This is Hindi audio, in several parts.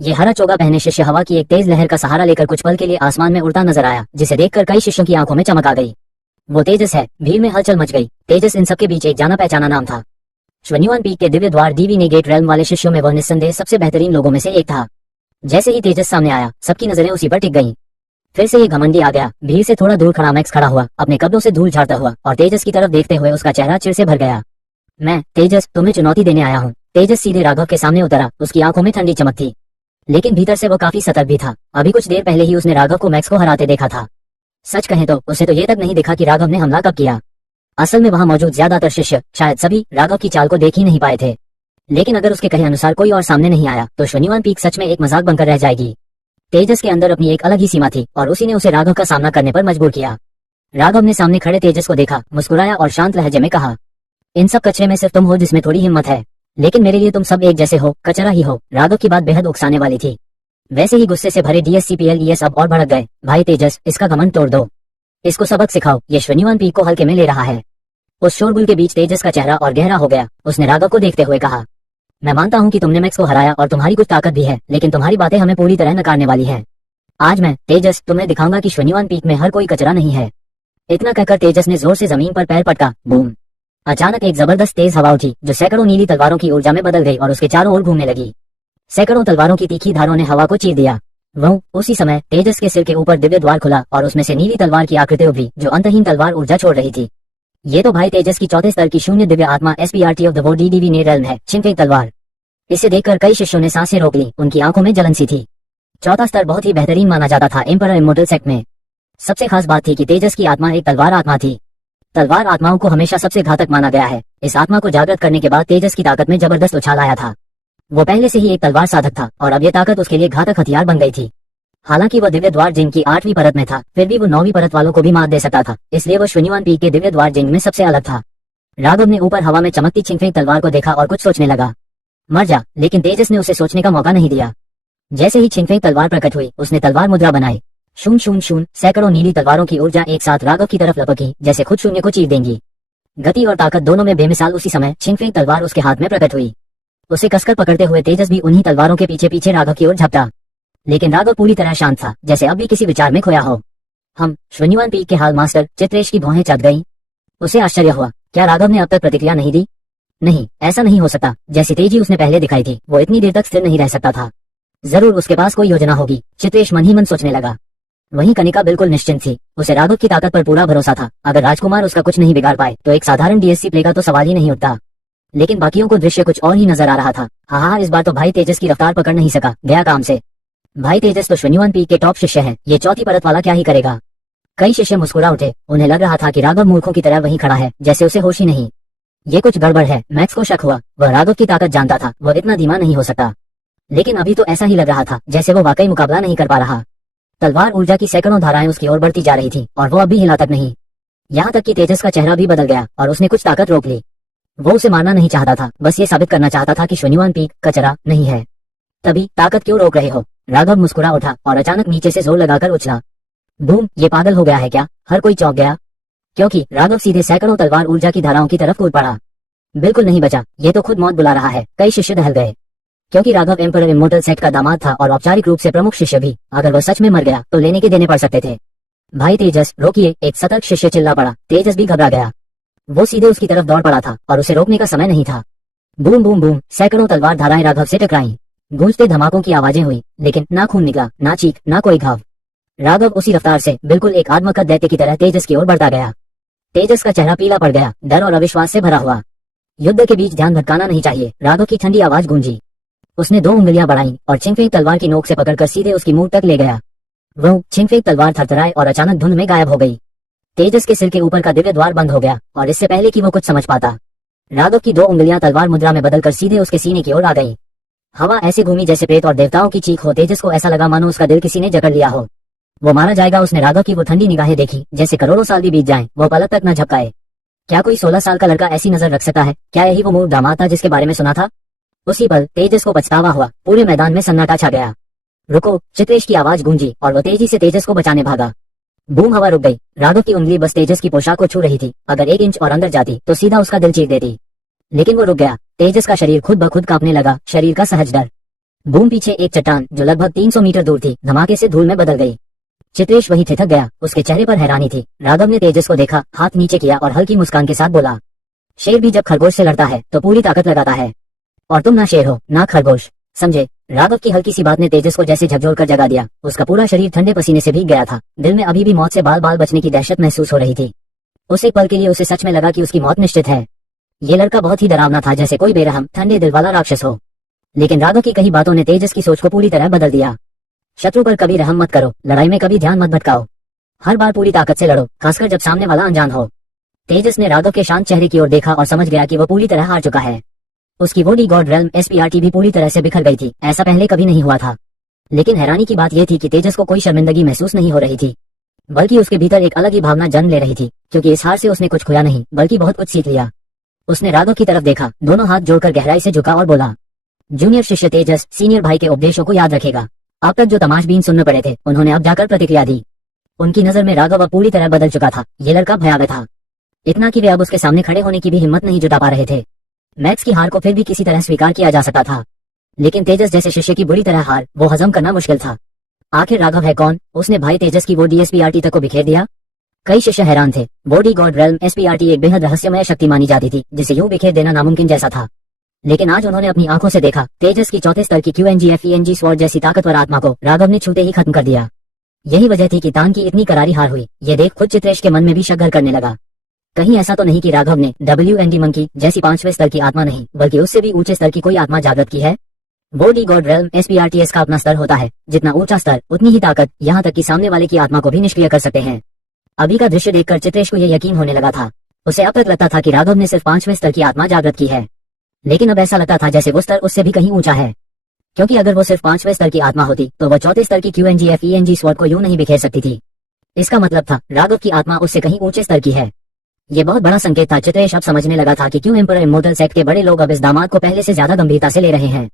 ये हरा चोगा पहने शिष्य हवा की एक तेज लहर का सहारा लेकर कुछ पल के लिए आसमान में उड़ता नजर आया, जिसे देखकर कई शिष्यों की आंखों में चमक आ गई। वो तेजस है। भीड़ में हलचल मच गई। तेजस इन सबके बीच एक जाना पहचाना नाम था। श्वन्युवान पीक के दिव्य द्वार डीवी गेट रेल्म वाले शिष्यों में वह निस्संदेह सबसे बेहतरीन लोगों में से एक था। जैसे ही तेजस सामने आया, सबकी नजरें उसी पर टिक गईं। फिर से ये घमंडी आ गया। भीड़ से थोड़ा दूर खड़ा मैक्स खड़ा हुआ, अपने कपड़ों से धूल झाड़ता हुआ, और तेजस की तरफ देखते हुए उसका चेहरा चिढ़ से भर गया। मैं तेजस तुम्हें चुनौती देने आया हूँ। तेजस सीधे राघव के सामने उतरा। उसकी आंखों में ठंडी चमक थी, लेकिन भीतर से वो काफी सतर्क भी था। अभी कुछ देर पहले ही उसने राघव को मैक्स को हराते देखा था। सच कहें तो उसे तो ये तक नहीं दिखा कि राघव ने हमला कब किया। असल में वहां मौजूद ज्यादातर शिष्य, शायद सभी, राघव की चाल को देख ही नहीं पाए थे। लेकिन अगर उसके कहे अनुसार कोई और सामने नहीं आया तो श्वन्युवान पीक सच में एक मजाक बनकर रह जाएगी। तेजस के अंदर अपनी एक अलग ही सीमा थी, और उसी ने उसे राघव का सामना करने पर मजबूर किया। राघव ने सामने खड़े तेजस को देखा, मुस्कुराया और शांत लहजे में कहा, इन सब कचरे में सिर्फ तुम हो जिसमें थोड़ी हिम्मत है, लेकिन मेरे लिए तुम सब एक जैसे हो, कचरा ही हो। राघव की बात बेहद उकसाने वाली थी। वैसे ही गुस्से से भरे DSCPLES अब और भड़क गए। भाई तेजस, इसका घमंड तोड़ दो, इसको सबक सिखाओ। ये श्वन्युवान पीक को हल्के में ले रहा है। उस शोरगुल के बीच तेजस का चेहरा और गहरा हो गया। उसने राघव को देखते हुए कहा, मैं मानता हूँ कि तुमने मैक्स को हराया और तुम्हारी कुछ ताकत भी है, लेकिन तुम्हारी बातें हमें पूरी तरह नकारने वाली है। आज मैं तेजस तुम्हें दिखाऊंगा कि श्वन्युवान पीक में हर कोई कचरा नहीं है। इतना कहकर तेजस ने जोर से जमीन पर पैर पटका। बूम! अचानक एक जबरदस्त तेज हवा उठी, जो सैकड़ों नीली तलवारों की ऊर्जा में बदल गई और उसके चारों ओर घूमने लगी। सैकड़ों तलवारों की तीखी धारों ने हवा को चीर दिया। उसी समय तेजस के सिर के ऊपर दिव्य द्वार खुला और उसमें से नीली तलवार की आकृति उभरी, जो अंतहीन तलवार ऊर्जा छोड़ रही थी। ये तो भाई तेजस की चौथे स्तर की शून्य दिव्य आत्मा SPRT ऑफ द वो DDV ने रेल्म है, छिनफेंग तलवार। इसे देखकर कई शिष्यों ने सांसें रोक ली। उनकी आंखों में जलन सी थी। चौथा स्तर बहुत ही बेहतरीन माना जाता था एम्परर इमोर्टल सेक्ट में। सबसे खास बात थी कि तेजस की आत्मा एक तलवार आत्मा थी। तलवार आत्माओं को हमेशा सबसे घातक माना गया है। इस आत्मा को जागृत करने के बाद तेजस की ताकत में जबरदस्त उछाल आया था। वो पहले से ही एक तलवार साधक था, और अब ये ताकत उसके लिए घातक हथियार बन गई थी। हालांकि वह दिव्य द्वार जिंग की 8वीं परत में था, फिर भी वो 9वीं परत वालों को भी मात दे सकता था। इसलिए वो श्वन्युवान पीक के दिव्य द्वार जिंग में सबसे अलग था। राघव ने ऊपर हवा में चमकती छिनफेंग तलवार को देखा और कुछ सोचने लगा। मर जा, लेकिन तेजस ने उसे सोचने का मौका नहीं दिया। जैसे ही छिनफेंग तलवार प्रकट हुई, उसने तलवार मुद्रा बनाई। शून्य शून्य शून्य। सैकड़ों नीली तलवारों की ऊर्जा एक साथ राघव की तरफ लपकी, जैसे खुद शून्य को चीर देंगी। गति और ताकत दोनों में बेमिसाल। उसी समय छिनफेंग तलवार उसके हाथ में प्रकट हुई। उसे कसकर पकड़ते हुए तेजस भी उन्हीं तलवारों के पीछे पीछे राघव की ओर झपटा, लेकिन राघव पूरी तरह शांत था, जैसे अब भी किसी विचार में खोया हो। हम श्वन्युवान पीक के हाल मास्टर चित्रेश की भौहें चढ़ गईं। उसे आश्चर्य हुआ, क्या राघव ने अब तक प्रतिक्रिया नहीं दी? नहीं, ऐसा नहीं हो सकता। जैसी तेजी उसने पहले दिखाई थी, वो इतनी देर तक स्थिर नहीं रह सकता था। जरूर उसके पास कोई योजना होगी, चित्रेश मन ही मन सोचने लगा। वहीं कनिका बिल्कुल निश्चिंत थी। उसे राघव की ताकत पर पूरा भरोसा था। अगर राजकुमार उसका कुछ नहीं बिगाड़ पाए तो एक साधारण DSC प्ले का तो सवाल ही नहीं उठता। लेकिन बाकियों को दृश्य कुछ और ही नजर आ रहा था। हाँ, इस बार तो भाई तेजस की रफ्तार पकड़ नहीं सका, गया काम से। भाई तेजस तो श्वन्युवान पीक के टॉप शिष्य हैं, ये चौथी परत वाला क्या ही करेगा। कई शिष्य मुस्कुरा उठे। उन्हें लग रहा था कि राघव मूर्खों की तरह वहीं खड़ा है, जैसे उसे होश ही नहीं। ये कुछ गड़बड़ है। मैक्स को शक हुआ। वह राघव की ताकत जानता था, वह इतना धीमा नहीं हो सकता। लेकिन अभी तो ऐसा ही लग रहा था जैसे वो वाकई मुकाबला नहीं कर पा रहा। तलवार ऊर्जा की सैकड़ों धाराएं उसकी ओर बढ़ती जा रही थी, और वो अब भी हिला तक नहीं। यहाँ तक कि तेजस का चेहरा भी बदल गया और उसने कुछ ताकत रोक ली। वो उसे मारना नहीं चाहता था, बस ये साबित करना चाहता था कि श्वन्युवान पीक कचरा नहीं है। तभी, ताकत क्यों रोक रहे हो? राघव मुस्कुरा उठा और अचानक नीचे से जोर लगाकर उछला। बूम! ये पागल हो गया है क्या? हर कोई चौंक गया, क्योंकि राघव सीधे सैकड़ों तलवार ऊर्जा की धाराओं की तरफ कूद पड़ा। बिल्कुल नहीं बचा, ये तो खुद मौत बुला रहा है। कई शिष्य दहल गए, क्योंकि राघव एम्परर इमोर्टल सेक्ट का दामाद था और औपचारिक रूप से प्रमुख शिष्य भी। अगर वह सच में मर गया तो लेने के देने पड़ सकते थे। भाई तेजस, रोकिए! एक सतर्क शिष्य चिल्ला पड़ा। तेजस भी घबरा गया। वो सीधे उसकी तरफ दौड़ पड़ा था और उसे रोकने का समय नहीं था। Boom boom boom! सैकड़ों तलवार धाराएं राघव से टकराईं। गूंजते धमाकों की आवाजें हुई, लेकिन ना खून निकला, ना चीख, ना कोई घाव। राघव उसी रफ्तार से बिल्कुल एक आत्मकथ दैत्य की तरह तेजस की ओर बढ़ता गया। तेजस का चेहरा पीला पड़ गया, डर और अविश्वास से भरा हुआ। युद्ध के बीच ध्यान भटकाना नहीं चाहिए। राघव की ठंडी आवाज गूंजी। उसने 2 उंगलियां बढ़ाईं और छिनफेंग तलवार की नोक से पकड़कर सीधे उसकी मुंह तक ले गया। वह छिनफेंग तलवार थरथराए और अचानक धुंध में गायब हो गई। तेजस के सिर के ऊपर का दिव्य द्वार बंद हो गया, और इससे पहले कि वो कुछ समझ पाता, राघव की 2 उंगलियां तलवार मुद्रा में बदलकर सीधे उसके सीने की ओर आ गई। हवा ऐसे घूमी जैसे प्रेत और देवताओं की चीख हो। तेजस को ऐसा लगा मानो उसका दिल किसी ने जकड़ लिया हो। वो मारा जाएगा। उसने राघव की वो ठंडी निगाहें देखी, जैसे करोड़ों साल भी बीत जाएं, वो पलक तक न झपकाए। क्या कोई 16 साल का लड़का ऐसी नजर रख सकता है? क्या यही वो मूर्ख दामाद था जिसके बारे में सुना था? उसी पल तेजस को पछतावा हुआ। पूरे मैदान में सन्नाटा छा गया। रुको! चित्रेश की आवाज गूंजी और वो तेजी से तेजस को बचाने भागा। बूम! हवा रुक गई। राघव की उंगली बस तेजस की पोशाक को छू रही थी। अगर 1 इंच और अंदर जाती तो सीधा उसका दिल चीर देती, लेकिन वो रुक गया। तेजस का शरीर खुद ब खुद कांपने लगा, शरीर का सहज डर। बूम पीछे एक चट्टान जो लगभग 300 मीटर दूर थी धमाके से धूल में बदल गई। चित्रेश वही ठिठक गया। उसके चेहरे पर हैरानी थी। राघव ने तेजस को देखा, हाथ नीचे किया और हल्की मुस्कान के साथ बोला, शेर भी जब खरगोश से लड़ता है तो पूरी ताकत लगाता है, और तुम ना शेर हो ना खरगोश, समझे। राघव की हल्की सी बात ने तेजस को जैसे झकझोर कर जगा दिया। उसका पूरा शरीर ठंडे पसीने से भीग गया था। दिल में अभी भी मौत से बाल बाल बचने की दहशत महसूस हो रही थी। उस एक पल के लिए उसे सच में लगा कि उसकी मौत निश्चित है। ये लड़का बहुत ही डरावना था, जैसे कोई बेरहम ठंडे दिल वाला राक्षस हो। लेकिन राघव की कई बातों ने तेजस की सोच को पूरी तरह बदल दिया। शत्रु पर कभी रहम मत करो, लड़ाई में कभी ध्यान मत भटकाओ, हर बार पूरी ताकत से लड़ो, खासकर जब सामने वाला अनजान हो। तेजस ने राघव के शांत चेहरे की ओर देखा और समझ गया कि वो पूरी तरह हार चुका है। उसकी बॉडी गॉड रेल्म SPRT भी पूरी तरह से बिखर गई थी। ऐसा पहले कभी नहीं हुआ था। लेकिन हैरानी की बात यह थी कि तेजस को कोई शर्मिंदगी महसूस नहीं हो रही थी, बल्कि उसके भीतर एक अलग ही भावना जन्म ले रही थी, क्योंकि इस हार से उसने कुछ खोया नहीं बल्कि बहुत कुछ सीख लिया। उसने राघव की तरफ देखा, दोनों हाथ जोड़कर गहराई से झुका और बोला, जूनियर शिष्य तेजस सीनियर भाई के उपदेशों को याद रखेगा। अब तक जो तमाशबीन सुनने पड़े थे उन्होंने अब जाकर प्रतिक्रिया दी। उनकी नजर में राघव अब पूरी तरह बदल चुका था। ये लड़का भयावह था, इतना कि वे अब उसके सामने खड़े होने की भी हिम्मत नहीं जुटा पा रहे थे। मैक्स की हार को फिर भी किसी तरह स्वीकार किया जा सकता था, लेकिन तेजस जैसे शिष्य की बुरी तरह हार वो हजम करना मुश्किल था। आखिर राघव है कौन? उसने भाई तेजस की वो DSPRT तक को बिखेर दिया। कई शिष्य हैरान थे। बॉडी गॉड रेल्म SPRT एक बेहद रहस्यमय शक्ति मानी जाती थी, जिसे यूं बिखेर देना नामुमकिन जैसा था। लेकिन आज उन्होंने अपनी आंखों से देखा, तेजस की चौथे स्तर की QNGFENG स्वॉर्ड जैसी ताकतवर आत्मा को राघव ने छूते ही खत्म कर दिया। यही वजह थी कि तान की इतनी करारी हार हुई। ये देख खुद चित्रेश के मन में भी शक घर करने लगा। कहीं ऐसा तो नहीं कि राघव ने WND मंकी जैसी 5वें स्तर की आत्मा नहीं, बल्कि उससे भी ऊंचे स्तर की कोई आत्मा जागृत की है। बॉडी गॉड रेल्म SPRTS का अपना स्तर होता है, जितना ऊंचा स्तर उतनी ही ताकत, यहाँ तक कि सामने वाले की आत्मा को भी निष्क्रिय कर सकते हैं। अभी का दृश्य देखकर चित्रेश को यह यकीन होने लगा था। उसे अब तक लगता था कि राघव ने सिर्फ 5वें स्तर की आत्मा जागृत की है, लेकिन अब ऐसा लगता था जैसे वो स्तर उससे भी कहीं ऊंचा है। क्योंकि अगर वो सिर्फ 5वें स्तर की आत्मा होती तो वह चौथे स्तर की QNGFENG स्वॉर्ड को यूं नहीं बिखेर सकती थी। इसका मतलब था राघव की आत्मा उससे कहीं ऊंचे स्तर की है। ये बहुत बड़ा संकेत था। चित्रेश अब समझने लगा था कि क्यों एम्परर इमोर्टल सेक्ट के बड़े लोग अब इस दामाद को पहले से ज्यादा गंभीरता से ले रहे हैं।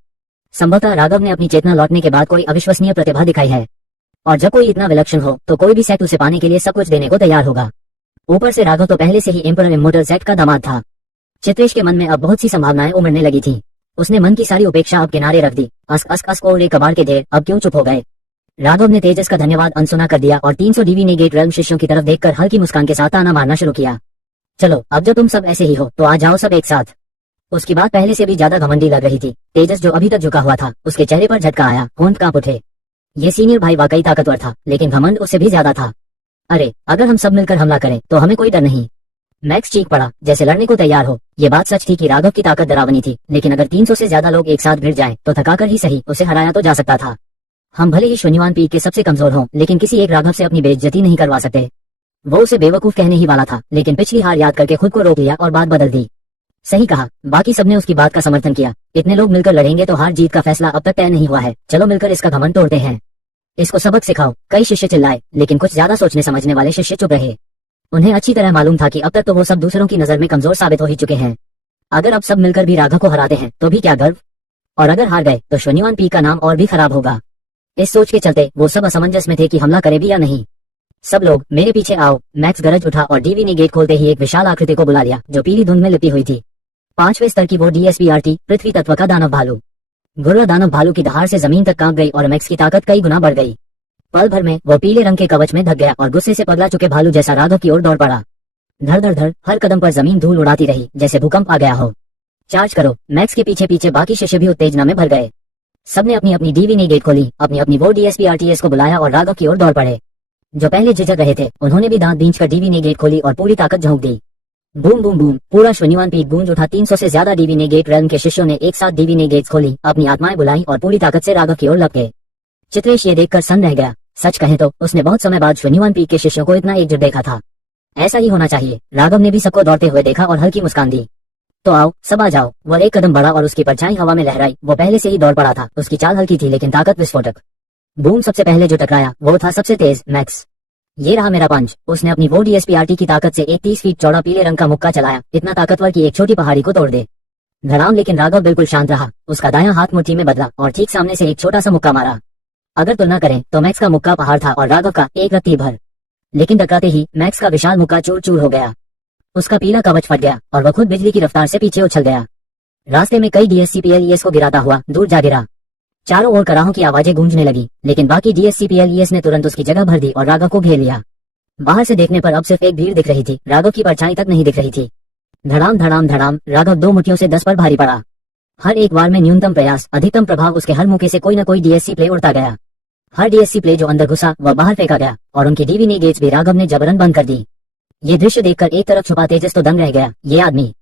संभवतः राघव ने अपनी चेतना लौटने के बाद कोई अविश्वसनीय प्रतिभा दिखाई है, और जब कोई इतना विलक्षण हो तो कोई भी सेक्ट उसे पाने के लिए सब कुछ देने को तैयार होगा। ऊपर से राघव तो पहले से ही एम्परर इमोर्टल सेक्ट का दामाद था। चित्रेश के मन में अब बहुत सी संभावनाएं उमड़ने लगी थी। उसने मन की सारी उपेक्षा अब किनारे रख दी। अस को कबाड़ के ढेर अब क्यों चुप हो गए। राघव ने तेजस का धन्यवाद अनसुना कर दिया और 300 DV नेगेट रेल्म शिष्यों की तरफ देखकर हल्की मुस्कान के साथ ताना मारना शुरू किया। चलो अब जब तुम सब ऐसे ही हो तो आ जाओ सब एक साथ। उसकी बात पहले से भी ज्यादा घमंडी लग रही थी। तेजस जो अभी तक झुका हुआ था, उसके चेहरे पर झटका आया, होंठ कांप उठे। ये सीनियर भाई वाकई ताकतवर था, लेकिन घमंड उससे भी ज्यादा था। अरे अगर हम सब मिलकर हमला करें तो हमें कोई डर नहीं। मैक्स चीख पड़ा, जैसे लड़ने को तैयार हो। ये बात सच थी कि राघव की ताकत डरावनी थी, लेकिन अगर 300 से ज्यादा लोग एक साथ भिड़ जाएं तो थकाकर ही सही उसे हराया तो जा सकता था। हम भले ही शून्यवान पीक के सबसे कमजोर हों, लेकिन किसी एक राघव से अपनी बेइज्जती नहीं करवा सकते। वो उसे बेवकूफ कहने ही वाला था, लेकिन पिछली हार याद करके खुद को रोक लिया और बात बदल दी। सही कहा। बाकी सबने उसकी बात का समर्थन किया। इतने लोग मिलकर लड़ेंगे तो हार जीत का फैसला अब तक तय नहीं हुआ है। चलो मिलकर इसका घमंड तोड़ते हैं, इसको सबक सिखाओ। कई शिष्य चिल्लाए, लेकिन कुछ ज्यादा सोचने समझने वाले शिष्य चुप रहे। उन्हें अच्छी तरह मालूम था कि अब तक तो वो सब दूसरों की नजर में कमजोर साबित हो ही चुके हैं। अगर अब सब मिलकर भी राघव को हराते हैं तो भी क्या गर्व, और अगर हार गए तो शून्यवान पी का नाम और भी खराब होगा। इस सोच के चलते वो सब असमंजस में थे कि हमला करे भी या नहीं। सब लोग मेरे पीछे आओ। मैक्स गरज उठा और DV ने गेट खोलते ही एक विशाल आकृति को बुला लिया जो पीली धुंध में लिपटी हुई थी। 5वें स्तर की वो DSPRT पृथ्वी तत्व का दानव भालू। गुर्रा दानव भालू की दहाड़ से जमीन तक कांप गई और मैक्स की ताकत कई गुना बढ़ गई। पल भर में वो पीले रंग के कवच में ढक गया और गुस्से से पगला चुके भालू जैसा राघव की ओर दौड़ पड़ा। धड़ धड़ धड़ हर कदम पर जमीन धूल उड़ाती रही, जैसे भूकंप आ गया हो। चार्ज करो। मैक्स के पीछे पीछे बाकी शिष्य भी उत्तेजना में भर गए। सबने अपनी अपनी DV ने गेट खोली, अपनी अपनी वो DSPRTS को बुलाया और राघव की ओर दौड़ पड़े। जो पहले झिझक रहे थे उन्होंने भी दांत बींच कर DV ने गेट खोली और पूरी ताकत झोंक दी। बूम बूम बूम पूरा शून्यवान पीक गूंज उठा। 300 से ज्यादा DV ने गेट रेल्म के शिष्यों ने एक साथ DV ने गेट्स खोली, अपनी आत्माएं बुलाई और पूरी ताकत से राघव की ओर लग गए। चित्रेश ये देखकर सन्न रह गया। सच कहें तो उसने बहुत समय बाद शून्यवान पीक के शिष्यों को इतना एकजुट देखा था। ऐसा ही होना चाहिए। राघव ने भी सबको दौड़ते हुए देखा और हल्की मुस्कान दी। तो आओ सब आ जाओ। वो एक कदम बढ़ा और उसकी परछाई हवा में लहराई। वो पहले से ही दौड़ पड़ा था। उसकी चाल हल्की थी लेकिन ताकत विस्फोटक। बूम सबसे पहले जो टकराया वो था सबसे तेज मैक्स। ये रहा मेरा पंच। उसने अपनी वो DSPRT की ताकत से एक 30 फीट चौड़ा पीले रंग का मुक्का चलाया, इतना ताकतवर कि एक छोटी पहाड़ी को तोड़ दे। धड़ाम, लेकिन राघव बिल्कुल शांत रहा। उसका दायां हाथ मुट्ठी में बदला और ठीक सामने से एक छोटा सा मुक्का मारा। अगर तुलना करें तो मैक्स का मुक्का पहाड़ था और राघव का एक रत्ती भर, लेकिन टकराते ही मैक्स का विशाल मुक्का चूर चूर हो गया। उसका पीला कवच फट गया और वह खुद बिजली की रफ्तार से पीछे उछल गया। रास्ते में कई DSCPLES को गिराता हुआ दूर जा गिरा। चारों ओर कराहों की आवाजें गूंजने लगी, लेकिन बाकी डीएससीपीएलईएस ने तुरंत उसकी जगह भर दी और राघव को घेर लिया। बाहर से देखने पर अब सिर्फ एक भीड़ दिख रही थी, राघव की परछाई तक नहीं दिख रही थी। धड़ाम धड़ाम धड़ाम, राघव 2 मुट्ठियों से 10 पर भारी पड़ा। हर एक वार में न्यूनतम प्रयास, अधिकतम प्रभाव, उसके हर मुक्के से कोई न कोई डीएससी प्ले उड़ता गया। हर डीएससी प्ले जो अंदर घुसा वह बाहर फेंका गया और उनकी डीवीनी गेट्स भी राघव ने जबरन बंद कर दी। ये दृश्य देखकर एक तरफ छुपा तेजस तो दंग रह गया। ये आदमी।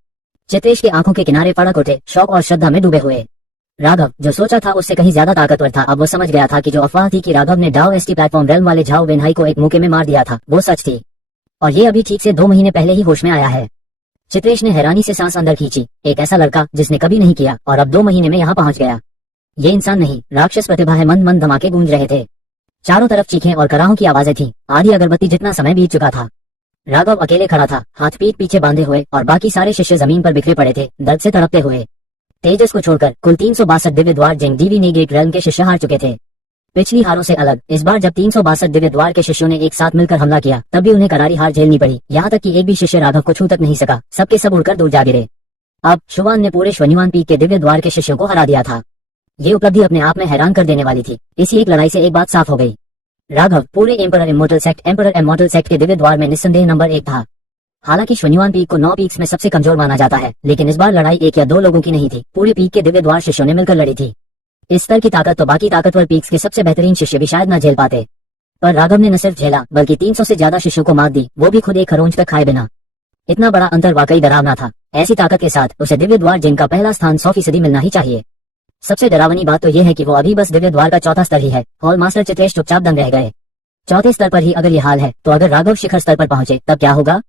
चित्रेश के आंखों के किनारे फड़क उठे, शौक और श्रद्धा में डूबे हुए। राघव जो सोचा था उससे कहीं ज्यादा ताकतवर था। अब वो समझ गया था कि जो अफवाह थी कि राघव ने डाओ एसटी प्लेटफॉर्म रेल्म वाले झाओ वेनहाई को एक मुक्के में मार दिया था, वो सच थी। और ये अभी ठीक से 2 महीने पहले ही होश में आया है। चित्रेश ने हैरानी से सांस अंदर खींची। एक ऐसा लड़का जिसने कभी नहीं किया और अब 2 महीने में यहाँ पहुंच गया। ये इंसान नहीं, राक्षस प्रतिभा है। मंद मंद धमाके गूंज रहे थे। चारों तरफ चीखें और कराहों की आवाजें थी। आधी अगरबत्ती जितना समय बीत चुका था। राघव अकेले खड़ा था, हाथ पीठ पीछे बांधे हुए, और बाकी सारे शिष्य जमीन पर बिखरे पड़े थे, दर्द से तड़पते हुए। तेजस को छोड़कर कुल 362 दिव्य द्वार जिन डीवीनी गेट रेल्म के शिष्य हार चुके थे। पिछली हारों से अलग इस बार जब 362 दिव्य द्वार के शिष्यों ने एक साथ मिलकर हमला किया, तब भी उन्हें करारी हार झेलनी पड़ी। यहाँ तक कि एक भी शिष्य राघव को छू तक नहीं सका। सबके सब उड़कर दूर जा गिरे। अब शुवान ने पूरे श्वन्युवान पीक के दिव्य द्वार के शिष्यों को हरा दिया था। ये उपलब्धि अपने आप में हैरान कर देने वाली थी। इसी एक लड़ाई से एक बात साफ हो गई। राघव पूरे एम्परर इमोर्टल सेक्ट के दिव्य द्वार में निस्संदेह नंबर 1 था। हालांकि श्वन्युवान पीक को 9 पीक्स में सबसे कमजोर माना जाता है, लेकिन इस बार लड़ाई 1 या 2 लोगों की नहीं थी। पूरे पीक के दिव्य द्वार शिष्यों ने मिलकर लड़ी थी। इस स्तर की ताकत तो बाकी ताकतवर पीक्स के सबसे बेहतरीन शिष्य भी शायद न झेल पाते। पर राघव ने न सिर्फ झेला बल्कि 300 से ज्यादा शिष्यों को मात दी, वो भी खुद एक खरोंच तक खाए बिना। इतना बड़ा अंतर वाकई डरावना था। ऐसी ताकत के साथ उसे दिव्य द्वार जिनका पहला स्थान 100% मिलना ही चाहिए। सबसे डरावनी बात तो यह है कि वो अभी बस दिव्य द्वार का चौथा स्तर ही है। हॉल मास्टर चित्रेश चुपचाप दंग रह गए। चौथे स्तर पर ही अगर ये हाल है तो अगर राघव शिखर स्तर पर पहुंचे तब क्या होगा?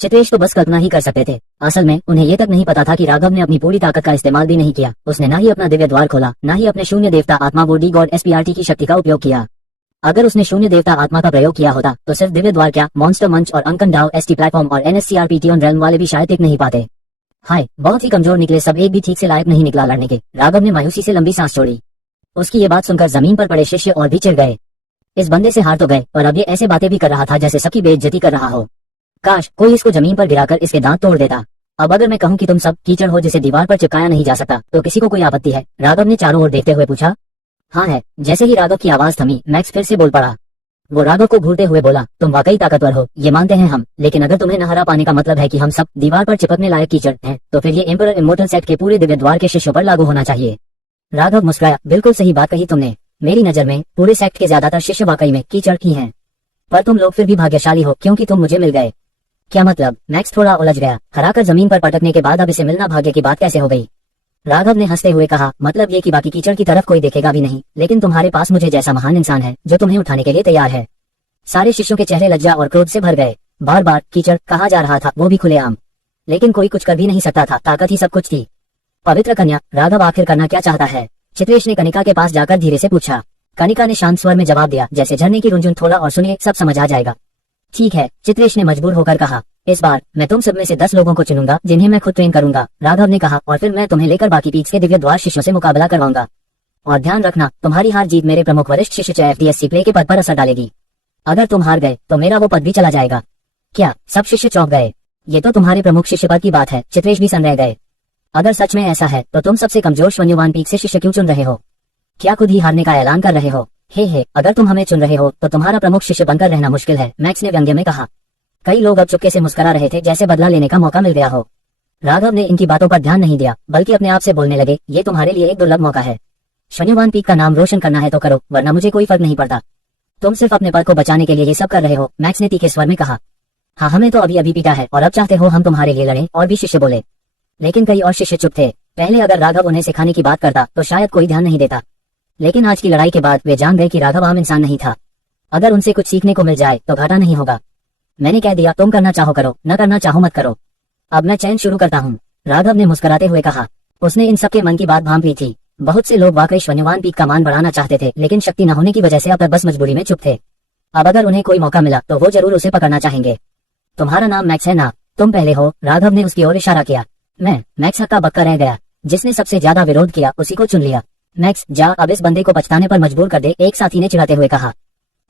चित्रेश तो बस कल्पना ही कर सकते थे। असल में उन्हें ये तक नहीं पता था कि राघव ने अपनी पूरी ताकत का इस्तेमाल भी नहीं किया। उसने ना ही अपना दिव्य द्वार खोला, ना ही अपने शून्य देवता आत्मा बॉडी गॉड एसपीआरटी की शक्ति का उपयोग किया। अगर उसने शून्य देवता आत्मा का प्रयोग किया होता तो सिर्फ दिव्य द्वार क्या, मॉन्स्टर मंच और अंकन डाओ एसटी प्लेटफॉर्म और एनएससीआरपीटी ऑन रेल्म वाले भी शायद टिक नहीं पाते। हाय, बहुत ही कमजोर निकले सब, एक भी ठीक से लायक नहीं निकला लड़ने के। राघव ने मायूसी से लंबी सांस छोड़ी। उसकी ये बात सुनकर जमीन पर पड़े शिष्य और भी चिढ़ गए। इस बंदे से हार तो गए, और अब ये ऐसे बातें भी कर रहा था जैसे सबकी बेइज्जती कर रहा हो। काश कोई इसको जमीन पर गिराकर इसके दांत तोड़ देता। अब अगर मैं कहूं कि तुम सब कीचड़ हो जिसे दीवार पर चिपकाया नहीं जा सकता, तो किसी को कोई आपत्ति है? राघव ने चारों ओर देखते हुए पूछा। हाँ है। जैसे ही राघव की आवाज थमी, मैक्स फिर से बोल पड़ा। वो राघव को घूरते हुए बोला, तुम वाकई ताकतवर हो, ये मानते हैं हम, लेकिन अगर तुम्हें न हरा पाने का मतलब है कि हम सब दीवार पर चिपकने लायक कीचड़ हैं, तो फिर ये एम्परर इमोर्टल सेक्ट के पूरे दिव्य द्वार के शिष्यों पर लागू होना चाहिए। राघव मुस्कुराया। बिल्कुल सही बात कही तुमने। मेरी नजर में पूरे सेक्ट के ज्यादातर शिष्य वाकई में कीचड़ ही हैं। पर तुम लोग फिर भी भाग्यशाली हो क्योंकि तुम मुझे मिल गए। क्या मतलब? मैक्स थोड़ा उलझ गया। हराकर जमीन पर पटकने के बाद अब इसे मिलना भाग्य की बात कैसे हो गई? राघव ने हंसते हुए कहा, मतलब ये कि बाकी कीचड़ की तरफ कोई देखेगा भी नहीं, लेकिन तुम्हारे पास मुझे जैसा महान इंसान है जो तुम्हें उठाने के लिए तैयार है। सारे शिष्यों के चेहरे लज्जा और क्रोध से भर गए। बार बार कीचड़ कहा जा रहा था, वो भी खुलेआम। लेकिन कोई कुछ कर भी नहीं सकता था, ताकत ही सब कुछ थी। पवित्र कन्या, राघव आखिर करना क्या चाहता है? चित्रेश ने कनिका के पास जाकर धीरे से पूछा। कनिका ने शांत स्वर में जवाब दिया, जैसे झरने की रुंझुन, थोड़ा और सुनिए, सब समझ आ जाएगा। ठीक है, चित्रेश ने मजबूर होकर कहा। इस बार मैं तुम सब में से 10 लोगों को चुनूंगा जिन्हें मैं खुद ट्रेन करूंगा, राघव ने कहा, और फिर मैं तुम्हें लेकर बाकी पीक्स के दिव्य द्वार शिष्यों से मुकाबला करवाऊंगा। और ध्यान रखना, तुम्हारी हार जीत मेरे प्रमुख वरिष्ठ शिष्य एफडीएससी प्ले के पद पर असर डालेगी। अगर तुम हार गए तो मेरा वो पद भी चला जाएगा। क्या? सब शिष्य चौंक गए। ये तो तुम्हारे प्रमुख शिष्य पद की बात है। चित्रेश भी सन रह गए। अगर सच में ऐसा है तो तुम सबसे कमजोर श्वन्युवान पीक से शिष्य क्यों चुन रहे हो? क्या खुद ही हारने का ऐलान कर रहे हो? हे, अगर तुम हमें चुन रहे हो तो तुम्हारा प्रमुख शिष्य बनकर रहना मुश्किल है, मैक्स ने व्यंग्य में कहा। कई लोग अब चुपके से मुस्कुरा रहे थे, जैसे बदला लेने का मौका मिल गया हो। राघव ने इनकी बातों पर ध्यान नहीं दिया, बल्कि अपने आप से बोलने लगे, ये तुम्हारे लिए एक दुर्लभ मौका है। श्वन्युवान पीक का नाम रोशन करना है तो करो, वरना मुझे कोई फर्क नहीं पड़ता। तुम सिर्फ अपने पद को बचाने के लिए ये सब कर रहे हो, मैक्स ने तीखे स्वर में कहा। हाँ, हमें तो अभी पीटा है और अब चाहते हो हम तुम्हारे लिए लड़ें, और भी शिष्य बोले। लेकिन कई और शिष्य चुप थे। पहले अगर राघव उन्हें सिखाने की बात करता तो शायद कोई ध्यान नहीं देता, लेकिन आज की लड़ाई के बाद वे जान गए कि राघव आम इंसान नहीं था। अगर उनसे कुछ सीखने को मिल जाए तो घाटा नहीं होगा। मैंने कह दिया, तुम करना चाहो करो, न करना चाहो मत करो। अब मैं चैन शुरू करता हूँ, राघव ने मुस्कुराते हुए कहा। उसने इन सबके मन की बात भांप ली थी। बहुत से लोग वाकई श्वन्युवान पीक का मान बढ़ाना चाहते थे, लेकिन शक्ति न होने की वजह से अब तक बस मजबूरी में चुप थे। अब अगर उन्हें कोई मौका मिला तो वो जरूर उसे पकड़ना चाहेंगे। तुम्हारा नाम मैक्स है ना? तुम पहले हो, राघव ने उसकी ओर इशारा किया। मैक्स हक्का बक्का रह गया। जिसने सबसे ज्यादा विरोध किया उसी को चुन लिया। मैक्स जा, अब इस बंदे को पछताने पर मजबूर कर दे, एक साथी ने चिढ़ाते हुए कहा।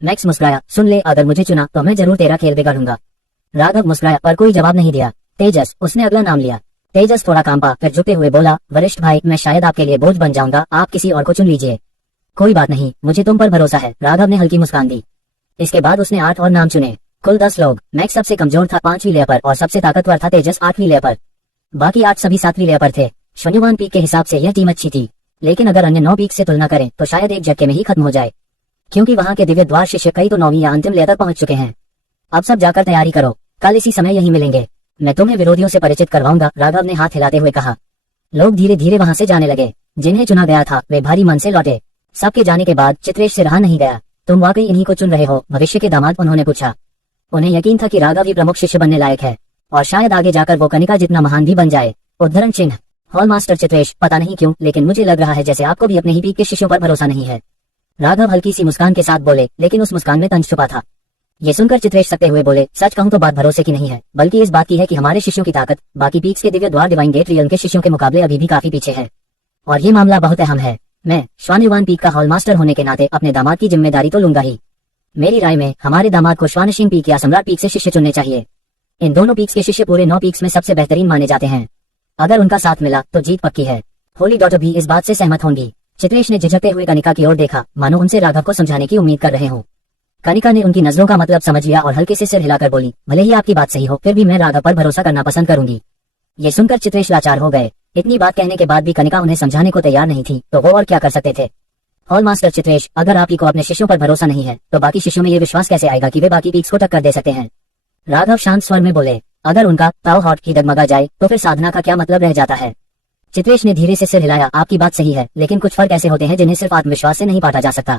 मैक्स मुस्कुराया। सुन ले, अगर मुझे चुना तो मैं जरूर तेरा खेल बिगाड़ूंगा। राघव मुस्कुराया पर कोई जवाब नहीं दिया। तेजस, उसने अगला नाम लिया। तेजस थोड़ा कांपा, फिर झुकते हुए बोला, वरिष्ठ भाई, मैं शायद आपके लिए बोझ बन जाऊंगा, आप किसी और को चुन लीजिए। कोई बात नहीं, मुझे तुम पर भरोसा है। राघव ने हल्की मुस्कान दी। इसके बाद उसने 8 और नाम चुने। कुल 10 लोग। मैक्स सबसे कमजोर था 5वीं लेयर पर और सबसे ताकतवर था तेजस 8वीं लेयर पर। बाकी 8 सभी 7वीं लेयर पर थे। शून्यवान पीक के हिसाब से यह टीम अच्छी थी, लेकिन अगर अन्य 9 पीक से तुलना करें तो शायद एक झटके में ही खत्म हो जाए, क्योंकि वहां के दिव्य द्वार शिष्य कई तो 9वीं या अंतिम लेयर तक पहुंच चुके हैं। अब सब जाकर तैयारी करो, कल इसी समय यहीं मिलेंगे। मैं तुम्हें विरोधियों से परिचित करवाऊंगा, राघव ने हाथ हिलाते हुए कहा। लोग धीरे धीरे वहां से जाने लगे। जिन्हें चुना गया था वे भारी मन से लौटे। सबके जाने के बाद चित्रेश से रहा नहीं गया। तुम वाकई इन्हीं को चुन रहे हो, भविष्य के दामाद? उन्होंने पूछा। उन्हें यकीन था कि राघव ही प्रमुख शिष्य बनने लायक है और शायद आगे जाकर वो कनिका जितना महान भी बन जाए। उद्धरण चिन्ह। हॉल मास्टर चित्रेश, पता नहीं क्यों लेकिन मुझे लग रहा है जैसे आपको भी अपने ही पीक के शिष्यों पर भरोसा नहीं है। राघव हल्की सी मुस्कान के साथ बोले, लेकिन उस मुस्कान में तंज छुपा था। ये सुनकर चित्रेश सकते हुए बोले, सच कहूं तो बात भरोसे की नहीं है, बल्कि इस बात की है कि हमारे शिष्यों की ताकत बाकी पीक्स के दिव्य द्वार डिवाइन गेट रियल के शिष्यों के मुकाबले अभी भी काफी पीछे है। और ये मामला बहुत अहम है। मैं श्वानयुवान पीक का हॉल मास्टर होने के नाते अपने दामाद की जिम्मेदारी तो लूंगा ही। मेरी राय में हमारे दामाद को श्वानशीन पीक या सम्राट पीक से शिष्य चुनने चाहिए। इन दोनों पीक्स के शिष्य पूरे 9 पीक्स में सबसे बेहतरीन माने जाते हैं। अगर उनका साथ मिला तो जीत पक्की है। होली डॉटर भी इस बात से सहमत होंगी। चित्रेश ने झिझकते हुए कनिका की ओर देखा, मानो उनसे राघव को समझाने की उम्मीद कर रहे हों। कनिका ने उनकी नजरों का मतलब समझ लिया और हल्के से सिर हिलाकर बोली, भले ही आपकी बात सही हो, फिर भी मैं राघव पर भरोसा करना पसंद करूंगी। ये सुनकर चित्रेश लाचार हो गए। इतनी बात कहने के बाद भी कनिका उन्हें समझाने को तैयार नहीं थी, तो वो और क्या कर सकते थे। हॉल मास्टर चित्रेश, अगर आप ही को अपने शिष्यों पर भरोसा नहीं है तो बाकी शिष्यों में ये विश्वास कैसे आएगा कि वे बाकी पीक्स को टक्कर दे सकते हैं? राघव शांत स्वर में बोले, अगर उनका ताव हॉट ही डगमगा जाए तो फिर साधना का क्या मतलब रह जाता है? चित्रेश ने धीरे से सिर हिलाया, आपकी बात सही है, लेकिन कुछ फर्क ऐसे होते हैं जिन्हें सिर्फ आत्मविश्वास से नहीं पाटा जा सकता।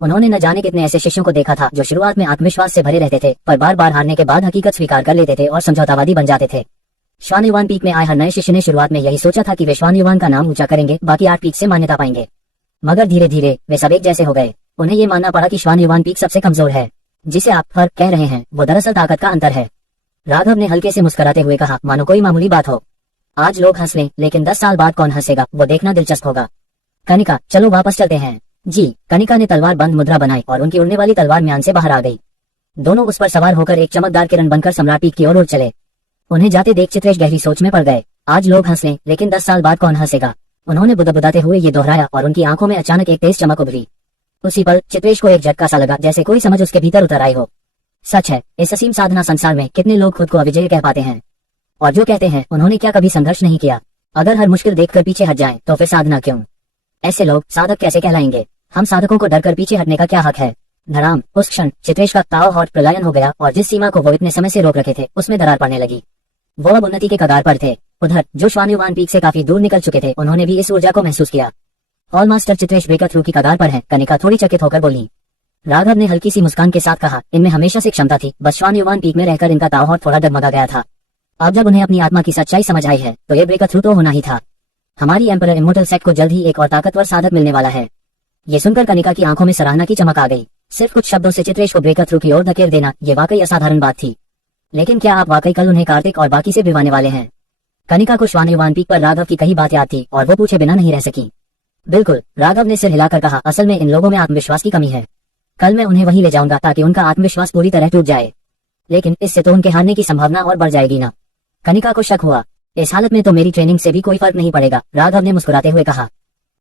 उन्होंने न जाने कितने ऐसे शिष्यों को देखा था जो शुरुआत में आत्मविश्वास से भरे रहते थे, पर बार बार हारने के बाद हकीकत स्वीकार कर लेते थे और समझौतावादी बन जाते थे। श्वानयुवान पीक में आए हर नए शिष्य ने शुरुआत में यही सोचा था कि वे श्वानयुवान का नाम ऊंचा करेंगे, बाकी 8 पीक से मान्यता पाएंगे। मगर धीरे धीरे वे सब एक जैसे हो गए। उन्हें ये मानना पड़ा कि श्वानयुवान पीक सबसे कमजोर है। जिसे आप फर्क कह रहे हैं वो दरअसल ताकत का अंतर है। राघव ने हल्के से मुस्कुराते हुए कहा, मानो कोई मामूली बात हो। आज लोग हंस लें, लेकिन 10 साल बाद कौन हंसेगा वो देखना दिलचस्प होगा। कनिका, चलो वापस चलते हैं। जी। कनिका ने तलवार बंद मुद्रा बनाई और उनकी उड़ने वाली तलवार म्यान से बाहर आ गई। दोनों उस पर सवार होकर एक चमकदार किरण बनकर सम्राट पीक की ओर उड़ चले। उन्हें जाते देख चित्रेश गहरी सोच में पड़ गए। आज लोग हंस लें, लेकिन 10 साल बाद कौन हंसेगा? उन्होंने बुदबुदाते हुए ये दोहराया और उनकी आंखों में अचानक एक तेज चमक उभरी। उसी पल चित्रेश को एक झटका सा लगा, जैसे कोई समझ उसके भीतर उतर आई हो। सच है, इस असीम साधना संसार में कितने लोग खुद को अविजयी कह पाते हैं, और जो कहते हैं उन्होंने क्या कभी संघर्ष नहीं किया? अगर हर मुश्किल देखकर पीछे हट जाएं, तो फिर साधना क्यों? ऐसे लोग साधक कैसे कहलाएंगे? हम साधकों को डरकर पीछे हटने का क्या हक है? धड़ाम, उस क्षण चित्रेश का ताव हॉट प्रलयन हो गया और जिस सीमा को वो इतने समय से रोक रखे थे उसमें दरार पड़ने लगी। वो अब उन्नति के कगार पर थे। उधर जो श्वानयुवान पीक से काफी दूर निकल चुके थे उन्होंने भी इस ऊर्जा को महसूस किया। Hall master Chitresh breaker through की कगार पर है, कनिका थोड़ी चकित होकर बोली। राघव ने हल्की सी मुस्कान के साथ कहा, इनमें हमेशा से क्षमता थी, बस श्वानयुवान पीक में रहकर इनका ताव हॉट थोड़ा डगमगा गया था। अब जब उन्हें अपनी आत्मा की सच्चाई समझ आई है तो ये ब्रेकर थ्रू तो होना ही था। हमारी एम्परर इमोर्टल सेट को जल्द ही एक और ताकतवर साधक मिलने वाला है। ये सुनकर कनिका की आंखों में सराहना की चमक आ गई। सिर्फ कुछ शब्दों से चित्रेश को ब्रेकर थ्रू की ओर धकेल देना ये वाकई असाधारण बात थी। लेकिन क्या आप वाकई कल उन्हें कार्तिक और बाकी से भिड़वाने वाले हैं? कनिका को श्वानयुवान पीक पर राघव की कही बात याद थी और वो पूछे बिना नहीं रह सकी। बिल्कुल, राघव ने सिर हिलाकर कहा, असल में इन लोगों में आत्मविश्वास की कमी है। कल मैं उन्हें वहीं ले जाऊंगा ताकि उनका आत्मविश्वास पूरी तरह टूट जाए, लेकिन इससे तो उनके हारने की संभावना और बढ़ जाएगी ना। कनिका को शक हुआ, इस हालत में तो मेरी ट्रेनिंग से भी कोई फर्क नहीं पड़ेगा, राघव ने मुस्कुराते हुए कहा।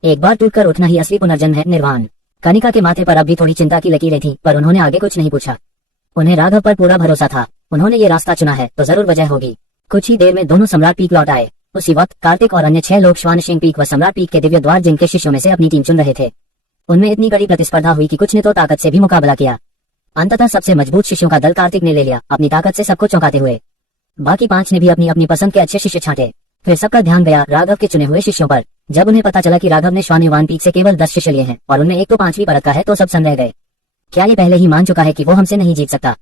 एक बार टूटकर उठना ही असली पुनर्जन्म है, निर्वाण। कनिका के माथे पर अब भी थोड़ी चिंता की लकीरें थी, पर उन्होंने आगे कुछ नहीं पूछा। उन्हें राघव पर पूरा भरोसा था। उन्होंने ये रास्ता चुना है तो जरूर वजह होगी। कुछ ही देर में दोनों सम्राट पीक लौट आए। उसी वक्त कार्तिक और अन्य 6 लोग श्वानशिंग पीक व सम्राट पीक के दिव्य द्वार जिनके शिष्यों में से अपनी टीम चुन रहे थे। उनमें इतनी कड़ी प्रतिस्पर्धा हुई कि कुछ ने तो ताकत से भी मुकाबला किया। अंततः सबसे मजबूत शिष्यों का दल कार्तिक ने ले लिया, अपनी ताकत से सबको चौंकाते हुए। बाकी 5 ने भी अपनी अपनी पसंद के अच्छे शिष्य छांटे। फिर सबका ध्यान गया राघव के चुने हुए शिष्यों पर। जब उन्हें पता चला कि राघव ने श्वानयुवान पीक से केवल 10 शिष्य लिए हैं और उनमें एक तो 5वीं परत का है, तो सब सन रह गए। क्या ये पहले ही मान चुका है कि वो हमसे नहीं जीत सकता,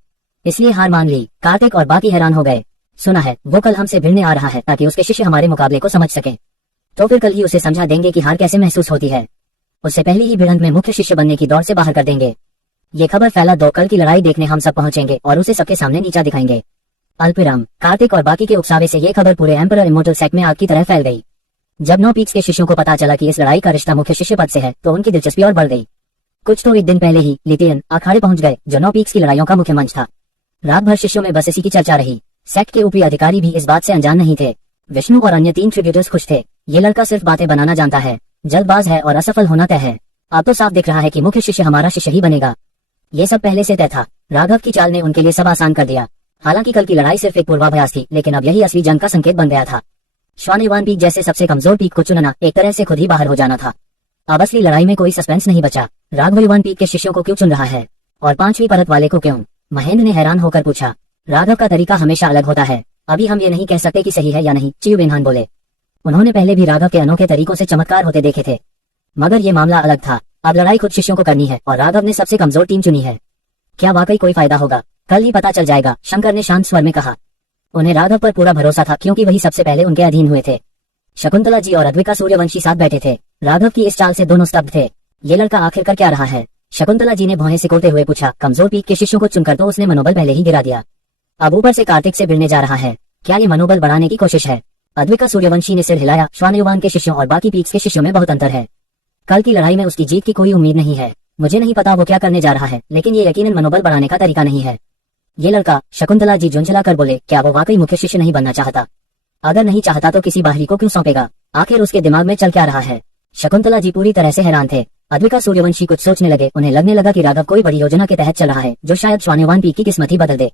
इसलिए हार मान ली? कार्तिक और बाकी हैरान हो गए। सुना है वो कल हमसे भिड़ने आ रहा है ताकि उसके शिष्य हमारे मुकाबले को समझ सकें, तो फिर कल ही उसे समझा देंगे कि हार कैसे महसूस होती है। उससे पहले ही भिड़ंत में मुख्य शिष्य बनने की दौड़ से बाहर कर देंगे। ये खबर फैला दो, कल की लड़ाई देखने हम सब पहुंचेंगे और उसे सबके सामने नीचा दिखाएंगे। अल्पविराम, कार्तिक और बाकी के उकसावे से ये खबर पूरे एम्परर इमोर्टल सेट में आग की तरह फैल गई। जब 9 पीक्स के शिष्यों को पता चला कि इस लड़ाई का रिश्ता मुख्य शिष्य पद से है तो उनकी दिलचस्पी और बढ़ गई। कुछ तो एक दिन पहले ही लिथियन अखाड़े पहुंच गए, जो 9 पीक्स की लड़ाइयों का मुख्य मंच था। रात भर शिष्यों में बस इसी की चर्चा रही। सेट के ऊपरी अधिकारी भी इस बात से अनजान नहीं थे। विष्णु और अन्य 3 ट्रिब्यूटर्स खुश थे। ये लड़का सिर्फ बातें बनाना जानता है, जल्दबाज है और असफल होना तय है। अब तो साफ दिख रहा है कि मुख्य शिष्य हमारा शिष्य ही बनेगा। ये सब पहले से तय था। राघव की चाल ने उनके लिए सब आसान कर दिया। हालांकि कल की लड़ाई सिर्फ एक पूर्वाभ्यास थी, लेकिन अब यही असली जंग का संकेत बन गया था। श्वानयुआन पीक जैसे सबसे कमजोर पीक को चुनना एक तरह से खुद ही बाहर हो जाना था। अब असली लड़ाई में कोई सस्पेंस नहीं बचा। राघव युवान पीक के शिष्यों को क्यों चुन रहा है और 5वीं परत वाले को क्यों? महेंद्र ने हैरान होकर पूछा। राघव का तरीका हमेशा अलग होता है, अभी हम ये नहीं कह सकते कि सही है या नहीं, चियू बेनहान बोले। उन्होंने पहले भी राघव के अनोखे तरीकों से चमत्कार होते देखे थे, मगर ये मामला अलग था। अब लड़ाई खुद शिष्यों को करनी है और राघव ने सबसे कमजोर टीम चुनी है। क्या वाकई कोई फायदा होगा? कल ही पता चल जाएगा, शंकर ने शांत स्वर में कहा। उन्हें राघव पर पूरा भरोसा था, क्योंकि वही सबसे पहले उनके अधीन हुए थे। शकुंतला जी और अद्विका सूर्यवंशी साथ बैठे थे। राघव की इस चाल से दोनों स्तब्ध थे। ये लड़का आखिर कर क्या रहा है? शकुंतला जी ने भौहें सिकोड़ते हुए पूछा। कमजोर पीक के शिष्यों को चुनकर तो उसने मनोबल पहले ही गिरा दिया, अब ऊपर से कार्तिक से भिड़ने जा रहा है। क्या ये मनोबल बढ़ाने की कोशिश है? अद्विका सूर्यवंशी ने सिर हिलाया। श्वानयुआन के शिष्यों और बाकी पीक्स के शिष्यों में बहुत अंतर है। कल की लड़ाई में उसकी जीत की कोई उम्मीद नहीं है। मुझे नहीं पता वो क्या करने जा रहा है, लेकिन ये यकीनन मनोबल बढ़ाने का तरीका नहीं है। ये लड़का, शकुंतला जी झुंझला कर बोले, क्या वो वाकई मुख्य शिष्य नहीं बनना चाहता? अगर नहीं चाहता तो किसी बाहरी को क्यों सौंपेगा? आखिर उसके दिमाग में चल क्या रहा है? शकुंतला जी पूरी तरह से हैरान थे। अद्विका सूर्यवंशी कुछ सोचने लगे। उन्हें लगने लगा कि राघव कोई बड़ी योजना के तहत चल रहा है, जो शायद श्वानयुआन पीक की किस्मत ही बदल दे।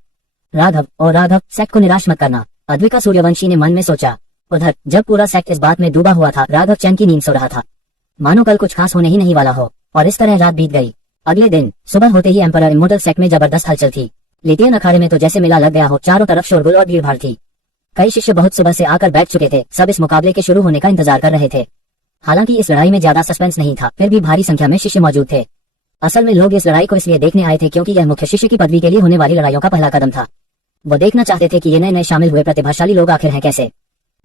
राघव और राघव, सेक्ट को निराश मत करना, अद्विका सूर्यवंशी ने मन में सोचा। उधर जब पूरा सेक्ट इस बात में डूबा हुआ था, राघव चैन की नींद सो रहा था, मानो कल कुछ खास होने ही नहीं वाला हो। और इस तरह रात बीत गई। अगले दिन सुबह होते ही एम्परर इमोर्टल सेक्ट में जबरदस्त हलचल थी। लिथियन अखाड़े में तो जैसे मेला लग गया हो, चारों तरफ शोरगुल और भीड़ भाड़ थी। कई शिष्य बहुत सुबह से आकर बैठ चुके थे। सब इस मुकाबले के शुरू होने का इंतजार कर रहे थे। हालांकि इस लड़ाई में ज्यादा सस्पेंस नहीं था, फिर भी भारी संख्या में शिष्य मौजूद थे। असल में लोग इस लड़ाई को इसलिए देखने आए थे क्योंकि यह मुख्य शिष्य की पदवी के लिए होने वाली लड़ाइयों का पहला कदम था। वो देखना चाहते थे कि ये नए नए शामिल हुए प्रतिभाशाली लोग आखिर हैं कैसे।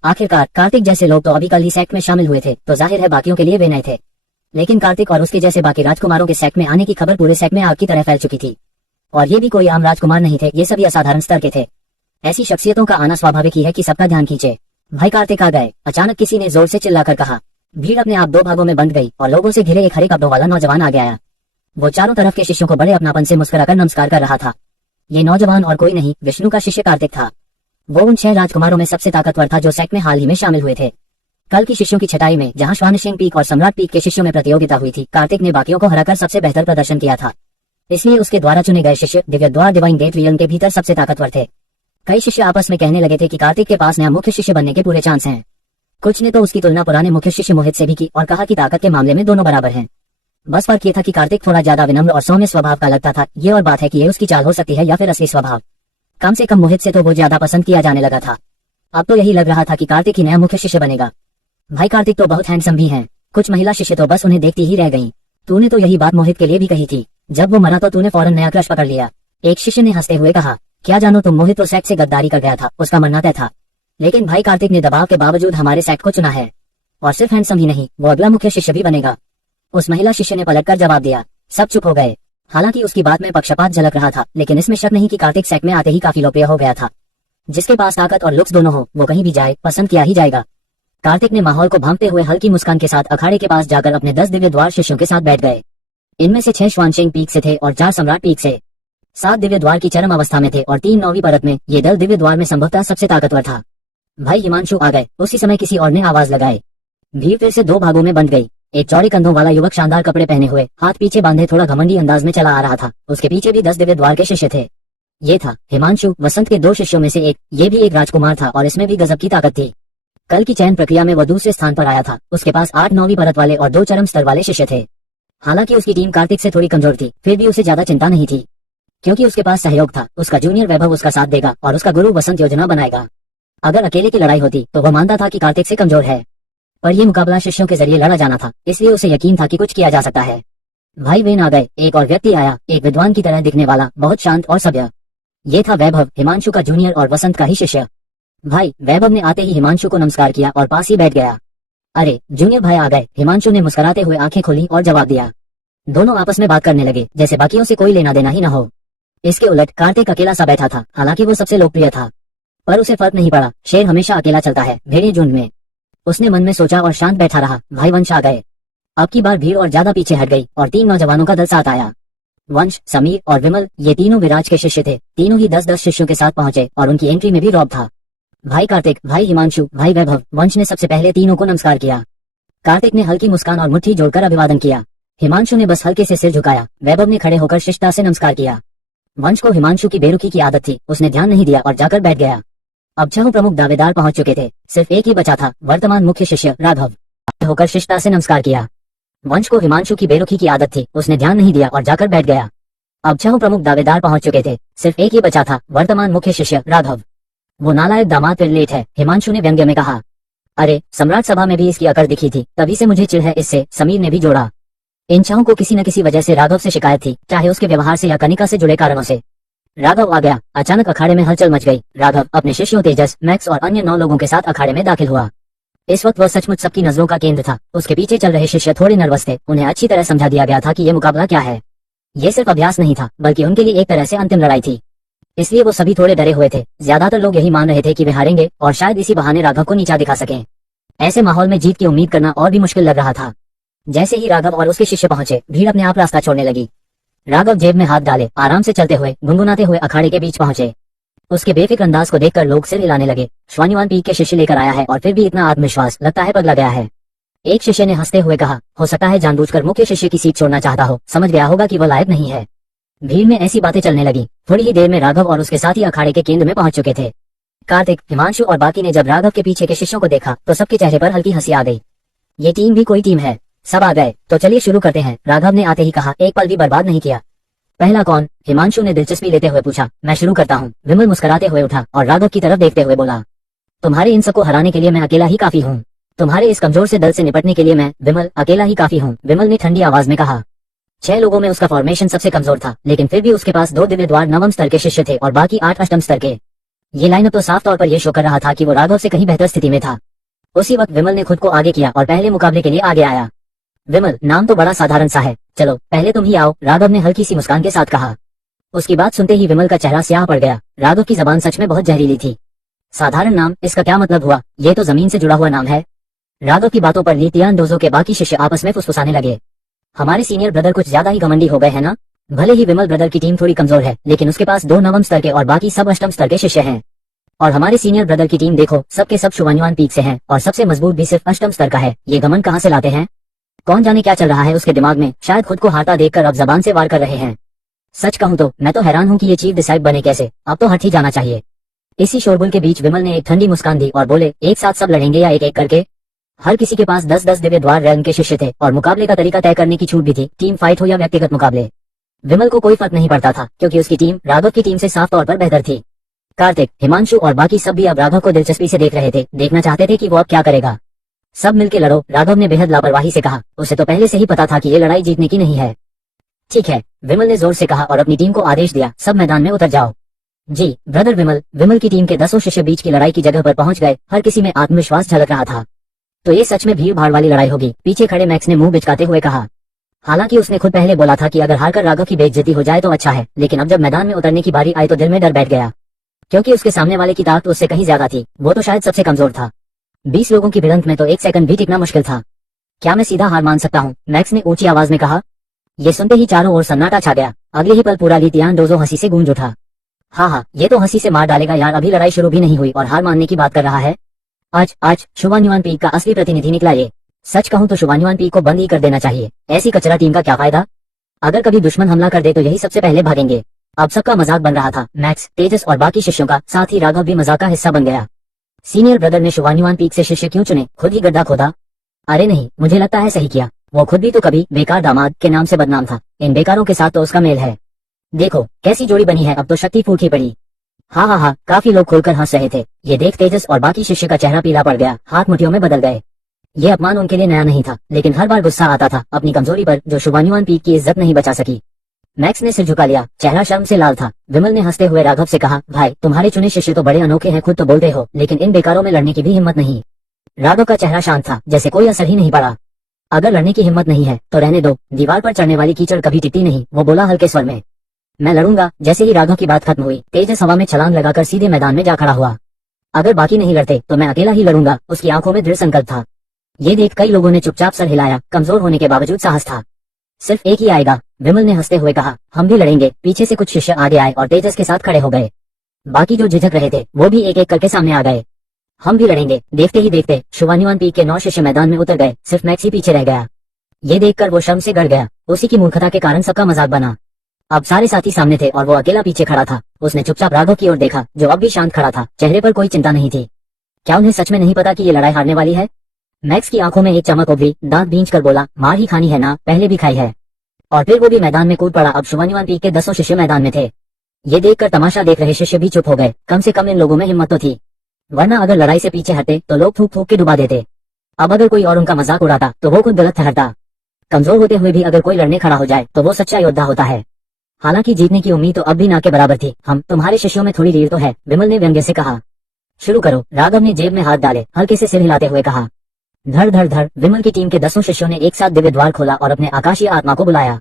आखिरकार कार्तिक जैसे लोग तो अभी कल ही सेक्ट में शामिल हुए थे, तो जाहिर है बाकियों के लिए वे नए थे। लेकिन कार्तिक और उसके जैसे बाकी राजकुमारों के सेक्ट में आने की खबर पूरे सेक्ट में आग की तरह फैल चुकी थी। और ये भी कोई आम राजकुमार नहीं थे, ये सभी असाधारण स्तर के थे। ऐसी शख्सियतों का आना स्वाभाविक ही है कि सबका ध्यान खींचे। भाई कार्तिक आ गए, अचानक किसी ने जोर से चिल्लाकर कहा। भीड़ अपने आप दो भागों में बंट गई और लोगों से घिरे एक हरे कपड़ों वाला नौजवान आगे आया। वो चारों तरफ के शिष्यों को बड़े अपनापन से मुस्कुराकर नमस्कार कर रहा था। ये नौजवान और कोई नहीं, विष्णु का शिष्य कार्तिक था। वो उन 6 राजकुमारों में सबसे ताकतवर था जो सेक्ट में हाल ही में शामिल हुए थे। कल की शिष्यों की छटाई में जहां श्वानशिंग पीक और सम्राट पीक के शिष्यों में प्रतियोगिता हुई थी, कार्तिक ने बाकियों को हराकर सबसे बेहतर प्रदर्शन किया था। इसलिए उसके द्वारा चुने गए शिष्य दिव्य द्वार डिवाइन गेट रियल्म के भीतर सबसे ताकतवर थे। कई शिष्य आपस में कहने लगे थे कि कार्तिक के पास नया मुख्य शिष्य बनने के पूरे चांस हैं। कुछ ने तो उसकी तुलना पुराने मुख्य शिष्य मोहित से भी की और कहा कि ताकत के मामले में दोनों बराबर हैं। बस फर्क ये था कि कार्तिक थोड़ा ज्यादा विनम्र और सौम्य स्वभाव का लगता था। ये और बात है कि ये उसकी चाल हो सकती है या फिर असली स्वभाव। कम से कम मोहित से तो वो ज्यादा पसंद किया जाने लगा था। अब तो यही लग रहा था कि कार्तिक ही नया मुख्य शिष्य बनेगा। भाई कार्तिक तो बहुत हैंडसम भी हैं। कुछ महिला शिष्य तो बस उन्हें देखती ही रह गईं। तूने तो यही बात मोहित के लिए भी कही थी। जब वो मरा तो तूने फौरन नया क्रश पकड़ लिया। एक शिष्य ने हंसते हुए कहा। क्या जानो तुम, मोहित तो सेक्ट से गद्दारी कर गया था, उसका मरना तय था। लेकिन भाई कार्तिक ने दबाव के बावजूद हमारे सेक्ट को चुना है। और सिर्फ हैंडसम ही नहीं, वो अगला मुख्य शिष्य भी बनेगा। उस महिला शिष्य ने पलटकर जवाब दिया। सब चुप हो गए। हालांकि उसकी बात में पक्षपात झलक रहा था, लेकिन इसमें शक नहीं कि कार्तिक सेक्ट में आते ही काफी लोकप्रिय हो गया था। जिसके पास ताकत और लुक्स दोनों हो, वो कहीं भी जाए पसंद किया ही जाएगा। कार्तिक ने माहौल को भांपते हुए हल्की मुस्कान के साथ अखाड़े के पास जाकर अपने 10 दिव्य द्वार शिष्यों के साथ बैठ गए। इनमें से 6 श्वानशिंग पीक से थे और 4 सम्राट पीक से। 7 दिव्य द्वार की चरम अवस्था में थे और 3 9वीं परत में। ये दल दिव्य द्वार में संभवतः सबसे ताकतवर था। भाई हिमांशु आ गए। उसी समय किसी और ने आवाज लगाई। भीड़ फिर से 2 भागों में बंट गई। एक चौड़े कंधों वाला युवक शानदार कपड़े पहने हुए, हाथ पीछे बांधे थोड़ा घमंडी अंदाज में चला आ रहा था। उसके पीछे भी 10 दिव्य द्वार के शिष्य थे। ये था हिमांशु, वसंत के 2 शिष्यों में से एक। ये भी एक राजकुमार था और इसमें भी गजब की ताकत थी। कल की चयन प्रक्रिया में वो दूसरे स्थान पर आया था। उसके पास 8 9वीं परत वाले और 2 चरम स्तर वाले शिष्य थे। हालांकि उसकी टीम कार्तिक से थोड़ी कमजोर थी, फिर भी उसे ज्यादा चिंता नहीं थी, क्योंकि उसके पास सहयोग था। उसका जूनियर वैभव उसका साथ देगा और उसका गुरु वसंत योजना बनाएगा। अगर अकेले की लड़ाई होती तो वह मानता था कि कार्तिक से कमजोर है, पर यह मुकाबला शिष्यों के जरिए लड़ा जाना था, इसलिए उसे यकीन था कि कुछ किया जा सकता है। भाई वेन आ गए। एक और व्यक्ति आया, एक विद्वान की तरह दिखने वाला, बहुत शांत और सभ्य। ये था वैभव, हिमांशु का जूनियर और वसंत का ही शिष्य। भाई वैभव ने आते ही हिमांशु को नमस्कार किया और पास ही बैठ गया। अरे जूनियर भाई आ गए, हिमांशु ने मुस्कुराते हुए आंखें खोली और जवाब दिया। दोनों आपस में बात करने लगे, जैसे बाकियों से कोई लेना देना ही न हो। इसके उलट कार्तिक अकेला सा बैठा था। हालांकि वो सबसे लोकप्रिय था, पर उसे फर्क नहीं पड़ा। शेर हमेशा अकेला चलता है, भेड़िए झुंड में। उसने मन में सोचा और शांत बैठा रहा। भाई वंश आ गए। अब की बार भीड़ और ज्यादा पीछे हट गई और 3 नौजवानों का दल साथ आया। वंश, समीर और विमल, ये तीनों विराज के शिष्य थे। तीनों ही 10-10 शिष्यों के साथ पहुंचे और उनकी एंट्री में भी रौब था। भाई कार्तिक, भाई हिमांशु, भाई वैभव। वंश ने सबसे पहले तीनों को नमस्कार किया। कार्तिक ने हल्की मुस्कान और मुट्ठी जोड़कर अभिवादन किया। हिमांशु ने बस हल्के से सिर झुकाया। वैभव ने खड़े होकर शिष्टता से नमस्कार किया। वंश को हिमांशु की बेरुखी की आदत थी, उसने ध्यान नहीं दिया और जाकर बैठ गया। अब 6 प्रमुख दावेदार पहुंच चुके थे, सिर्फ एक ही बचा था, वर्तमान मुख्य शिष्य राघव। होकर शिष्टता से नमस्कार किया। वंश को हिमांशु की बेरुखी की आदत थी, उसने ध्यान नहीं दिया और जाकर बैठ गया। अब 6 प्रमुख दावेदार पहुंच चुके थे, सिर्फ एक ही बचा था, वर्तमान मुख्य शिष्य राघव। वो नालायक दामाद फिर लेट है, हिमांशु ने व्यंग्य में कहा। अरे, सम्राट सभा में भी इसकी अकड़ दिखी थी, तभी से मुझे चिढ़ है इससे, समीर ने भी जोड़ा। इन 6 को किसी न किसी वजह से राघव से शिकायत थी, चाहे उसके व्यवहार से या कनिका से जुड़े कारणों से। राघव आ गया। अचानक अखाड़े में हलचल मच गई। राघव अपने शिष्यों तेजस, मैक्स और अन्य 9 लोगों के साथ अखाड़े में दाखिल हुआ। इस वक्त वह सचमुच सबकी नजरों का केंद्र था। उसके पीछे चल रहे शिष्य थोड़े नर्वस थे, उन्हें अच्छी तरह समझा दिया गया था कि ये मुकाबला क्या है। ये सिर्फ अभ्यास नहीं था, बल्कि उनके लिए एक तरह से अंतिम लड़ाई थी। इसलिए वो सभी थोड़े डरे हुए थे। ज्यादातर लोग यही मान रहे थे कि वे हारेंगे और शायद इसी बहाने राघव को नीचा दिखा सकें। ऐसे माहौल में जीत की उम्मीद करना और भी मुश्किल लग रहा था। जैसे ही राघव और उसके शिष्य पहुंचे, भीड़ अपने आप रास्ता छोड़ने लगी। राघव जेब में हाथ डाले आराम से चलते हुए गुनगुनाते हुए अखाड़े के बीच पहुंचे। उसके बेफिक्र अंदाज को देखकर लोग सिर हिलाने लगे। श्वान्युआन पीक के शिष्य लेकर आया है और फिर भी इतना आत्मविश्वास, लगता है पगला गया है। एक शिष्य ने हंसते हुए कहा, हो सकता है जानबूझकर मुख्य शिष्य की सीट छोड़ना चाहता हो, समझ गया होगा कि वह लायक नहीं है। भीड़ में ऐसी बातें चलने लगी। थोड़ी ही देर में राघव और उसके साथी अखाड़े के केंद्र में पहुंच चुके थे। कार्तिक, हिमांशु और बाकी ने जब राघव के पीछे के शिष्यों को देखा तो सबके चेहरे पर हल्की हंसी आ गई। ये टीम भी कोई टीम है। सब आ गए तो चलिए शुरू करते हैं, राघव ने आते ही कहा। एक पल भी बर्बाद नहीं किया। पहला कौन? हिमांशु ने दिलचस्पी लेते हुए पूछा। मैं शुरू करता हूँ। विमल मुस्कुराते हुए उठा और राघव की तरफ देखते हुए बोला, तुम्हारे इन सबको हराने के लिए मैं अकेला ही काफी हूँ। तुम्हारे इस कमजोर से दल से निपटने के लिए मैं, विमल, अकेला ही काफी हूँ। विमल ने ठंडी आवाज में कहा। 6 लोगों में उसका फॉर्मेशन सबसे कमजोर था, लेकिन फिर भी उसके पास 2 दिव्य द्वार 9वीं स्तर के शिष्य थे और बाकी 8 अष्टम स्तर के। ये लाइनअप तो साफ तौर पर यह शो कर रहा था कि वो राघव से कहीं बेहतर स्थिति में था। उसी वक्त विमल ने खुद को आगे किया और पहले मुकाबले के लिए आगे आया। विमल, नाम तो बड़ा साधारण सा है, चलो पहले तुम ही आओ, राघव ने हल्की सी मुस्कान के साथ कहा। उसकी बात सुनते ही विमल का चेहरा स्याह पड़ गया। राघव की जबान सच में बहुत जहरीली थी। साधारण नाम, इसका क्या मतलब हुआ? ये तो जमीन से जुड़ा हुआ नाम है। राघव की बातों पर ली तियानडोजो के बाकी शिष्य आपस में फुसफुसाने लगे। हमारे सीनियर ब्रदर कुछ ज्यादा ही घमंडी हो गए हैं ना। भले ही विमल ब्रदर की टीम थोड़ी कमजोर है, लेकिन उसके पास 2 9वीं स्तर के और बाकी सब अष्टम स्तर के शिष्य हैं। और हमारे सीनियर ब्रदर की टीम देखो, सबके सब शुवान्युआन पीक से हैं और सबसे मजबूत भी सिर्फ अष्टम स्तर का है। ये घमंड कहाँ से लाते हैं? कौन जाने क्या चल रहा है उसके दिमाग में। शायद खुद को हारता देखकर अब जबान से वार कर रहे हैं। सच कहूं तो मैं तो हैरान हूं कि ये चीफ डिसाइड बने कैसे। अब तो हट ही जाना चाहिए। इसी शोरगुल के बीच विमल ने एक ठंडी मुस्कान दी और बोले, एक साथ सब लड़ेंगे या एक एक करके? हर किसी के पास 10-10 दिव्य द्वार रैंक के शिष्य थे और मुकाबले का तरीका तय करने की छूट भी थी, टीम फाइट हो या व्यक्तिगत मुकाबले। विमल को कोई फर्क नहीं पड़ता था, क्योंकि उसकी टीम राघव की टीम से साफ तौर पर बेहतर थी। कार्तिक, हिमांशु और बाकी सब भी अब राघव को दिलचस्पी से देख रहे थे, देखना चाहते थे कि वो अब क्या करेगा। सब मिलके लड़ो, राघव ने बेहद लापरवाही से कहा। उसे तो पहले से ही पता था कि ये लड़ाई जीतने की नहीं है। ठीक है, विमल ने जोर से कहा और अपनी टीम को आदेश दिया, सब मैदान में उतर जाओ। जी ब्रदर विमल। विमल की टीम के 10 शिष्य बीच की लड़ाई की जगह पर पहुंच गए। हर किसी में आत्मविश्वास झलक रहा था। तो ये सच में भीड़ भाड़ वाली लड़ाई होगी, पीछे खड़े मैक्स ने मुंह बिचकाते हुए कहा। हालांकि उसने खुद पहले बोला था कि अगर हारकर राघव की बेइज्जती हो जाए तो अच्छा है, लेकिन अब जब मैदान में उतरने की बारी आई तो दिल में डर बैठ गया, क्योंकि उसके सामने वाले की ताकत उससे कहीं ज्यादा थी। वो तो शायद सबसे कमजोर था। 20 लोगों की भिड़ंत में तो 1 सेकंड भी टिकना मुश्किल था। क्या मैं सीधा हार मान सकता हूँ? मैक्स ने ऊंची आवाज में कहा। ये सुनते ही चारों ओर सन्नाटा छा गया। अगले ही पल पूरा लितियान डोजो हंसी से गूंज उठा। हाँ, ये तो हंसी से मार डालेगा यार, अभी लड़ाई शुरू भी नहीं हुई और हार मानने की बात कर रहा है। आज शुवान्युआन पीक का असली प्रतिनिधि निकला ये। सच कहूं तो शुवान्युआन पीक को बंद ही कर देना चाहिए। ऐसी कचरा टीम का क्या फायदा? अगर कभी दुश्मन हमला कर दे तो यही सबसे पहले भागेंगे। अब सबका मजाक बन रहा था, मैक्स, तेजस और बाकी शिष्यों का, साथ ही राघव भी मजाक का हिस्सा बन गया। सीनियर ब्रदर ने शुवान्युआन पीक से शिष्य क्यों चुने? खुद ही गड्ढा खोदा? अरे नहीं, मुझे लगता है सही किया। वो खुद भी तो कभी बेकार दामाद के नाम से बदनाम था। इन बेकारों के साथ तो उसका मेल है। देखो कैसी जोड़ी बनी है, अब तो शक्ति फूट ही पड़ी। हाँ, काफी लोग खुलकर हंस रहे थे। ये देख तेजस और बाकी शिष्य का चेहरा पीला पड़ गया, हाथ मुठ्ठियों में बदल गए। ये अपमान उनके लिए नया नहीं था, लेकिन हर बार गुस्सा आता था अपनी कमजोरी पर, जो शुवान्युआन पीक की इज्जत नहीं बचा सकी। मैक्स ने सिर झुका लिया, चेहरा शर्म से लाल था। विमल ने हंसते हुए राघव से कहा, भाई तुम्हारे चुने शिष्य तो बड़े अनोखे हैं, खुद तो बोलते हो, लेकिन इन बेकारों में लड़ने की भी हिम्मत नहीं। राघव का चेहरा शांत था, जैसे कोई असर ही नहीं पड़ा। अगर लड़ने की हिम्मत नहीं है तो रहने दो, दीवार पर चढ़ने वाली कीचड़ कभी टिकती नहीं, वो बोला हल्के स्वर में। मैं लड़ूंगा। जैसे ही राघव की बात खत्म हुई, तेजस हवा में छलांग लगाकर सीधे मैदान में जा खड़ा हुआ। अगर बाकी नहीं लड़ते तो मैं अकेला ही लड़ूंगा, उसकी आंखों में दृढ़ संकल्प था। ये देख कई लोगों ने चुपचाप सर हिलाया, कमजोर होने के बावजूद साहस था। सिर्फ एक ही आएगा, विमल ने हंसते हुए कहा। हम भी लड़ेंगे। पीछे से कुछ शिष्य आगे आए और तेजस के साथ खड़े हो गए। बाकी जो झिझक रहे थे वो भी एक एक करके सामने आ गए। हम भी लड़ेंगे। देखते ही देखते शुवान्युआन पीक के 9 शिष्य मैदान में उतर गए, सिर्फ मैक्स ही पीछे रह गया। ये देखकर वो शर्म से गड़ गया। उसी की मूर्खता के कारण सबका मजाक बना। अब सारे साथी सामने थे और वो अकेला पीछे खड़ा था। उसने चुपचाप राघव की ओर देखा, जो अब भी शांत खड़ा था। चेहरे पर कोई चिंता नहीं थी। क्या उन्हें सच में नहीं पता कि ये लड़ाई हारने वाली है? मैक्स की आंखों में एक चमक उभरी, दांत भींच कर बोला, मार ही खानी है ना, पहले भी खाई है। और फिर वो भी मैदान में कूद पड़ा। अब शुभान्युमान पीक के 10 शिष्य मैदान में थे। ये देखकर तमाशा देख रहे शिष्य भी चुप हो गए। कम से कम इन लोगों में हिम्मत तो थी, वरना अगर लड़ाई से पीछे हटते तो लोग थूक थूक के डुबा देते। अब अगर कोई और उनका मजाक उड़ाता तो वो खुद गलत ठहरता। कमजोर होते हुए भी अगर कोई लड़ने खड़ा हो जाए तो वो सच्चा योद्धा होता है। हालांकि जीतने की उम्मीद तो अब भी ना के बराबर थी। हम तुम्हारे शिष्यों में थोड़ी रीढ़ तो है, विमल ने व्यंग्य से कहा। शुरू करो, राघव ने जेब में हाथ डाले हल्के से सिर हिलाते हुए कहा। धड़ धड़ धड़ विमल की टीम के 10 शिष्यों ने एक साथ दिव्य द्वार खोला और अपने आकाशीय आत्मा को बुलाया।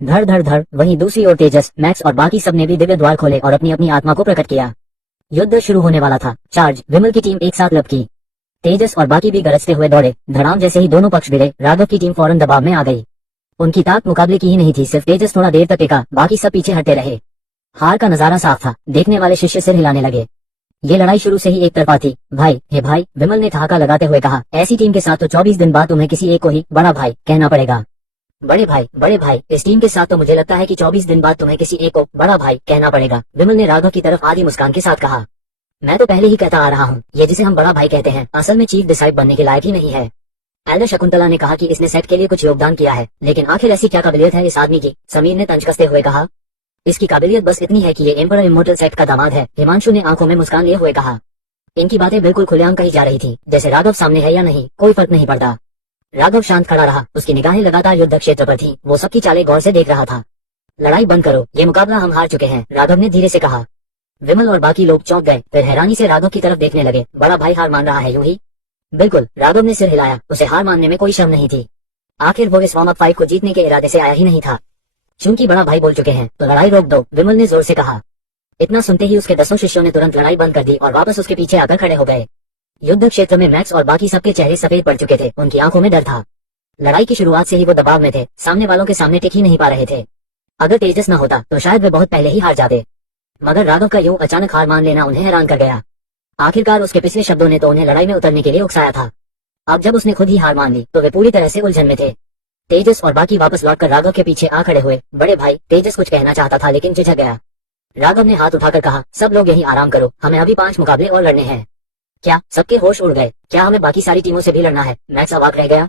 धड़ धड़ धड़ वहीं दूसरी ओर तेजस, मैक्स और बाकी सब ने भी दिव्य द्वार खोले और अपनी अपनी आत्मा को प्रकट किया। युद्ध शुरू होने वाला था। चार्ज, विमल की टीम एक साथ लपकी। तेजस और बाकी भी गरजते हुए दौड़े। धड़ाम जैसे ही दोनों पक्ष भिड़े, राघव की टीम फौरन दबाव में आ गई। उनकी ताक मुकाबले की ही नहीं थी। सिर्फ तेजस थोड़ा देर तक टिका, बाकी सब पीछे हटते रहे। हार का नजारा साफ था। देखने वाले शिष्य सिर हिलाने लगे। ये लड़ाई शुरू से ही एक तरफा थी। भाई, हे भाई, विमल ने ठहाका लगाते हुए कहा। ऐसी टीम के साथ तो 24 दिन बाद तुम्हें किसी एक को ही बड़ा भाई कहना पड़ेगा। बड़े भाई, इस टीम के साथ तो मुझे लगता है कि 24 दिन बाद तुम्हें किसी एक को बड़ा भाई कहना पड़ेगा, विमल ने राघव की तरफ आधी मुस्कान के साथ कहा। मैं तो पहले ही कहता आ रहा हूँ, ये जिसे हम बड़ा भाई कहते हैं असल में चीफ डिसाइड बनने के लायक ही नहीं है। एल्डर शकुंतला ने कहा कि इसने सेट के लिए कुछ योगदान किया है, लेकिन आखिर ऐसी क्या काबिलियत है इस आदमी की? समीर ने तंज कसते हुए कहा। इसकी काबिलियत बस इतनी है कि ये एम्परर इमोर्टल सेट का दामाद है, हिमांशु ने आंखों में मुस्कान लिए हुए कहा। इनकी बातें बिल्कुल खुलेआम कही जा रही थी, जैसे राघव सामने है या नहीं कोई फर्क नहीं पड़ता। राघव शांत खड़ा रहा, उसकी निगाहें लगातार युद्ध क्षेत्र पर थीं। वो सबकी चालें गौर से देख रहा था। लड़ाई बंद करो, ये मुकाबला हम हार चुके हैं, राघव ने धीरे से कहा। विमल और बाकी लोग चौंक गए, फिर हैरानी से राघव की तरफ देखने लगे। बड़ा भाई हार मान रहा है यूं ही? बिल्कुल, राघव ने सिर हिलाया। उसे हार मानने में कोई शर्म नहीं थी। आखिर वो इस वार्म अप फाइट को जीतने के इरादे से आया ही नहीं था। चूंकि बड़ा भाई बोल चुके हैं तो लड़ाई रोक दो, विमल ने जोर से कहा। इतना सुनते ही उसके 10 शिष्यों ने तुरंत लड़ाई बंद कर दी और वापस उसके पीछे आकर खड़े हो गए। युद्ध क्षेत्र में मैक्स और बाकी सबके चेहरे सफेद पड़ चुके थे। उनकी आंखों में डर था। लड़ाई की शुरुआत से ही वो दबाव में थे, सामने वालों के सामने टिक ही नहीं पा रहे थे। अगर तेजस न होता तो शायद वे बहुत पहले ही हार जाते, मगर राघव का यूं अचानक हार मान लेना उन्हें हैरान कर गया। आखिरकार उसके पिछले शब्दों ने तो उन्हें लड़ाई में उतरने के लिए उकसाया था। अब जब उसने खुद ही हार मान ली तो वे पूरी तरह से उलझन में थे। तेजस और बाकी वापस लौटकर राघव के पीछे आ खड़े हुए। बड़े भाई, तेजस कुछ कहना चाहता था लेकिन झिझक गया। राघव ने हाथ उठाकर कहा, सब लोग यहीं आराम करो, हमें अभी 5 मुकाबले और लड़ने हैं। क्या? सबके होश उड़ गए। क्या हमें बाकी सारी टीमों से भी लड़ना है? मैक्स अवाक रह गया।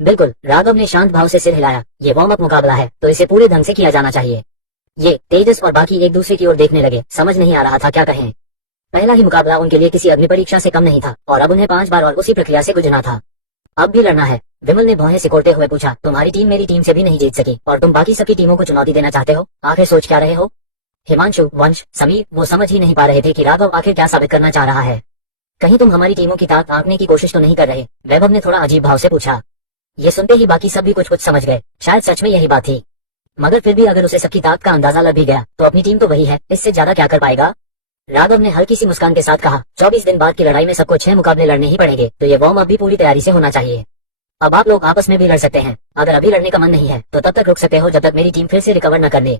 बिल्कुल, राघव ने शांत भाव से सिर हिलाया। ये वार्म अप मुकाबला है तो इसे पूरे ढंग से किया जाना चाहिए। ये तेजस और बाकी एक दूसरे की ओर देखने लगे, समझ नहीं आ रहा था क्या कहें। पहला ही मुकाबला उनके लिए किसी अग्नि परीक्षा से कम नहीं था और अब उन्हें 5 बार और उसी प्रक्रिया से गुजरना था। अब भी लड़ना है? विमल ने भौहें सिकोड़ते हुए पूछा। तुम्हारी टीम मेरी टीम से भी नहीं जीत सकी और तुम बाकी सबकी टीमों को चुनौती देना चाहते हो? आखिर सोच क्या रहे हो? हिमांशु, वंश, समीर वो समझ ही नहीं पा रहे थे कि राघव आखिर क्या साबित करना चाह रहा है। कहीं तुम हमारी टीमों की ताकत आंकने की कोशिश तो नहीं कर रहे? वैभव ने थोड़ा अजीब भाव से पूछा। ये सुनते ही बाकी सब भी कुछ कुछ समझ गए। शायद सच में यही बात थी, मगर फिर भी अगर उसे सबकी ताकत का अंदाजा लग भी गया तो अपनी टीम तो वही है, इससे ज्यादा क्या कर पाएगा? राघव ने हल्की सी मुस्कान के साथ कहा। 24 दिन बाद की लड़ाई में सबको 6 मुकाबले लड़ने ही पड़ेंगे, तो ये वार्म अप भी पूरी तैयारी से होना चाहिए। अब आप लोग आपस में भी लड़ सकते हैं। अगर अभी लड़ने का मन नहीं है तो तब तक रुक सकते हो जब तक मेरी टीम फिर से रिकवर न कर ले।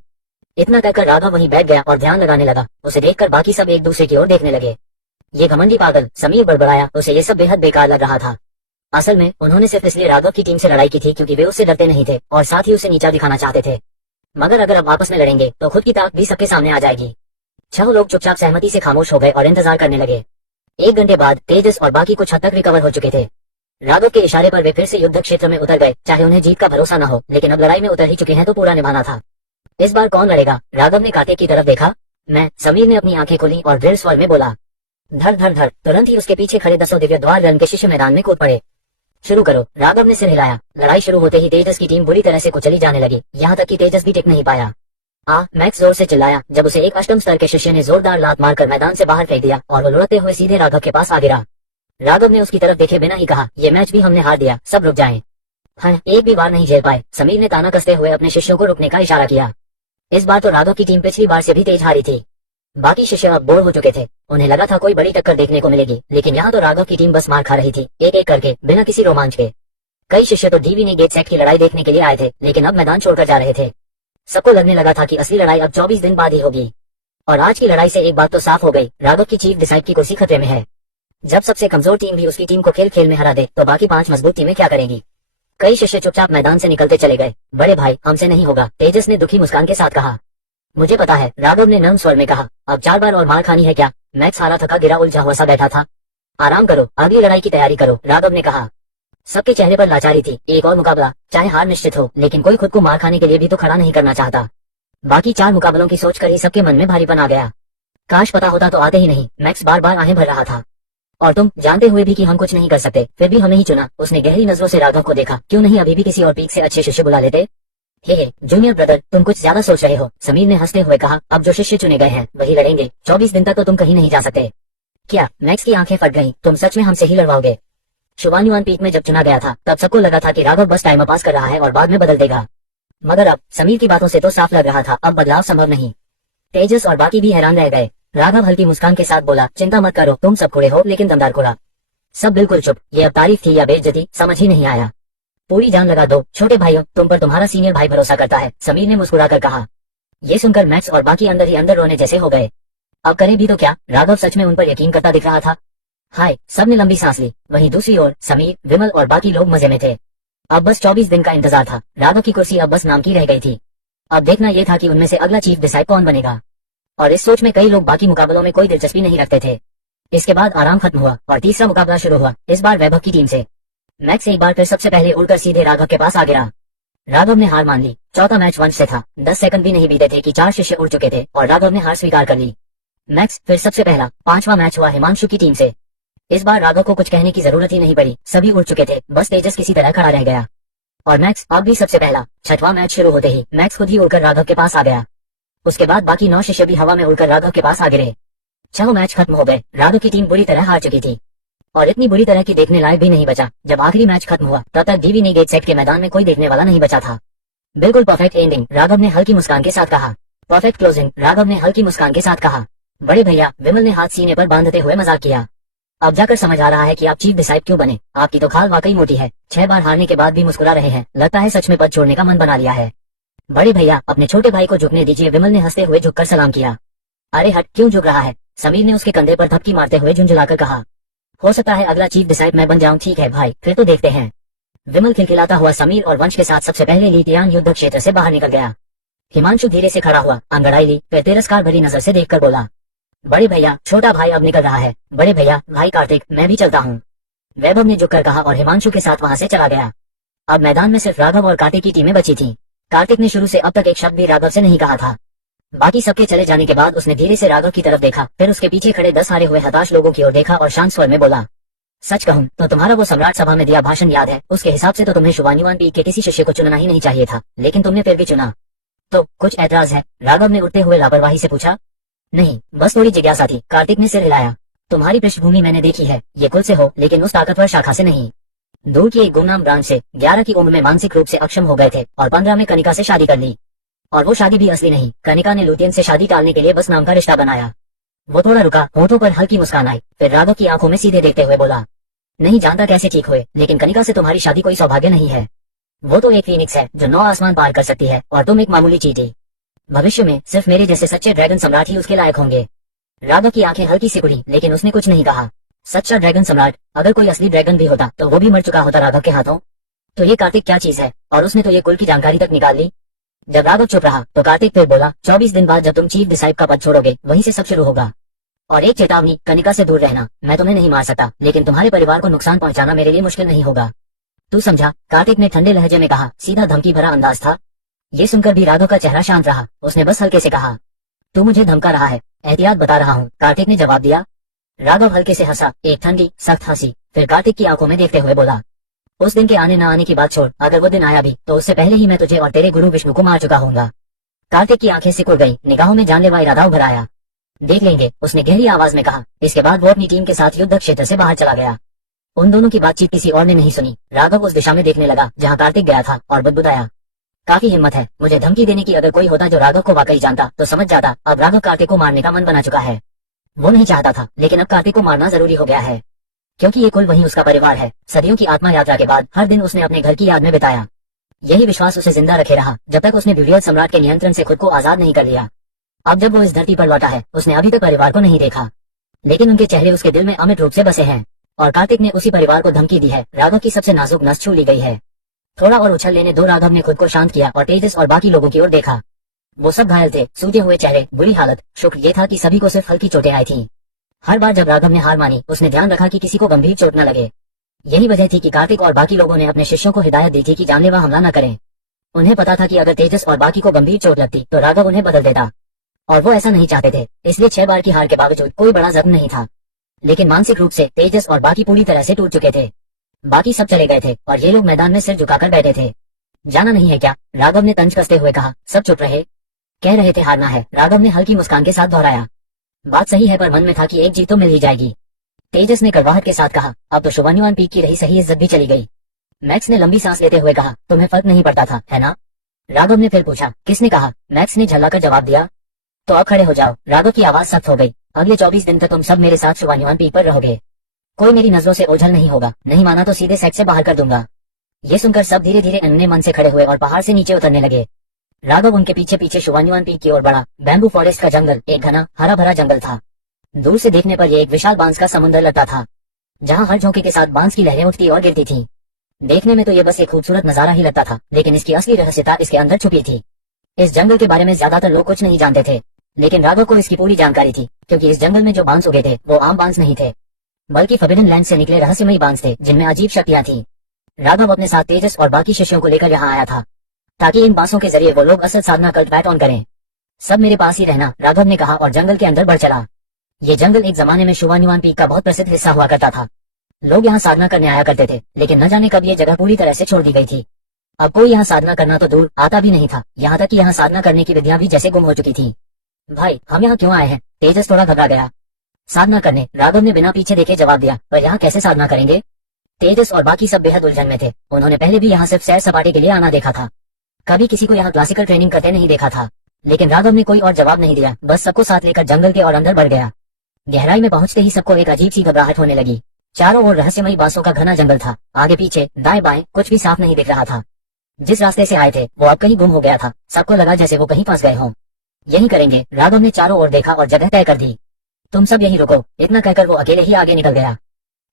इतना कहकर राघव वहीं बैठ गया और ध्यान लगाने लगा। उसे देखकर बाकी सब एक दूसरे की ओर देखने लगे। ये घमंडी पागल, समीर बड़बड़ाया। उसे ये सब बेहद बेकार लग रहा था। असल में उन्होंने सिर्फ इसलिए राघव की टीम से लड़ाई की थी क्योंकि वे उससे डरते नहीं थे और साथ ही उसे नीचा दिखाना चाहते थे। मगर अगर अब आपस में लड़ेंगे तो खुद की ताकत भी सबके सामने आ जाएगी। 6 लोग चुपचाप सहमति से खामोश हो गए और इंतजार करने लगे। 1 घंटे बाद तेजस और बाकी कुछ हद तक रिकवर हो चुके थे। राघव के इशारे पर वे फिर से युद्ध क्षेत्र में उतर गए। चाहे उन्हें जीत का भरोसा न हो, लेकिन अब लड़ाई में उतर ही चुके हैं तो पूरा निभाना था। इस बार कौन लड़ेगा? राघव ने कांटे की तरफ देखा। मैं, समीर ने अपनी आंखें खोली और दृढ़ स्वर में बोला। धड़ धड़ धड़ तुरंत ही उसके पीछे खड़े 10 दिव्य द्वार रन के शिष्य मैदान में कूद पड़े। शुरू करो, राघव ने सिर हिलाया। लड़ाई शुरू होते ही तेजस की टीम बुरी तरह से कुचली जाने लगी, यहाँ तक कि तेजस भी टिक नहीं पाया। मैक्स जोर से चिल्लाया जब उसे एक अष्टम स्तर के शिष्य ने जोरदार लात मारकर मैदान से बाहर फेंक दिया और वो लुढ़कते हुए सीधे राघव के पास आ गिरा। राघव ने उसकी तरफ देखे बिना ही कहा, ये मैच भी हमने हार दिया, सब रुक जाएं। हाँ, एक भी बार नहीं झेल पाए। समीर ने ताना कसते हुए अपने शिष्यों को रुकने का इशारा किया। इस बार तो राघव की टीम पिछली बार से भी तेज हारी थी। बाकी शिष्य अब बोर हो चुके थे। उन्हें लगा था कोई बड़ी टक्कर देखने को मिलेगी, लेकिन यहाँ तो राघव की टीम बस मार खा रही थी, एक एक करके, बिना किसी रोमांच के। कई शिष्य तो डीवी ने गेट सेट की लड़ाई देखने के लिए आए थे, लेकिन अब मैदान छोड़कर जा रहे थे। सबको लगने लगा था कि असली लड़ाई अब 24 दिन बाद ही होगी। और आज की लड़ाई से एक बात तो साफ हो गई, राघव की चीफ डिसाइड की कुर्सी खतरे में है। जब सबसे कमजोर टीम भी उसकी टीम को खेल खेल में हरा दे तो बाकी 5 मजबूत टीमें क्या करेंगी? कई शिष्य चुपचाप मैदान से निकलते चले गए। बड़े भाई, हमसे नहीं होगा, तेजस ने दुखी मुस्कान के साथ कहा। मुझे पता है, राघव ने नर्म स्वर में कहा। अब 4 बार और मार खानी है क्या? मैक्स हारा थका गिरा उलझा हुआ सा बैठा था। आराम करो, अगली लड़ाई की तैयारी करो, राघव ने कहा। सबके चेहरे पर लाचारी थी। एक और मुकाबला, चाहे हार निश्चित हो, लेकिन कोई खुद को मार खाने के लिए भी तो खड़ा नहीं करना चाहता। बाकी 4 मुकाबलों की सोचकर ही सबके मन में भारीपन आ गया। काश पता होता तो आते ही नहीं। मैक्स बार बार आहें भर रहा था। और तुम जानते हुए भी कि हम कुछ नहीं कर सकते, फिर भी हमें ही चुना। उसने गहरी नजरों से राघव को देखा। क्यों नहीं अभी भी किसी और पीक से अच्छे शिष्य बुला लेते? हे जूनियर ब्रदर, तुम कुछ ज्यादा सोच रहे हो, समीर ने हंसते हुए कहा। अब जो शिष्य चुने गए हैं वही लड़ेंगे। 24 दिन तक तो तुम कहीं नहीं जा सकते। क्या? मैक्स की आंखें फट गईं। तुम सच में हमसे ही लड़वाओगे? शुभान्युआन पीक में जब चुना गया था तब सबको लगा था कि राघव बस टाइम पास कर रहा है और बाद में बदल देगा, मगर अब समीर की बातों से तो साफ लग रहा था अब बदलाव संभव नहीं। तेजस और बाकी भी हैरान रह गए। राघव हल्की मुस्कान के साथ बोला, चिंता मत करो, तुम सब खुड़े हो लेकिन दमदार खुड़ा। सब बिल्कुल चुप। ये अब तारीफ थी या बेइज्जती, समझ ही नहीं आया। पूरी जान लगा दो छोटे भाइयों, तुम पर तुम्हारा सीनियर भाई भरोसा करता है, समीर ने मुस्कुराकर कहा। ये सुनकर मैक्स और बाकी अंदर ही अंदर रोने जैसे हो गए। अब करें भी तो क्या? राघव सच में उन पर यकीन करता दिख रहा था। हाय, सबने लंबी सांस ली। वहीं दूसरी ओर समीर, विमल और बाकी लोग मजे में थे। अब बस 24 दिन का इंतजार था। राघव की कुर्सी अब बस नाम की रह गई थी। अब देखना यह था कि उनमें से अगला चीफ डिसाइड कौन बनेगा। और इस सोच में कई लोग बाकी मुकाबलों में कोई दिलचस्पी नहीं रखते थे। इसके बाद आराम खत्म हुआ और तीसरा मुकाबला शुरू हुआ, इस बार वैभव की टीम से। मैक्स एक बार फिर सबसे पहले उड़कर सीधे राघव के पास आ गिरा। राघव ने हार मान ली। चौथा मैच वंश से था। 10 सेकंड भी नहीं बीते थे कि 4 शिष्य उड़ चुके थे और राघव ने हार स्वीकार कर ली। मैक्स फिर सबसे पहला 5वां मैच हुआ हिमांशु की टीम से। इस बार राघव को कुछ कहने की जरूरत ही नहीं पड़ी, सभी उड़ चुके थे, बस तेजस किसी तरह खड़ा रह गया। और मैक्स अब भी सबसे पहला। 6वां मैच शुरू होते ही मैक्स खुद ही उड़कर राघव के पास आ गया। उसके बाद बाकी 9 शिष्य भी हवा में उड़कर राघव के पास आ गिरे। 6 मैच खत्म हो गए। राघव की टीम बुरी तरह हार चुकी थी और इतनी बुरी तरह की देखने लायक भी नहीं बचा। जब आखिरी मैच खत्म हुआ तब तक डीवी ने गेट सेट के मैदान में कोई देखने वाला नहीं बचा था। बिल्कुल परफेक्ट एंडिंग, राघव ने हल्की मुस्कान के साथ कहा। परफेक्ट क्लोजिंग, राघव ने हल्की मुस्कान के साथ कहा। बड़े भैया, विमल ने हाथ सीने पर बांधते हुए मजाक किया। अब जाकर समझ आ रहा है कि आप चीफ डिसाइड क्यों बने। आपकी तो खाल वाकई मोटी है। 6 बार हारने के बाद भी मुस्कुरा रहे हैं, लगता है सच में पद छोड़ने का मन बना लिया है। बड़े भैया, अपने छोटे भाई को झुकने दीजिए, विमल ने हंसते हुए झुककर सलाम किया। अरे हट, क्यों झुक रहा है? समीर ने उसके कंधे पर थपकी मारते हुए झुंझुलाकर कहा। हो सकता है अगला चीफ डिसाइड मैं बन जाऊं। ठीक है भाई, फिर तो देखते हैं। विमल खिलखिलाता हुआ समीर और वंश के साथ सबसे पहले लीतियान युद्ध क्षेत्र से बाहर निकल गया। हिमांशु धीरे से खड़ा हुआ, अंगड़ाई ली, फिर तिरस्कार भरी नजर से देखकर बोला, बड़े भैया, छोटा भाई अब निकल रहा है। बड़े भैया, भाई कार्तिक, मैं भी चलता हूँ। वैभव ने झुककर कहा और हिमांशु के साथ वहां से चला गया। अब मैदान में सिर्फ राघव और कार्तिक की टीमें बची थी। कार्तिक ने शुरू से अब तक एक शब्द भी राघव से नहीं कहा था। बाकी सबके चले जाने के बाद उसने धीरे से राघव की तरफ देखा, फिर उसके पीछे खड़े 10 हारे हुए हताश लोगों की ओर देखा और शांत स्वर में बोला, सच कहूं तो तुम्हारा वो सम्राट सभा में दिया भाषण याद है? उसके हिसाब से तो तुम्हें शुभान्युआन पीक के किसी शिष्य को चुनना ही नहीं चाहिए था, लेकिन तुमने फिर भी चुना। तो कुछ ऐतराज है? राघव ने उठते हुए लापरवाही से पूछा। नहीं, बस थोड़ी जिज्ञासा थी, कार्तिक ने सिर हिलाया। तुम्हारी पृष्ठभूमि मैंने देखी है, ये कुल से हो लेकिन उस ताकतवर शाखा से नहीं। दूर की एक गुमनाम ब्रांच से। 11 की उम्र में मानसिक रूप से अक्षम हो गए थे और 15 में कनिका से शादी कर ली। और वो शादी भी असली नहीं, कनिका ने लुतियन से शादी टालने के लिए बस नाम का रिश्ता बनाया। वो थोड़ा रुका, होठों पर हल्की मुस्कान आई, फिर राघव की आंखों में सीधे देखते हुए बोला, नहीं जानता कैसे ठीक हुए, लेकिन कनिका से तुम्हारी शादी कोई सौभाग्य नहीं है। वो तो एक फीनिक्स है जो 9 आसमान पार कर सकती है और तुम एक मामूली चींटी। भविष्य में सिर्फ मेरे जैसे सच्चे ड्रैगन सम्राट ही उसके लायक होंगे। राघव की आंखें हल्की सिकुड़ी, लेकिन उसने कुछ नहीं कहा। सच्चा ड्रैगन सम्राट? अगर कोई असली ड्रैगन भी होता तो वो भी मर चुका होता राघव के हाथों। तो ये कार्तिक क्या चीज है? और उसने तो ये कुल की जानकारी तक निकाल ली। जब राघव चुप रहा तो कार्तिक फिर बोला, 24 दिन बाद जब तुम चीफ डिसाइड का पद छोड़ोगे वहीं से सब शुरू होगा। और एक चेतावनी, कनिका से दूर रहना। मैं तुम्हें नहीं मार सकता, लेकिन तुम्हारे परिवार को नुकसान पहुंचाना मेरे लिए मुश्किल नहीं होगा। तू समझा? कार्तिक ने ठंडे लहजे में कहा, सीधा धमकी भरा अंदाज था। ये सुनकर भी राघव का चेहरा शांत रहा। उसने बस हल्के से कहा, तू मुझे धमका रहा है? एहतियात बता रहा हूँ, कार्तिक ने जवाब दिया। राघव हल्के से हंसा, एक ठंडी सख्त हंसी, फिर कार्तिक की आंखों में देखते हुए बोला, उस दिन के आने न आने की बात छोड़, अगर वो दिन आया भी तो उससे पहले ही मैं तुझे और तेरे गुरु विष्णु को मार चुका होऊंगा। कार्तिक की आंखें सिकुड़ गई, निगाहों में जानलेवा इरादा उभर आया। देख लेंगे, उसने गहरी आवाज में कहा। इसके बाद वो अपनी टीम के साथ युद्ध क्षेत्र से बाहर चला गया। उन दोनों की बातचीत किसी और ने नहीं सुनी। राघव उस दिशा में देखने लगा जहाँ कार्तिक गया था और बुदबुदाया, काफी हिम्मत है मुझे धमकी देने की। अगर कोई होता जो राघव को वाकई जानता तो समझ जाता अब राघव कार्तिक को मारने का मन बना चुका है। वो नहीं चाहता था, लेकिन अब कार्तिक को मारना जरूरी हो गया है, क्योंकि ये कुल वही उसका परिवार है। सदियों की आत्मा यात्रा के बाद हर दिन उसने अपने घर की याद में बिताया। यही विश्वास उसे जिंदा रखे रहा जब तक उसने ब्यूलियत सम्राट के नियंत्रण से खुद को आजाद नहीं कर लिया। अब जब वो इस धरती पर लौटा है, उसने अभी तक परिवार को नहीं देखा, लेकिन उनके चेहरे उसके दिल में अमिट रूप से बसे हैं। और कार्तिक ने उसी परिवार को धमकी दी है। राघव की सबसे नाजुक नस छू ली गई है। थोड़ा और उछल लेने दो राघव ने खुद को शांत किया और तेजस और बाकी लोगों की ओर देखा। वो सब घायल थे, सूजे हुए चेहरे, बुरी हालत। शुक्र ये था कि सभी को सिर्फ हल्की चोटें आई थीं। हर बार जब राघव ने हार मानी, उसने ध्यान रखा कि किसी को गंभीर चोट न लगे। यही वजह थी कि कार्तिक और बाकी लोगों ने अपने शिष्यों को हिदायत दी थी कि जानलेवा हमला न करें। उन्हें पता था कि अगर तेजस और बाकी को गंभीर चोट लगती तो राघव उन्हें बदल देता, और वो ऐसा नहीं चाहते थे। इसलिए 6 बार की हार के बावजूद कोई बड़ा जख्म नहीं था, लेकिन मानसिक रूप से तेजस और बाकी पूरी तरह से टूट चुके थे। बाकी सब चले गए थे और ये लोग मैदान में सिर झुकाकर बैठे थे। जाना नहीं है क्या? राघव ने तंज कसते हुए कहा। सब चुप रहे। कह रहे थे हारना है, राघव ने हल्की मुस्कान के साथ दोहराया। बात सही है, पर मन में था कि एक जीत तो मिल ही जाएगी। तेजस ने कड़वाहट के साथ कहा। अब तो शुभान्युआन पीक की रही सही इज्जत भी चली गई। मैक्स ने लंबी सांस लेते हुए कहा। तुम्हें फर्क नहीं पड़ता था, है ना? राघव ने फिर पूछा। किसने कहा? मैक्स ने झल्लाकर जवाब दिया। तो अब खड़े हो जाओ। राघव की आवाज सख्त हो गई। अगले 24 दिन तक तुम सब मेरे साथ शुभान्युआन पीक पर रहोगे। कोई मेरी नजरों से ओझल नहीं होगा। नहीं माना तो सीधे सेट से बाहर कर दूंगा। ये सुनकर सब धीरे धीरे अन्य मन से खड़े हुए और पहाड़ से नीचे उतरने लगे। राघव उनके पीछे पीछे शुभान्युआन पीक की ओर बढ़ा। बैम्बू फॉरेस्ट का जंगल एक घना हरा भरा जंगल था। दूर से देखने पर यह एक विशाल बांस का समुद्र लगता था, जहाँ हर झोंके के साथ बांस की लहरें उठती और गिरती थीं। देखने में तो यह बस एक खूबसूरत नजारा ही लगता था, लेकिन इसकी असली रहस्यता इसके अंदर छुपी थी। इस जंगल के बारे में ज्यादातर लोग कुछ नहीं जानते थे, लेकिन राघव को इसकी पूरी जानकारी थी, क्योंकि इस जंगल में जो बांस उगे थे वो आम बांस नहीं थे, बल्कि फॉरबिडन लैंड से निकले रहस्यमयी बांस थे, जिनमें अजीब शक्तियां थीं। राघव अपने साथ तेजस और बाकी शिष्यों को लेकर यहाँ आया था, ताकि इन बांसों के जरिए वो लोग असल साधना कल्ट बैट ऑन करें। सब मेरे पास ही रहना, राघव ने कहा और जंगल के अंदर बढ़ चला। ये जंगल एक जमाने में शुभान्युआन पीक का बहुत प्रसिद्ध हिस्सा हुआ करता था। लोग यहाँ साधना करने आया करते थे, लेकिन न जाने कब ये जगह पूरी तरह से छोड़ दी गई थी। अब कोई यहाँ साधना करना तो दूर आता भी नहीं था, यहाँ तक कि यहाँ साधना करने की विधियां भी जैसे गुम हो चुकी थी। भाई, हम यहाँ क्यों आए हैं? तेजस थोड़ा घबरा गया। साधना करने, राघव ने बिना पीछे देखे जवाब दिया। पर यहाँ कैसे साधना करेंगे? तेजस और बाकी सब बेहद उलझन में थे। उन्होंने पहले भी यहाँ सिर्फ सैर सपाटे के लिए आना देखा था, कभी किसी को यहाँ क्लासिकल ट्रेनिंग करते नहीं देखा था। लेकिन राघव ने कोई और जवाब नहीं दिया, बस सबको साथ लेकर जंगल के और अंदर बढ़ गया। गहराई में पहुंचते ही सबको एक अजीब सी घबराहट होने लगी। चारों ओर रहस्यमयी बांसों का घना जंगल था। आगे पीछे दाएं बाएं कुछ भी साफ नहीं दिख रहा था। जिस रास्ते से आए थे वो अब कहीं गुम हो गया था। सबको लगा जैसे वो कहीं फंस गए हों। यही करेंगे, राघव ने चारों ओर देखा और जगह तय कर दी। तुम सब यहीं रुको, इतना कहकर वो अकेले ही आगे निकल गया।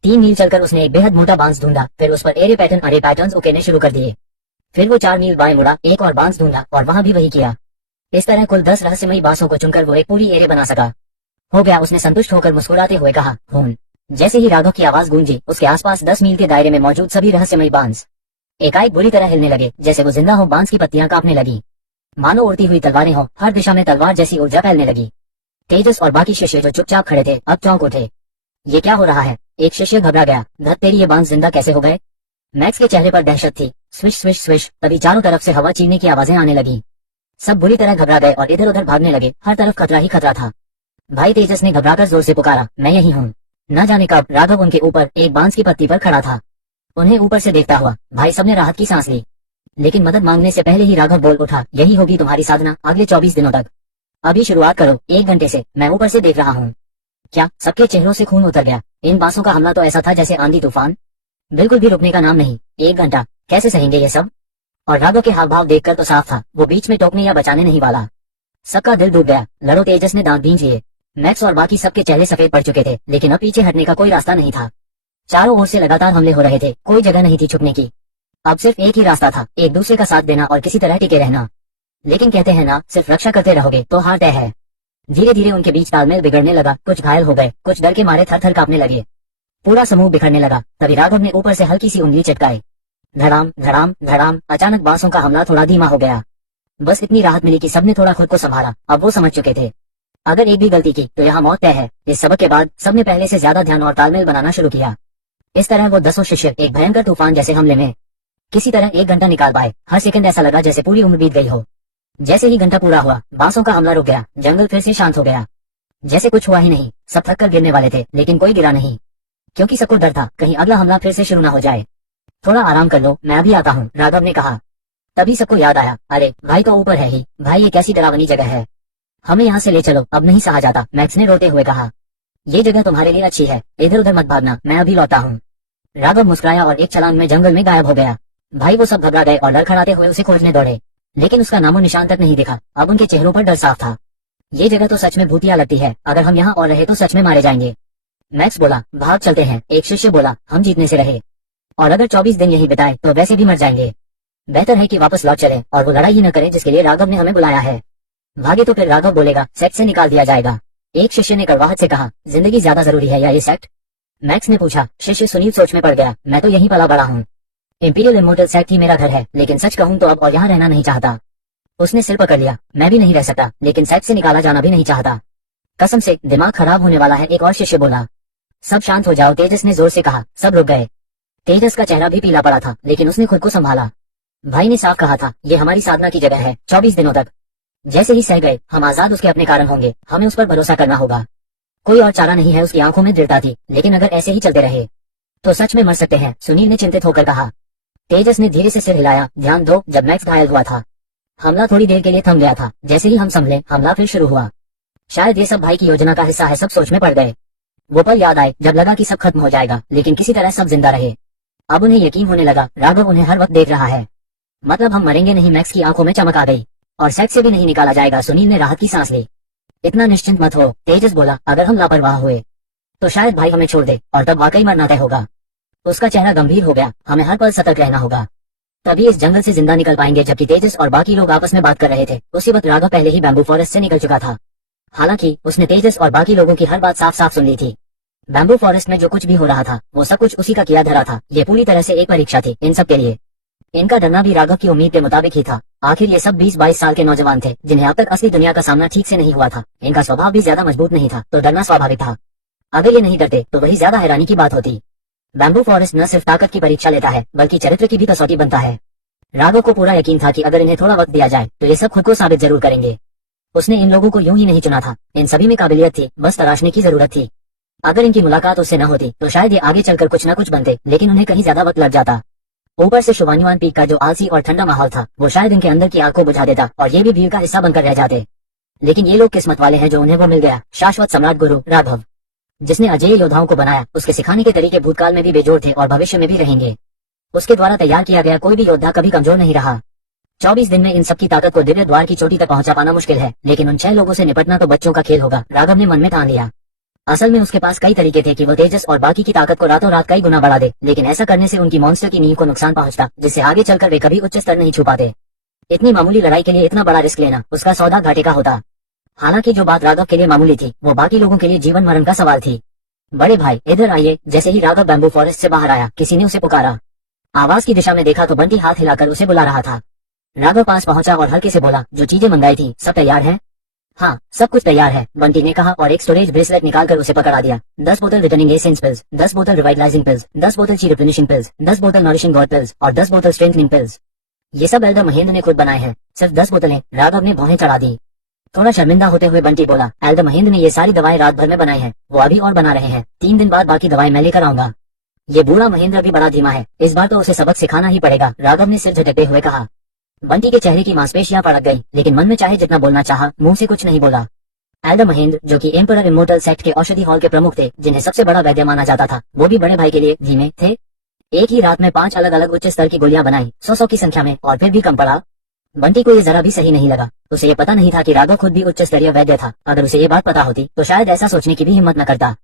3 मील चलकर उसने एक बेहद मोटा बांस ढूंढा, फिर उस पर एरे पैटर्न्स उकेरने शुरू कर दिए। फिर वो 4 मील बाएं मुड़ा, एक और बांस ढूंढा और वहां भी वही किया। इस तरह कुल 10 रहस्यमयी बांसों को चुनकर वो एक पूरी एरे बना सका। हो गया, उसने संतुष्ट होकर मुस्कुराते हुए कहा। जैसे ही राघव की आवाज गूंजी, उसके आसपास 10 मील के दायरे में मौजूद सभी रहस्यमयी बांस एकाएक बुरी तरह हिलने लगे, जैसे वो जिंदा हो। बांस की पत्तियां कांपने लगी, मानो उड़ती हुई तलवारें हो। हर दिशा में तलवार जैसी ऊर्जा फैलने लगी। तेजस और बाकी शिष्य जो चुपचाप खड़े थे अब चौंक उठे। ये क्या हो रहा है? एक शिष्य घबरा गया। धत तेरी, ये बांस जिंदा कैसे हो गए? मैक्स के चेहरे पर दहशत थी। स्विश स्विश स्विश, तभी चारों तरफ से हवा चीरने की आवाजें आने लगी। सब बुरी तरह घबरा गए और इधर उधर भागने लगे। हर तरफ खतरा ही खतरा था। भाई, तेजस ने घबराकर जोर से पुकारा। मैं यही हूँ। न जाने कब राघव उनके ऊपर एक बांस की पत्ती पर खड़ा था, उन्हें ऊपर से देखता हुआ। भाई सबने राहत की सांस ली, लेकिन मदद मांगने से पहले ही राघव बोल उठा। यही होगी तुम्हारी साधना अगले 24 दिनों तक। अभी शुरुआत करो, 1 घंटे से मैं ऊपर से देख रहा हूँ। क्या? सबके चेहरों से खून उतर गया। इन बांसों का हमला तो ऐसा था जैसे आंधी तूफान, बिल्कुल भी रुकने का नाम नहीं। 1 घंटा कैसे सहेंगे ये सब? और राघव के हाव भाव देखकर तो साफ था वो बीच में टोकने या बचाने नहीं वाला। सबका दिल डूब गया। लड़ो, तेजस ने दांत भींच लिए। मैक्स और बाकी सबके चेहरे सफेद पड़ चुके थे, लेकिन अब पीछे हटने का कोई रास्ता नहीं था। चारों ओर से लगातार हमले हो रहे थे, कोई जगह नहीं थी छुपने की। अब सिर्फ एक ही रास्ता था, एक दूसरे का साथ देना और किसी तरह टिके रहना। लेकिन कहते हैं ना, सिर्फ रक्षा करते रहोगे तो हार तय है। धीरे धीरे उनके बीच तालमेल बिगड़ने लगा। कुछ घायल हो गए, कुछ डर के मारे थर थर कांपने लगे। पूरा समूह बिखरने लगा। तभी राघव ने ऊपर से हल्की सी उंगली चटकाई। धड़ाम धड़ाम धड़ाम। अचानक बांसों का हमला थोड़ा धीमा हो गया। बस इतनी राहत मिली कि सबने थोड़ा खुद को संभाला। अब वो समझ चुके थे, अगर एक भी गलती की तो यहाँ मौत तय है। इस सबक के बाद सबने पहले से ज्यादा ध्यान और तालमेल बनाना शुरू किया। इस तरह वो 10 शिष्य एक भयंकर तूफान जैसे हमले में किसी तरह 1 घंटा निकाल पाए। हर सेकंड ऐसा लगा जैसे पूरी उम्र बीत गई हो। जैसे ही घंटा पूरा हुआ, बांसों का हमला रुक गया। जंगल फिर से शांत हो गया, जैसे कुछ हुआ ही नहीं। सब थक कर गिरने वाले थे, लेकिन कोई गिरा नहीं, क्योंकि सबको डर था कहीं अगला हमला फिर से शुरू ना हो जाए। थोड़ा आराम कर लो, मैं अभी आता हूँ, राघव ने कहा। तभी सबको याद आया, अरे भाई तो ऊपर है ही। भाई, ये कैसी डरावनी जगह है, हमें यहाँ से ले चलो, अब नहीं सहा जाता, मैक्स ने रोते हुए कहा। ये जगह तुम्हारे लिए अच्छी है, इधर उधर मत भागना, मैं अभी लौटा हूँ। राघव मुस्कुराया और एक छलांग में जंगल में गायब हो गया। भाई वो सब घबरा गए और लड़खड़ाते हुए उसे खोजने दौड़े, लेकिन उसका नामो निशान तक नहीं दिखा। अब उनके चेहरों पर डर साफ था। ये जगह तो सच में भूतिया लगती है, अगर हम यहाँ और रहे तो सच में मारे जाएंगे। मैक्स बोला, भाग चलते हैं। एक शिष्य बोला, हम जीतने से रहे, और अगर 24 दिन यही बिताए तो वैसे भी मर जाएंगे। बेहतर है कि वापस लौट चले और वो लड़ाई ही न करें जिसके लिए राघव ने हमें बुलाया है। भागे तो फिर राघव बोलेगा सेक्ट से निकाल दिया जाएगा। एक शिष्य ने कड़वाहट से कहा, जिंदगी ज्यादा जरूरी है या ये सेक्ट? मैक्स ने पूछा। शिष्य सुनील सोच में पड़ गया। मैं तो यहीं पला बड़ा हूँ। इंपीरियल इमोर्टल सेक्ट ही मेरा घर है, लेकिन सच कहूँ तो अब और यहाँ रहना नहीं चाहता। उसने सिर पकड़ लिया। मैं भी नहीं रह सकता, लेकिन सेक्ट से निकाला जाना भी नहीं चाहता। कसम से दिमाग खराब होने वाला है। एक और शिष्य बोला। सब शांत हो जाओ, तेजस ने जोर से कहा। सब रुक गए। तेजस का चेहरा भी पीला पड़ा था, लेकिन उसने खुद को संभाला। भाई ने साफ कहा था, ये हमारी साधना की जगह है, 24 दिनों तक। जैसे ही सह गए हम आजाद उसके अपने कारण होंगे, हमें उस पर भरोसा करना होगा। कोई और चारा नहीं है। उसकी आंखों में दृढ़ता थी। लेकिन अगर ऐसे ही चलते रहे तो सच में मर सकते हैं, सुनील ने चिंतित होकर कहा। तेजस ने धीरे से सिर हिलाया। ध्यान दो, जब मैक्स घायल हुआ था हमला थोड़ी देर के लिए थम गया था। जैसे ही हम संभले हमला फिर शुरू हुआ। शायद ये सब भाई की योजना का हिस्सा है। सब सोच में पड़ गए। वो पल याद आए जब लगा कि सब खत्म हो जाएगा, लेकिन किसी तरह सब जिंदा रहे। अब उन्हें यकीन होने लगा राघव उन्हें हर वक्त देख रहा है। मतलब हम मरेंगे नहीं। मैक्स की आंखों में चमक आ गई। और सेक्स से भी नहीं निकाला जाएगा। सुनील ने राहत की सांस ली। इतना निश्चिंत मत हो, तेजस बोला। अगर हम लापरवाह हुए तो शायद भाई हमें छोड़ दे और तब वाकई मरना तय होगा। उसका चेहरा गंभीर हो गया। हमें हर पल सतर्क रहना होगा, तभी इस जंगल से जिंदा निकल पाएंगे। जबकि तेजस और बाकी लोग आपस में बात कर रहे थे, उसी वक्त राघव पहले ही बैम्बू फॉरेस्ट से निकल चुका था। हालांकि उसने तेजस और बाकी लोगों की हर बात साफ साफ सुन ली थी। बैम्बू फॉरेस्ट में जो कुछ भी हो रहा था वो सब कुछ उसी का किया धरा था। ये पूरी तरह से एक परीक्षा थी इन सब के लिए। इनका डरना भी राघव की उम्मीद के मुताबिक ही था। आखिर ये सब 20-22 साल के नौजवान थे जिन्हें अब तक असली दुनिया का सामना ठीक से नहीं हुआ था। इनका स्वभाव भी ज्यादा मजबूत नहीं था, तो डरना स्वाभाविक था। अगर ये नहीं डरते तो वही ज्यादा हैरानी की बात होती। बैम्बू फॉरेस्ट न सिर्फ ताकत की परीक्षा लेता है, बल्कि चरित्र की भी कसौटी बनता है। राघव को पूरा यकीन था कि अगर इन्हें थोड़ा वक्त दिया जाए तो ये सब खुद को साबित जरूर करेंगे। उसने इन लोगों को यूं ही नहीं चुना था। इन सभी में काबिलियत थी, बस तराशने की जरूरत थी। अगर इनकी मुलाकात उससे न होती तो शायद ये आगे चलकर कुछ न कुछ बनते, लेकिन उन्हें कहीं ज्यादा वक्त लग जाता। ऊपर से शुभान्युआन पीक का जो आलसी और ठंडा माहौल था वो शायद इनके अंदर की आग को बुझा देता और ये भी भीड़ का हिस्सा बनकर रह जाते। लेकिन ये लोग किस्मत वाले हैं जो उन्हें वो मिल गया, शाश्वत सम्राट गुरु राघव, जिसने अजेय योद्धाओं को बनाया। उसके सिखाने के तरीके भूतकाल में भी बेजोड़ थे और भविष्य में भी रहेंगे। उसके द्वारा तैयार किया गया कोई भी योद्धा कभी कमजोर नहीं रहा। 24 दिन में इन सबकी ताकत को दिव्य द्वार की चोटी तक पहुंचा पाना मुश्किल है, लेकिन उन 6 लोगों से निपटना तो बच्चों का खेल होगा, राघव ने मन में ठान लिया। असल में उसके पास कई तरीके थे कि वो तेजस और बाकी की ताकत को रातों रात कई गुना बढ़ा दे, लेकिन ऐसा करने से उनकी मॉन्स्टर की नींव को नुकसान पहुंचता, जिससे आगे चलकर वे कभी उच्च स्तर नहीं छू पाते। इतनी मामूली लड़ाई के लिए इतना बड़ा रिस्क लेना उसका सौदा घाटे का होता। हालांकि जो बात राघव के लिए मामूली थी वो बाकी लोगों के लिए जीवन मरण का सवाल थी। बड़े भाई इधर आइए। जैसे ही राघव बैम्बू फॉरेस्ट से बाहर आया किसी ने उसे पुकारा। आवाज की दिशा में देखा तो बंटी हाथ हिलाकर उसे बुला रहा था। राघव पास पहुंचा और हल्के से बोला, जो चीजें मंगाई थी सब तैयार है? हाँ, सब कुछ तैयार है, बंटी ने कहा और एक स्टोरेज ब्रेसलेट निकालकर उसे पकड़ा दिया। 10 बोतल रिटर्निंग एसेंस पिल्स, 10 बोतल रिवाइटलाइजिंग पिल्स, 10 बोतल ची रिप्लेनिशिंग पिल्स, 10 बोतल नरिशिंग गॉड पिल्स और 10 बोतल स्ट्रेंथनिंग पिल्स। ये सब एल्डर महेंद्र ने खुद बनाए हैं। सिर्फ 10 बोतलें? राघव ने भौहें चढ़ा दी। थोड़ा शर्मिंदा होते हुए बंटी बोला, एल्डर महेंद्र ने ये सारी दवाएं रात भर में बनाई हैं, वो अभी और बना रहे हैं। 3 दिन बाद बाकी दवाएं मैं लेकर आऊंगा। ये बूढ़ा महेंद्र भी बड़ा धीमा है, इस बार तो उसे सबक सिखाना ही पड़ेगा, राघव ने सिर झटकते हुए कहा। बंटी के चेहरे की मांसपेशियां फड़क गई, लेकिन मन में चाहे जितना बोलना चाहा मुंह से कुछ नहीं बोला। एल्डर महेंद्र, जो कि एम्परर इमोर्टल सेक्ट के औषधि हॉल के प्रमुख थे, जिन्हें सबसे बड़ा वैद्य माना जाता था, वो भी बड़े भाई के लिए धीमे थे। एक ही रात में 5 अलग अलग उच्च स्तर की गोलियां बनाई, 100 की संख्या में, और फिर भी कम पड़ा। बंटी को ये जरा भी सही नहीं लगा। उसे ये पता नहीं था कि राघव खुद भी उच्च स्तरीय वैद्य था। अगर उसे ये बात पता होती तो शायद ऐसा सोचने की भी हिम्मत न करता।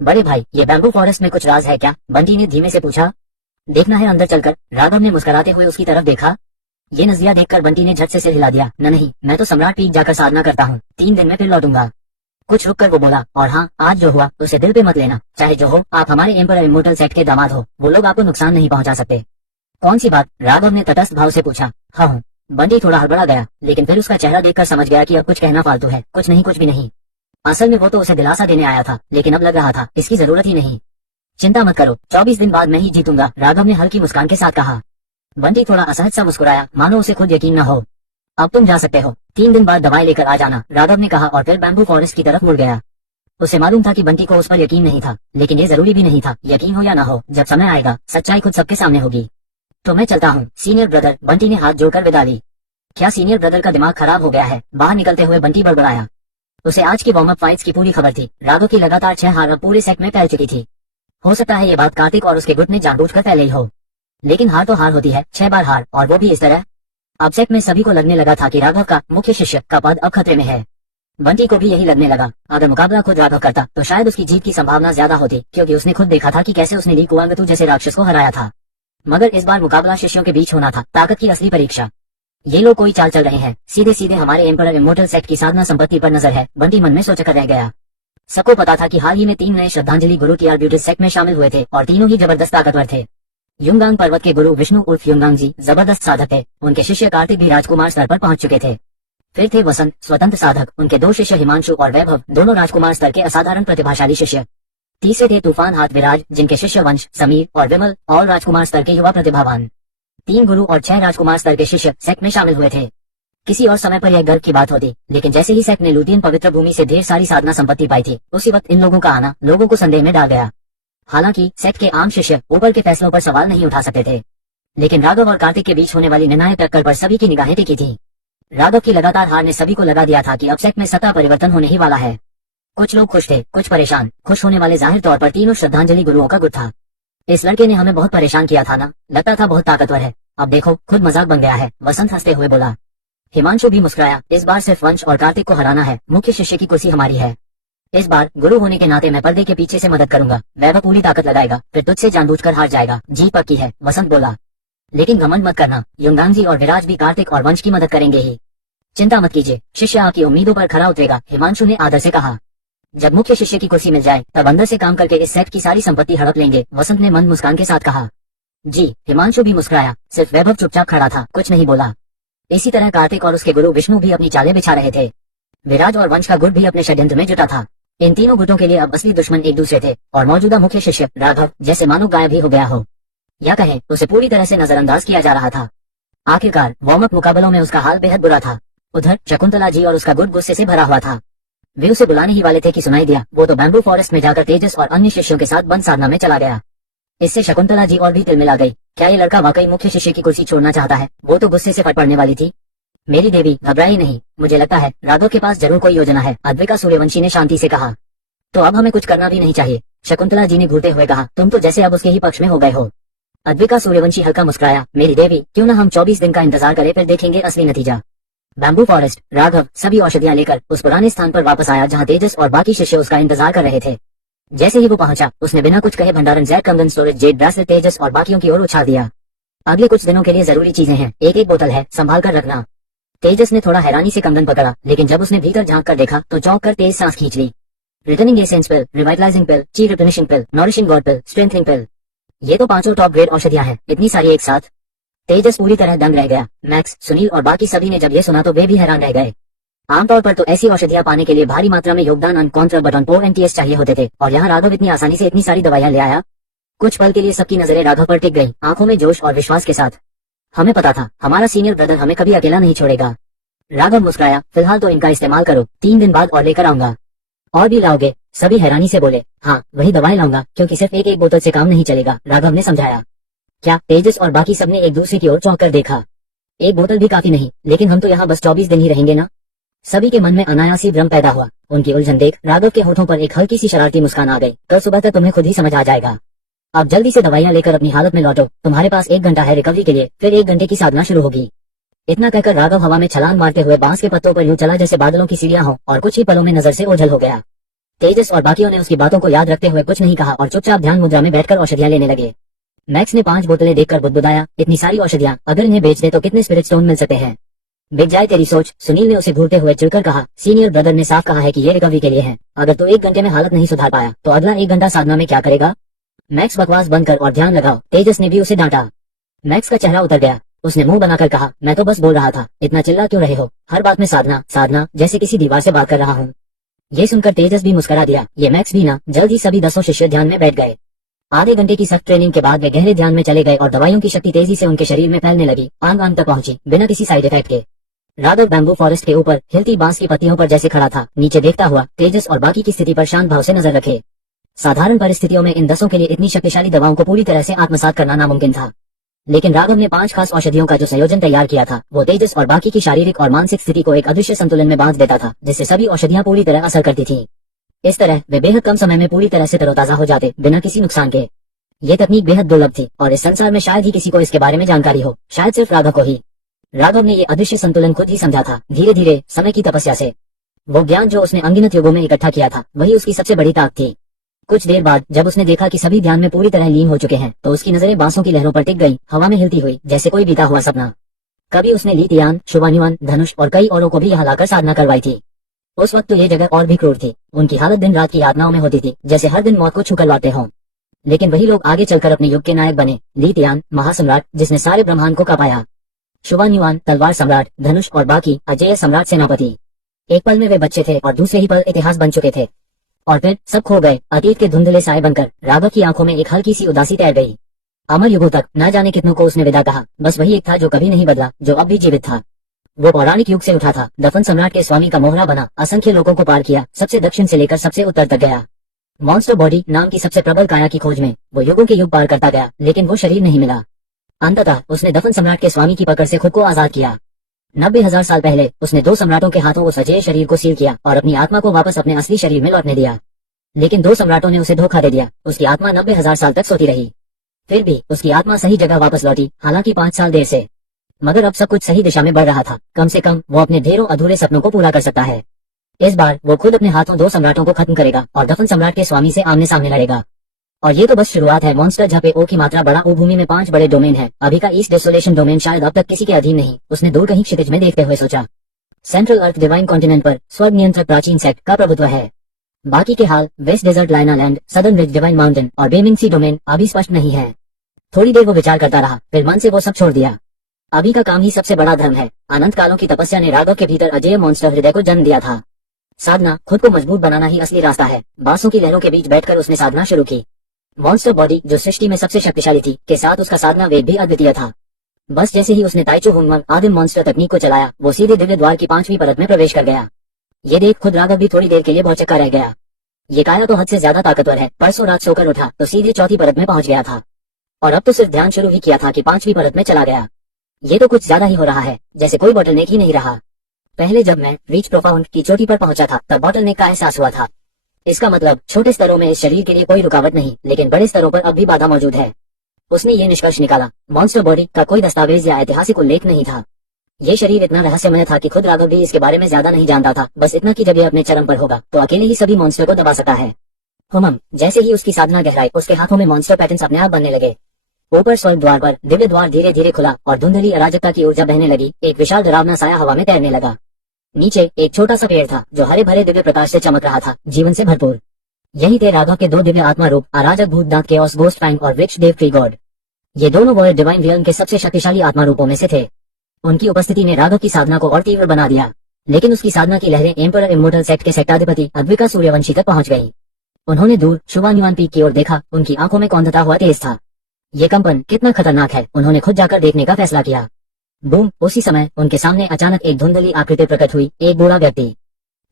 बड़े भाई, ये बैम्बू फॉरेस्ट में कुछ राज है क्या? बंटी ने धीमे से पूछा। देखना है अंदर चलकर, राघव ने मुस्कुराते हुए उसकी तरफ देखा। ये नजरिया देखकर बंटी ने झट से सिर हिला दिया। नहीं, मैं तो सम्राट पीक जाकर साधना करता हूँ, 3 दिन में फिर लौटूंगा। कुछ रुक कर वो बोला, और हाँ, आज जो हुआ उसे दिल पे मत लेना। चाहे जो हो, आप हमारे एम्परर इमोर्टल सेक्ट के दामाद हो, वो लोग आपको नुकसान नहीं पहुंचा सकते। कौन सी बात? राघव ने तटस्थ भाव से पूछा। हाँ हूँ। बंटी थोड़ा हड़बड़ा गया, लेकिन फिर उसका चेहरा देखकर समझ गया कि अब कुछ कहना फालतू है। कुछ नहीं, कुछ भी नहीं। असल में वो तो उसे दिलासा देने आया था, लेकिन अब लग रहा था इसकी जरूरत ही नहीं। चिंता मत करो, 24 दिन बाद मैं ही जीतूंगा, राघव ने हल्की मुस्कान के साथ कहा। बंटी थोड़ा असहज सा मुस्कुराया, मानो उसे खुद यकीन न हो। अब तुम जा सकते हो, 3 दिन बाद दवाई लेकर आ जाना, राघव ने कहा और फिर बैम्बू फॉरेस्ट की तरफ मुड़ गया। उसे मालूम था कि बंटी को उस पर यकीन नहीं था, लेकिन ये जरूरी भी नहीं था। यकीन हो या ना हो, जब समय आएगा सच्चाई खुद सबके सामने होगी। तो मैं चलता हूँ सीनियर ब्रदर, बंटी ने हाथ जोड़कर विदा ली। क्या सीनियर ब्रदर का दिमाग खराब हो गया है? बाहर निकलते हुए बंटी बड़बड़ाया। उसे आज की वार्म अप फाइट्स की पूरी खबर थी। राघव की लगातार 6 हार अब पूरे सेट में फैल चुकी थी। हो सकता है ये बात कार्तिक और उसके गुट ने जानबूझकर फैलाई हो, लेकिन हार तो हार होती है, 6 बार हार, और वो भी इस तरह। अब सेट में सभी को लगने लगा था कि राघव का मुख्य शिष्य का पद अब खतरे में है। बंटी को भी यही लगने लगा। अगर मुकाबला खुद राघव करता तो शायद उसकी जीत की संभावना ज्यादा होती, क्योंकि उसने खुद देखा था कि कैसे उसने ली कुआंगतू जैसे राक्षस को हराया था। मगर इस बार मुकाबला शिष्यों के बीच होना था, ताकत की असली परीक्षा। ये लोग कोई चाल चल रहे हैं, सीधे सीधे हमारे एम्परर इमोर्टल सेक्ट की साधना संपत्ति पर नजर है। बंटी मन में सोचकर रह गया। सबको पता था कि हाल ही में 3 नए श्रद्धांजलि गुरु टीआरब्यूटिस सेक्ट में शामिल हुए थे और तीनों ही जबरदस्त ताकतवर थे। युंगांग पर्वत के गुरु विष्णु उर्फ युंगांग जी जबरदस्त साधक थे। उनके शिष्य कार्तिक भी राजकुमार स्तर पर पहुंच चुके थे। फिर थे वसंत, स्वतंत्र साधक। उनके 2 शिष्य हिमांशु और वैभव, दोनों राजकुमार स्तर के असाधारण प्रतिभाशाली शिष्य। तीसरे थे तूफान हाथ विराज, जिनके शिष्य वंश, समीर और विमल और राजकुमार स्तर के युवा प्रतिभावान। 3 गुरु और 6 राजकुमार स्तर के शिष्य सेक्ट में शामिल हुए थे। किसी और समय पर यह गर्व की बात होती, लेकिन जैसे ही सेक्ट ने लुतियन पवित्र भूमि से ढेर सारी साधना संपत्ति पाई थी, उसी वक्त इन लोगों का आना लोगों को संदेह में डाल गया। हालांकि सेक्ट के आम शिष्य ऊपर के फैसलों पर सवाल नहीं उठा सकते थे, लेकिन राघव और कार्तिक के बीच होने वाली निर्णायक टक्कर पर सभी की निगाहें टिकी थी। राघव की लगातार हार ने सभी को लगा दिया था कि अब सेक्ट में सत्ता परिवर्तन होने ही वाला है। कुछ लोग खुश थे, कुछ परेशान। खुश होने वाले जाहिर तौर पर तीनों श्रद्धांजलि गुरुओं का गुट था। इस लड़के ने हमें बहुत परेशान किया था ना, लगता था बहुत ताकतवर है, अब देखो खुद मजाक बन गया है, वसंत हंसते हुए बोला। हिमांशु भी मुस्कुराया। इस बार सिर्फ वंश और कार्तिक को हराना है, मुख्य शिष्य की कुर्सी हमारी है। इस बार गुरु होने के नाते मैं पर्दे के पीछे से मदद करूंगा। वैभव पूरी ताकत लगाएगा, फिर तुझसे जानबूझकर हार जाएगा। जी पक्की है, वसंत बोला। लेकिन घमंड मत करना, युंगांग जी और विराज भी कार्तिक और वंश की मदद करेंगे ही। चिंता मत कीजिए, शिष्य आपकी उम्मीदों पर खरा उतरेगा, हिमांशु ने आदर से कहा। जब मुख्य शिष्य की कुर्सी मिल जाए तब अंदर से काम करके इस सेट की सारी संपत्ति हड़प लेंगे, वसंत ने मंद मुस्कान के साथ कहा। जी, हिमांशु भी मुस्कुराया। सिर्फ वैभव चुपचाप खड़ा था, कुछ नहीं बोला। इसी तरह कार्तिक और उसके गुरु विष्णु भी अपनी चालें बिछा रहे थे। विराज और वंश का गुट भी अपने षड्यंत्र में जुटा था। इन तीनों गुटों के लिए अब असली दुश्मन एक दूसरे थे और मौजूदा मुख्य शिष्य राघव जैसे मानो गायब ही हो गया हो, या कहें उसे पूरी तरह से नजरअंदाज किया जा रहा था। आखिरकार वार्म अप मुकाबलों में उसका हाल बेहद बुरा था। उधर शकुंतला जी और उसका गुट गुस्से से भरा हुआ था। वे उसे बुलाने ही वाले थे कि सुनाई दिया। वो तो बैम्बू फॉरेस्ट में जाकर तेजस और अन्य शिष्यों के साथ बंद साधना में चला गया। इससे शकुंतला जी और भी तिलमिला गई। क्या ये लड़का वाकई मुख्य शिष्य की कुर्सी छोड़ना चाहता है? वो तो गुस्से से फट पड़ने वाली थी। मेरी देवी घबराई नहीं, मुझे लगता है राघव के पास जरूर कोई योजना है, अद्विका सूर्यवंशी ने शांति से कहा। तो अब हमें कुछ करना भी नहीं चाहिए, शकुंतला जी ने घूरते हुए कहा। तुम तो जैसे अब उसके ही पक्ष में हो गए हो। अद्विका सूर्यवंशी हल्का मुस्कुराया। मेरी देवी, क्यों न हम 24 दिन का इंतजार करें, फिर देखेंगे असली नतीजा। बैम्बू फॉरेस्ट राघव सभी औषधियां लेकर उस पुराने स्थान पर वापस आया जहां तेजस और बाकी शिष्य उसका इंतजार कर रहे थे। जैसे ही वो पहुंचा, उसने बिना कुछ कहे भंडारण जैक कंगन स्टोरेज जेड ब्रासलेट तेजस और बाकियों की ओर उछाल दिया। अगले कुछ दिनों के लिए जरूरी चीजें हैं, एक एक बोतल है, संभाल कर रखना। तेजस ने थोड़ा हैरानी से कंगन पकड़ा, लेकिन जब उसने भीतर झांक कर देखा तो चौंक कर तेज सांस खींच ली। रिटर्निंग एसेंस पिल, रिवाइटलाइजिंग पिल, ची रिप्लेनिशिंग पिल, नॉरिशिंग गॉड पिल, स्ट्रेंथनिंग पिल, ये तो 5 टॉप ग्रेड औषधियां हैं, इतनी सारी एक साथ। तेजस पूरी तरह दंग रह गया। मैक्स, सुनील और बाकी सभी ने जब ये सुना तो वे भी हैरान रह गए। आमतौर पर तो ऐसी औषधियां पाने के लिए भारी मात्रा में योगदान अनकॉन्ट्रा बटन पो एनटीएस चाहिए होते थे, और यहाँ राघव इतनी आसानी से इतनी सारी दवाइयां ले आया। कुछ पल के लिए सबकी नजरें राघव पर टिक गई, आंखों में जोश और विश्वास के साथ। हमें पता था हमारा सीनियर ब्रदर हमें कभी अकेला नहीं छोड़ेगा। राघव मुस्कुराया। फिलहाल तो इनका इस्तेमाल करो, 3 दिन बाद और लेकर आऊंगा। और भी लाओगे? सभी हैरानी से बोले। हाँ, वही दवाएं लाऊंगा, क्योंकि सिर्फ एक एक बोतल से काम नहीं चलेगा, राघव ने समझाया। क्या? तेजस और बाकी सबने एक दूसरे की ओर चौंक कर देखा। एक बोतल भी काफी नहीं, लेकिन हम तो यहाँ बस 24 दिन ही रहेंगे ना। सभी के मन में अनायासी भ्रम पैदा हुआ। उनकी उलझन देख राघव के होठों पर एक हल्की सी शरारती मुस्कान आ गई। कल सुबह तक तुम्हें खुद ही समझ आ जाएगा। अब जल्दी से दवाइयां लेकर अपनी हालत में लौटो, तुम्हारे पास 1 घंटा है रिकवरी के लिए, फिर 1 घंटे की साधना शुरू होगी। इतना कहकर राघव हवा में छलांग मारते हुए बांस के पत्तों पर यूं चला जैसे बादलों की सीढ़ियां हो, और कुछ ही पलों में नजर से ओझल हो गया। तेजस और बाकियों ने उसकी बातों को याद रखते हुए कुछ नहीं कहा और चुपचाप ध्यान मुद्रा में बैठकर औषधियां लेने लगे। मैक्स ने 5 बोतलें देखकर बुदबुदाया। इतनी सारी औषधियां, अगर इन्हें बेच दे तो कितने स्पिरिट स्टोन मिल सकते हैं? बिक जाए तेरी सोच, सुनील ने उसे घूरते हुए चिढ़कर कहा। सीनियर ब्रदर ने साफ कहा है कि ये रिकवरी के लिए है। अगर तू 1 घंटे में हालत नहीं सुधार पाया तो अगला 1 घंटा साधना में क्या करेगा? मैक्स, बकवास बंद कर और ध्यान लगाओ, तेजस ने भी उसे डांटा। मैक्स का चेहरा उतर गया। उसने मुंह बनाकर कहा, मैं तो बस बोल रहा था, इतना चिल्ला क्यों रहे हो? हर बात में साधना साधना, जैसे किसी दीवार से बात कर रहा हूँ। ये सुनकर तेजस भी मुस्कुरा दिया। ये मैक्स भी ना। जल्द ही सभी 10 शिष्य ध्यान में बैठ गए। आधे घंटे की सख्त ट्रेनिंग के बाद वे गहरे ध्यान में चले गए और दवाइयों की शक्ति तेजी से उनके शरीर में फैलने लगी, आंग आंग तक पहुंची, बिना किसी साइड इफेक्ट के। राघव बैम्बू फॉरेस्ट के ऊपर हिलती बांस की पत्तियों पर जैसे खड़ा था, नीचे देखता हुआ, तेजस और बाकी की स्थिति पर शांत भाव से नजर रखे। साधारण परिस्थितियों में इन 10 के लिए इतनी शक्तिशाली दवाओं को पूरी तरह से आत्मसात करना नामुमकिन था, लेकिन राघव ने 5 खास औषधियों का जो संयोजन तैयार किया था, वो तेजस और बाकी की शारीरिक और मानसिक स्थिति को एक अदृश्य संतुलन में बांध देता था, जिससे सभी औषधियां पूरी तरह असर करती थीं। इस तरह वे बेहद कम समय में पूरी तरह से तरोताजा हो जाते, बिना किसी नुकसान के। ये तकनीक बेहद दुर्लभ थी और इस संसार में शायद ही किसी को इसके बारे में जानकारी हो, शायद सिर्फ राघव को ही। राघव ने ये अदृश्य संतुलन खुद ही समझा था, धीरे धीरे, समय की तपस्या से। वो ज्ञान जो उसने अनगिनत युगों में इकट्ठा किया था, वही उसकी सबसे बड़ी ताकत थी। कुछ देर बाद जब उसने देखा कि सभी ध्यान में पूरी तरह लीन हो चुके हैं, तो उसकी नजरें बांसों की लहरों पर टिक गई, हवा में हिलती हुई, जैसे कोई बीता हुआ सपना। कभी उसने ली तियान, शुभान्युआन, धनुष और कई औरों को भी यहाँ लाकर साधना करवाई थी। उस वक्त तो ये जगह और भी क्रूर थी। उनकी हालत दिन रात की यातनाओं में होती थी, जैसे हर दिन मौत को छू कर लाते हों। लेकिन वही लोग आगे चलकर अपने युग के नायक बने। ली तियान, महासम्राट जिसने सारे ब्रह्मांड को कापाया। शुभान्युआन, तलवार सम्राट, धनुष और बाकी अजेय सम्राट, सेनापति। एक पल में वे बच्चे थे और दूसरे ही पल इतिहास बन चुके थे। और फिर सब खो गए, अतीत के धुंधले साए बनकर। राघव की आंखों में एक हल्की सी उदासी तैर गई। अमर युगों तक न जाने कितनों को उसने विदा कहा, बस वही एक था जो कभी नहीं बदला, जो अब भी जीवित था। वो पौराणिक युग से उठा था, दफन सम्राट के स्वामी का मोहरा बना, असंख्य लोगों को पार किया, सबसे दक्षिण से लेकर सबसे उत्तर तक गया। मॉन्स्टर बॉडी नाम की सबसे प्रबल काया की खोज में वो युगों के युग पार करता गया, लेकिन वो शरीर नहीं मिला। अंततः उसने दफन सम्राट के स्वामी की पकड़ से खुद को आजाद किया। 90,000 साल पहले उसने 2 सम्राटों के हाथों उस अजेय शरीर को सील किया और अपनी आत्मा को वापस अपने असली शरीर में लौटने दिया। लेकिन 2 सम्राटों ने उसे धोखा दे दिया। उसकी आत्मा 90,000 साल तक सोती रही। फिर भी उसकी आत्मा सही जगह वापस लौटी, हालांकि 5 साल देर से। मगर अब सब कुछ सही दिशा में बढ़ रहा था। कम से कम वो अपने ढेरों अधूरे सपनों को पूरा कर सकता है। इस बार वो खुद अपने हाथों 2 सम्राटों को खत्म करेगा और दफन सम्राट के स्वामी से आमने सामने लड़ेगा। और ये तो बस शुरुआत है। मॉन्स्टर जहाँ पे ओ की मात्रा बड़ा, ओ भूमि में 5 बड़े डोमेन है। अभी का ईस्ट डेसोलेशन डोमेन शायद अब तक किसी के अधीन नहीं। उसने दूर कहीं क्षितिज में देखते हुए सोचा। सेंट्रल अर्थ डिवाइन कॉन्टिनेंट पर स्वर्ग नियंत्रक प्राचीन सेक्ट का प्रभुत्व है। बाकी के हाल वेस्ट डेजर्ट लाइना land, southern ridge divine mountain और बेमिंग सी डोमेन अभी स्पष्ट नहीं है। थोड़ी देर वो विचार करता रहा, फिर मन से वो सब छोड़ दिया। अभी का काम ही सबसे बड़ा धर्म है। अनंत कालों की तपस्या ने राघव के भीतर अजेय मॉन्स्टर हृदय को जन्म दिया था। साधना, खुद को मजबूत बनाना ही असली रास्ता है। बांसों की लहरों के बीच बैठकर उसने साधना शुरू की। मॉन्स्टर बॉडी जो सृष्टि में सबसे शक्तिशाली थी, के साथ उसका साधना वेग भी अद्वितीय था। बस जैसे ही उसने ताइचो हुनमन आदिम मॉन्स्टर तकनीक को चलाया, वो सीधे दिव्य द्वार की 5वीं परत में प्रवेश कर गया। ये देख खुद राघव भी थोड़ी देर के लिए भौचक्का रह गया। ये काया तो हद से ज्यादा ताकतवर है। परसों रात सोकर उठा तो सीधे 4थी परत में पहुंच गया था, और अब तो सिर्फ ध्यान शुरू ही किया था कि 5वीं परत में चला गया। ये तो कुछ ज्यादा ही हो रहा है, जैसे कोई बॉटलनेक ही नहीं रहा। पहले जब मैं रीच प्रोफाउंड की चोटी पर पहुंचा था, तब बॉटलनेक का एहसास हुआ था। इसका मतलब छोटे स्तरों में इस शरीर के लिए कोई रुकावट नहीं, लेकिन बड़े स्तरों पर अब भी बाधा मौजूद है। उसने ये निष्कर्ष निकाला, मॉन्स्टर बॉडी का कोई दस्तावेज या ऐतिहासिक उल्लेख नहीं था। ये शरीर इतना रहस्यमय था कि खुद राघव भी इसके बारे में ज्यादा नहीं जानता था। बस इतना कि जब ये अपने चरम पर होगा तो अकेले ही सभी मॉन्स्टर को दबा सकता है। जैसे ही उसकी साधना गहराई, उसके हाथों में मॉन्स्टर पैटर्न्स अपने आप बनने लगे। ऊपर स्वर्ग द्वार पर दिव्य द्वार धीरे धीरे खुला और धुंधली अराजकता की ऊर्जा बहने लगी। एक विशाल डरावना साया हवा में तैरने लगा। नीचे एक छोटा सा पेड़ था जो हरे भरे दिव्य प्रकाश से चमक रहा था, जीवन से भरपूर। यही थे राघव के 2 दिव्य आत्मा रूप, अराजक भूत दांत के ऑस गोस्ट फैंग और वृक्ष देव ट्री गॉड। ये दोनों वर्ल्ड डिवाइन रियल्म के सबसे शक्तिशाली आत्मा रूपों में से थे। उनकी उपस्थिति ने राघव की साधना को और तीव्र बना दिया। लेकिन उसकी साधना की लहरें एम्परर इमोर्टल सेक्ट के सेक्टाधिपति अद्विका सूर्यवंशी तक पहुंच गई। उन्होंने दूर शुभान्युआन पीक की ओर देखा। उनकी आंखों में कौंधता हुआ तेज था। ये कंपन कितना खतरनाक है, उन्होंने खुद जाकर देखने का फैसला किया। बूम! उसी समय उनके सामने अचानक एक धुंधली आकृति प्रकट हुई। एक बूढ़ा व्यक्ति।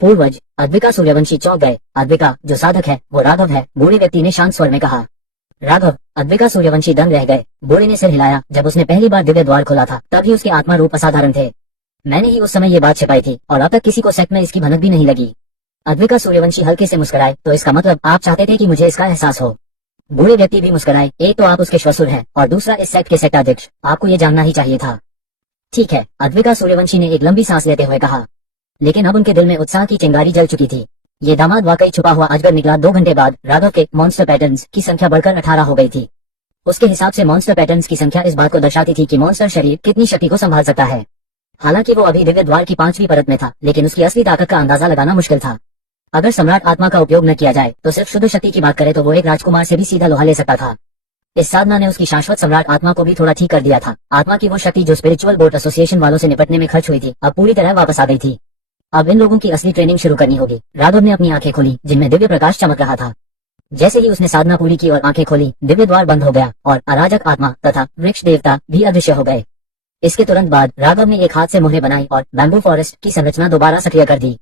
पूर्वज अद्विका सूर्यवंशी चौंक गए। अद्विका जो साधक है वो राघव है, बूढ़े व्यक्ति ने शांत स्वर में कहा। राघव! अद्विका सूर्यवंशी दंग रह गए। बूढ़े ने सिर हिलाया। जब उसने पहली बार दिव्य द्वार खोला था, तभी उसके आत्मा रूप असाधारण थे। मैंने ही उस समय ये बात छिपाई थी और अब तक किसी को सेक्ट में इसकी भनक भी नहीं लगी। अद्विका सूर्यवंशी हल्के से मुस्कुराए। तो इसका मतलब आप चाहते थे कि मुझे इसका एहसास हो? बूढ़े व्यक्ति भी मुस्कुराए। एक तो आप उसके श्वशुर हैं और दूसरा इस सेक्ट के सेक्टाध्यक्ष। आपको ये जानना ही चाहिए था। ठीक है, अद्विका सूर्यवंशी ने एक लंबी सांस लेते हुए कहा। लेकिन अब उनके दिल में उत्साह की चिंगारी जल चुकी थी। ये दामाद वाकई छुपा हुआ अजगर निकला। 2 घंटे बाद राघव के मॉन्स्टर पैटर्न्स की संख्या बढ़कर 18 हो गई थी। उसके हिसाब से मॉन्स्टर पैटर्न्स की संख्या इस बात को दर्शाती थी कि मॉन्स्टर शरीर कितनी शक्ति को संभाल सकता है। हालांकि वो अभी दिव्य द्वार की 5वीं परत में था, लेकिन उसकी असली ताकत का अंदाजा लगाना मुश्किल था। अगर सम्राट आत्मा का उपयोग न किया जाए तो सिर्फ शुद्ध शक्ति की बात करें तो वो एक राजकुमार से भी सीधा लोहा ले सकता था। इस साधना ने उसकी शाश्वत सम्राट आत्मा को भी थोड़ा ठीक कर दिया था। आत्मा की वो शक्ति जो स्पिरिचुअल बोट एसोसिएशन वालों से निपटने में खर्च हुई थी, अब पूरी तरह वापस आ गई थी। अब इन लोगों की असली ट्रेनिंग शुरू करनी होगी। राघव ने अपनी आंखें खोली, जिनमें दिव्य प्रकाश चमक रहा था। जैसे ही उसने साधना पूरी की और आंखें खोली, दिव्य द्वार बंद हो गया और अराजक आत्मा तथा वृक्ष देवता भी अदृश्य हो गए। इसके तुरंत बाद राघव ने एक हाथ से मुहरें बनाई और बैम्बू फॉरेस्ट की संरचना दोबारा सक्रिय कर दी।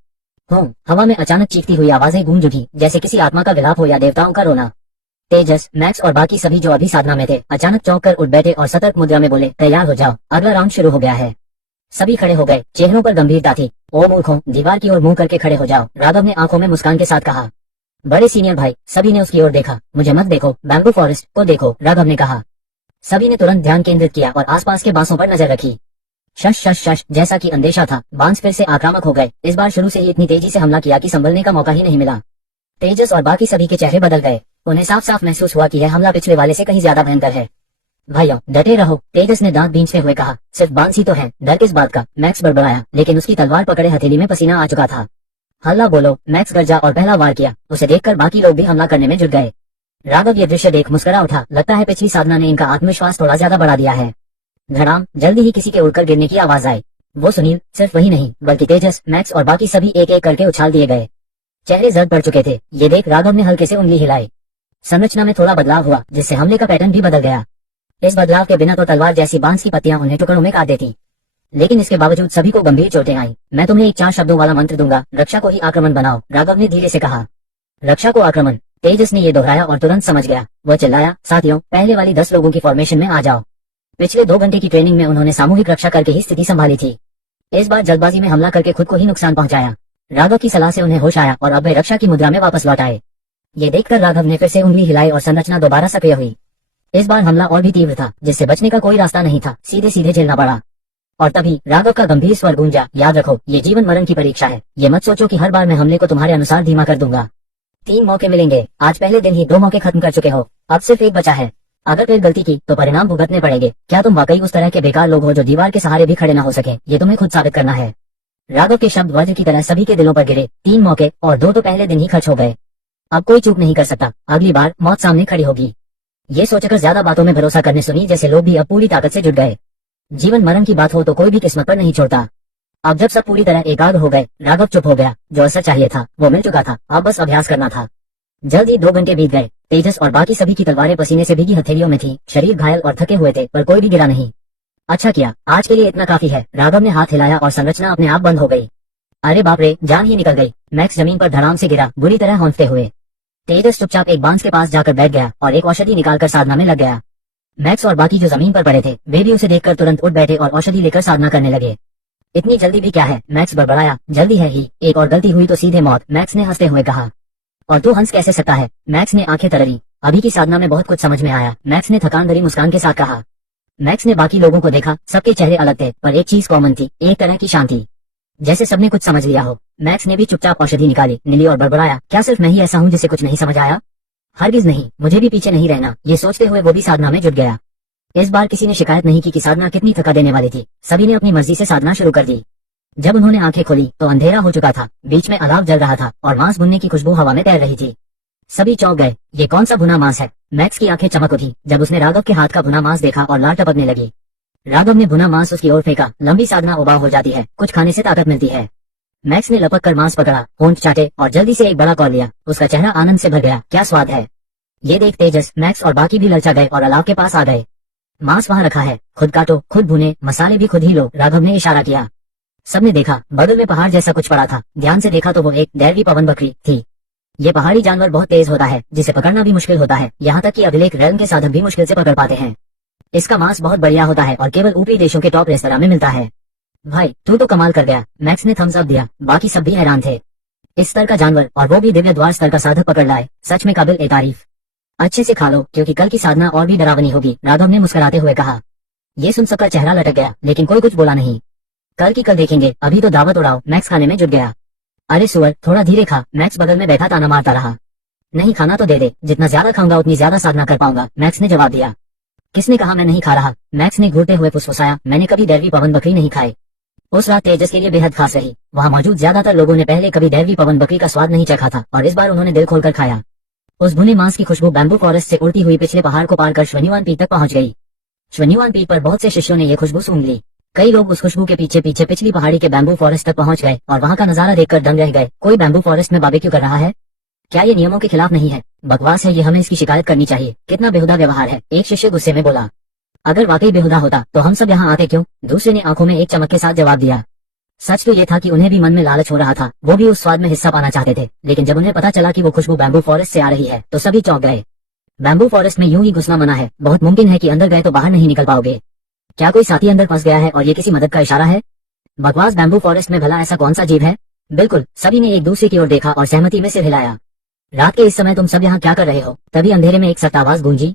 हवा में अचानक चीखती हुई आवाजें गूंज उठी, जैसे किसी आत्मा का विलाप हो या देवताओं का रोना। तेजस, मैक्स और बाकी सभी जो अभी साधना में थे, अचानक चौंक कर उठ बैठे और सतर्क मुद्रा में बोले, तैयार हो जाओ, अगला राउंड शुरू हो गया है। सभी खड़े हो गए। चेहरों पर गंभीरता थी। ओ मूर्खों, दीवार की ओर मुंह करके खड़े हो जाओ, राघव ने आंखों में मुस्कान के साथ कहा। बड़े सीनियर भाई, सभी ने उसकी ओर देखा। मुझे मत देखो, बैम्बू फॉरेस्ट को देखो, राघव ने कहा। सभी ने तुरंत ध्यान केंद्रित किया और आसपास के बांसों पर नजर रखी। शश शश शश, जैसा कि अंदेशा था, बांस फिर से आक्रामक हो गए। इस बार शुरू से ही इतनी तेजी से हमला किया कि संभलने का मौका ही नहीं मिला। तेजस और बाकी सभी के चेहरे बदल गए। उन्हें साफ साफ महसूस हुआ कि यह हमला पिछले वाले से कहीं ज्यादा भयंकर है। भाइयों, डटे रहो, तेजस ने दांत भींचते हुए कहा। सिर्फ बांस ही तो है, डर किस बात का? मैक्स बड़बड़ाया, लेकिन उसकी तलवार पकड़े हथेली में पसीना आ चुका था। हल्ला बोलो, मैक्स गरजा और पहला वार किया। उसे देखकर बाकी लोग भी हमला करने में जुट गए। राघव ये दृश्य देख मुस्कुरा उठा। लगता है पिछली साधना ने इनका आत्मविश्वास थोड़ा ज्यादा बढ़ा दिया है। धड़ाम, जल्दी ही किसी के उड़कर गिरने की आवाज आई। वो सुनील, सिर्फ वही नहीं बल्कि तेजस, मैक्स और बाकी सभी एक एक करके उछाल दिए गए। चेहरे जर्द पड़ चुके थे। ये देख राघव ने हल्के से उंगली हिलाई। संरचना में थोड़ा बदलाव हुआ, जिससे हमले का पैटर्न भी बदल गया। इस बदलाव के बिना तो तलवार जैसी बांस की पत्तियां उन्हें टुकड़ों में काट देती, लेकिन इसके बावजूद सभी को गंभीर चोटें आई। मैं तुम्हें एक 4 शब्दों वाला मंत्र दूंगा, रक्षा को ही आक्रमण बनाओ, राघव ने धीरे से कहा। रक्षा को आक्रमण? तेजस ने ये दोहराया और तुरंत समझ गया। वह चिल्लाया, साथियों, पहले वाली 10 लोगों की फॉर्मेशन में आ जाओ। पिछले 2 घंटे की ट्रेनिंग में उन्होंने सामूहिक रक्षा करके ही स्थिति संभाली थी। इस बार जल्दबाजी में हमला करके खुद को ही नुकसान पहुंचाया। राघव की सलाह से उन्हें होश आया और अब वे रक्षा की मुद्रा में वापस लौट आए। ये देखकर राघव ने फिर से उंगली हिलाई और संरचना दोबारा सक्रिय हुई। इस बार हमला और भी तीव्र था, जिससे बचने का कोई रास्ता नहीं था, सीधे सीधे झेलना पड़ा। और तभी राघव का गंभीर स्वर गूंजा, याद रखो, ये जीवन मरण की परीक्षा है। ये मत सोचो कि हर बार मैं हमले को तुम्हारे अनुसार धीमा कर दूंगा। 3 मौके मिलेंगे, आज पहले दिन ही 2 मौके खत्म कर चुके हो, अब सिर्फ 1 बचा है। अगर फिर गलती की तो परिणाम भुगतने पड़ेंगे। क्या तुम वाकई उस तरह के बेकार लोग हो जो दीवार के सहारे भी खड़े न हो सके? ये तुम्हें खुद साबित करना है। राघव के शब्द वज्र की तरह सभी के दिलों पर गिरे। 3 मौके और 2 तो पहले दिन ही खर्च हो गए। अब कोई चूक नहीं कर सकता, अगली बार मौत सामने खड़ी होगी। ये सोचकर ज्यादा बातों में भरोसा करने सुनी जैसे लोग भी अब पूरी ताकत से जुट गए। जीवन मरण की बात हो तो कोई भी किस्मत पर नहीं छोड़ता। अब जब सब पूरी तरह एकाग्र हो गए, राघव चुप हो गया। जो असर चाहिए था वो मिल चुका था, अब बस अभ्यास करना था। जल्द ही 2 घंटे बीत गए। तेजस और बाकी सभी की तलवारें पसीने से भीगी हथेलियों में थी। शरीर घायल और थके हुए थे, पर कोई भी गिरा नहीं। अच्छा किया, आज के लिए इतना काफी है। राघव ने हाथ हिलाया और संरचना अपने आप बंद हो गई। अरे बाप रे, जान ही निकल गई। मैक्स जमीन पर धड़ाम से गिरा, बुरी तरह हौंफते हुए। तेजस चुपचाप एक बांस के पास जाकर बैठ गया और एक औषधि निकालकर साधना में लग गया। मैक्स और बाकी जो जमीन पर पड़े थे, वे भी उसे देखकर तुरंत उठ बैठे और औषधि लेकर साधना करने लगे। इतनी जल्दी भी क्या है? मैक्स बड़बड़ाया। जल्दी है ही, एक और गलती हुई तो सीधे मौत, मैक्स ने हंसते हुए कहा। और तू हंस कैसे सकता है? मैक्स ने आंखें तरली। अभी की साधना में बहुत कुछ समझ में आया, मैक्स ने थकान भरी मुस्कान के साथ कहा। मैक्स ने बाकी लोगों को देखा, सबके चेहरे अलग थे, पर एक चीज कॉमन थी, एक तरह की शांति, जैसे सबने कुछ समझ लिया हो। मैक्स ने भी चुपचाप औषधि निकाली, नीली और बड़बड़ाया, क्या सिर्फ मैं ही ऐसा हूँ जिसे कुछ नहीं समझ आया? हरगिज नहीं, मुझे भी पीछे नहीं रहना। ये सोचते हुए वो भी साधना में जुट गया। इस बार किसी ने शिकायत नहीं की कि साधना कितनी थका देने वाली थी। सभी ने अपनी मर्जी से साधना शुरू कर दी। जब उन्होंने आंखें खोली तो अंधेरा हो चुका था, बीच में अलाव जल रहा था और मांस भुनने की खुशबू हवा में तैर रही थी। सभी चौंक गए, ये कौन सा भुना मांस है? मैक्स की आंखें चमक उठी जब उसने राघव के हाथ का भुना मांस देखा और लार टपकने लगी। राघव ने भुना मांस उसकी ओर फेंका। लंबी साधना उबाऊ हो जाती है, कुछ खाने से ताकत मिलती है। मैक्स ने लपक कर मांस पकड़ा, होंठ चाटे और जल्दी से एक बड़ा कौर लिया। उसका चेहरा आनंद से भर गया। क्या स्वाद है! ये देख तेजस, मैक्स और बाकी भी ललचा गए और अलाव के पास आ गए। मांस वहाँ रखा है, खुद काटो, खुद भुने, मसाले भी खुद ही लो, राघव ने इशारा किया। सबने देखा, बगल में पहाड़ जैसा कुछ पड़ा था। ध्यान से देखा तो वो एक दैवी पवन बकरी थी। ये पहाड़ी जानवर बहुत तेज होता है, जिसे पकड़ना भी मुश्किल होता है, यहाँ तक कि अभिलेख रेलम के साधक भी मुश्किल से पकड़ पाते हैं। इसका मांस बहुत बढ़िया होता है और केवल ऊपरी देशों के टॉप रेस्तरां में मिलता है। भाई, तू तो कमाल कर गया, मैक्स ने थम्स अप दिया। बाकी सब भी हैरान थे। इस स्तर का जानवर और वो भी दिव्य द्वार स्तर का साधक पकड़ लाए, सच में काबिल ए तारीफ। अच्छे से खा लो, क्योंकि कल की साधना और भी डरावनी होगी, राघव ने मुस्कुराते हुए कहा। ये सुन सबका चेहरा लटक गया, लेकिन कोई कुछ बोला नहीं। कल की कल देखेंगे, अभी तो दावत उड़ाओ। मैक्स खाने में जुट गया। अरे सुअर, थोड़ा धीरे खा, मैक्स बगल में बैठा ताना मारता रहा। नहीं खाना तो दे दे, जितना ज्यादा खाऊंगा उतनी ज्यादा साधना कर पाऊंगा, मैक्स ने जवाब दिया। किसने कहा मैं नहीं खा रहा? मैक्स ने घूरते हुए फुसफुसाया, मैंने कभी दैवी पवन बकरी नहीं खाई। उस रात तेजस के लिए बेहद खास रही। वहाँ मौजूद ज्यादातर लोगों ने पहले कभी दैवी पवन बकरी का स्वाद नहीं चखा था और इस बार उन्होंने दिल खोलकर खाया। उस भुने मांस की खुशबू बैम्बू फॉरेस्ट से उड़ती हुई पिछले पहाड़ को पार कर श्वन्युवान पीक तक पहुंच गई। श्वन्युवान पीक पर बहुत से शिष्यों ने यह खुशबू सूंघ ली। कई लोग उस खुशबू के पीछे पीछे पिछली पहाड़ी के बैम्बू फॉरेस्ट तक पहुंच गए और वहाँ का नजारा देखकर दंग रह गए। कोई बैम्बू फॉरेस्ट में बारबेक्यू कर रहा है? क्या ये नियमों के खिलाफ नहीं है? बकवास है ये, हमें इसकी शिकायत करनी चाहिए। कितना बेहुदा व्यवहार है, एक शिष्य गुस्से में बोला। अगर वाकई बेहुदा होता तो हम सब यहाँ आते क्यों? दूसरे ने आंखों में एक चमक के साथ जवाब दिया। सच तो ये था कि उन्हें भी मन में लालच हो रहा था, वो भी उस स्वाद में हिस्सा पाना चाहते थे, लेकिन जब उन्हें पता चला कि वो खुशबू बैम्बू फॉरेस्ट से आ रही है तो सभी चौंक गए। बैम्बू फॉरेस्ट में यूं ही घुसना मना है, बहुत मुमकिन है कि अंदर गए तो बाहर नहीं निकल पाओगे। क्या कोई साथी अंदर फंस गया है और ये किसी मदद का इशारा है? बकवास, बैम्बू फॉरेस्ट में भला ऐसा कौन सा जीव है? बिल्कुल, सभी ने एक दूसरे की ओर देखा और सहमति में सिर हिलाया। रात के इस समय तुम सब यहाँ क्या कर रहे हो? तभी अंधेरे में एक सख्त आवाज गूंजी।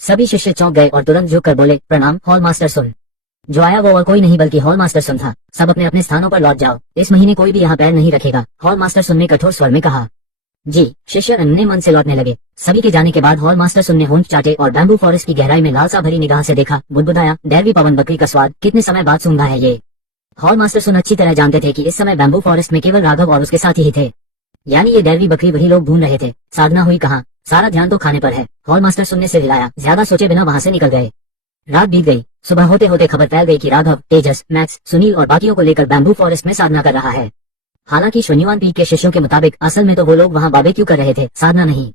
सभी शिष्य चौंक गए और तुरंत झुक कर बोले, प्रणाम हॉल मास्टर सुन। जो आया वो और कोई नहीं बल्कि हॉल मास्टर सुन था। सब अपने अपने स्थानों पर लौट जाओ, इस महीने कोई भी यहाँ पैर नहीं रखेगा, हॉल मास्टर सुन ने कठोर स्वर में कहा। जी, शिष्य अन्य मन से लौटने लगे। सभी के जाने के बाद हॉल मास्टर सुन ने होंठ चाटे और बैम्बू फॉरेस्ट की गहराई में लालसा भरी निगाह से देखा, बुदबुदाया, दैवी पवन बकरी का स्वाद, कितने समय बाद सूंघा है ये। हॉल मास्टर सुन अच्छी तरह जानते थे कि इस समय बैम्बू फॉरेस्ट में केवल राघव और उसके साथी ही थे, यानी ये दैवी बकरी वही लोग ढूंढ रहे थे। साधना हुई कहाँ, सारा ध्यान तो खाने पर है। हॉल मास्टर सुन ने सिर हिलाया, ज्यादा सोचे बिना वहां से निकल गए। रात बीत गई। सुबह होते होते खबर फैल गई कि राघव, तेजस, मैक्स, सुनील और बाकियों को लेकर बैम्बू फॉरेस्ट में साधना कर रहा है। हालांकि शून्यवान पीठ के शिष्यों के मुताबिक असल में तो वो लोग वहां बारबेक्यू कर रहे थे, साधना नहीं।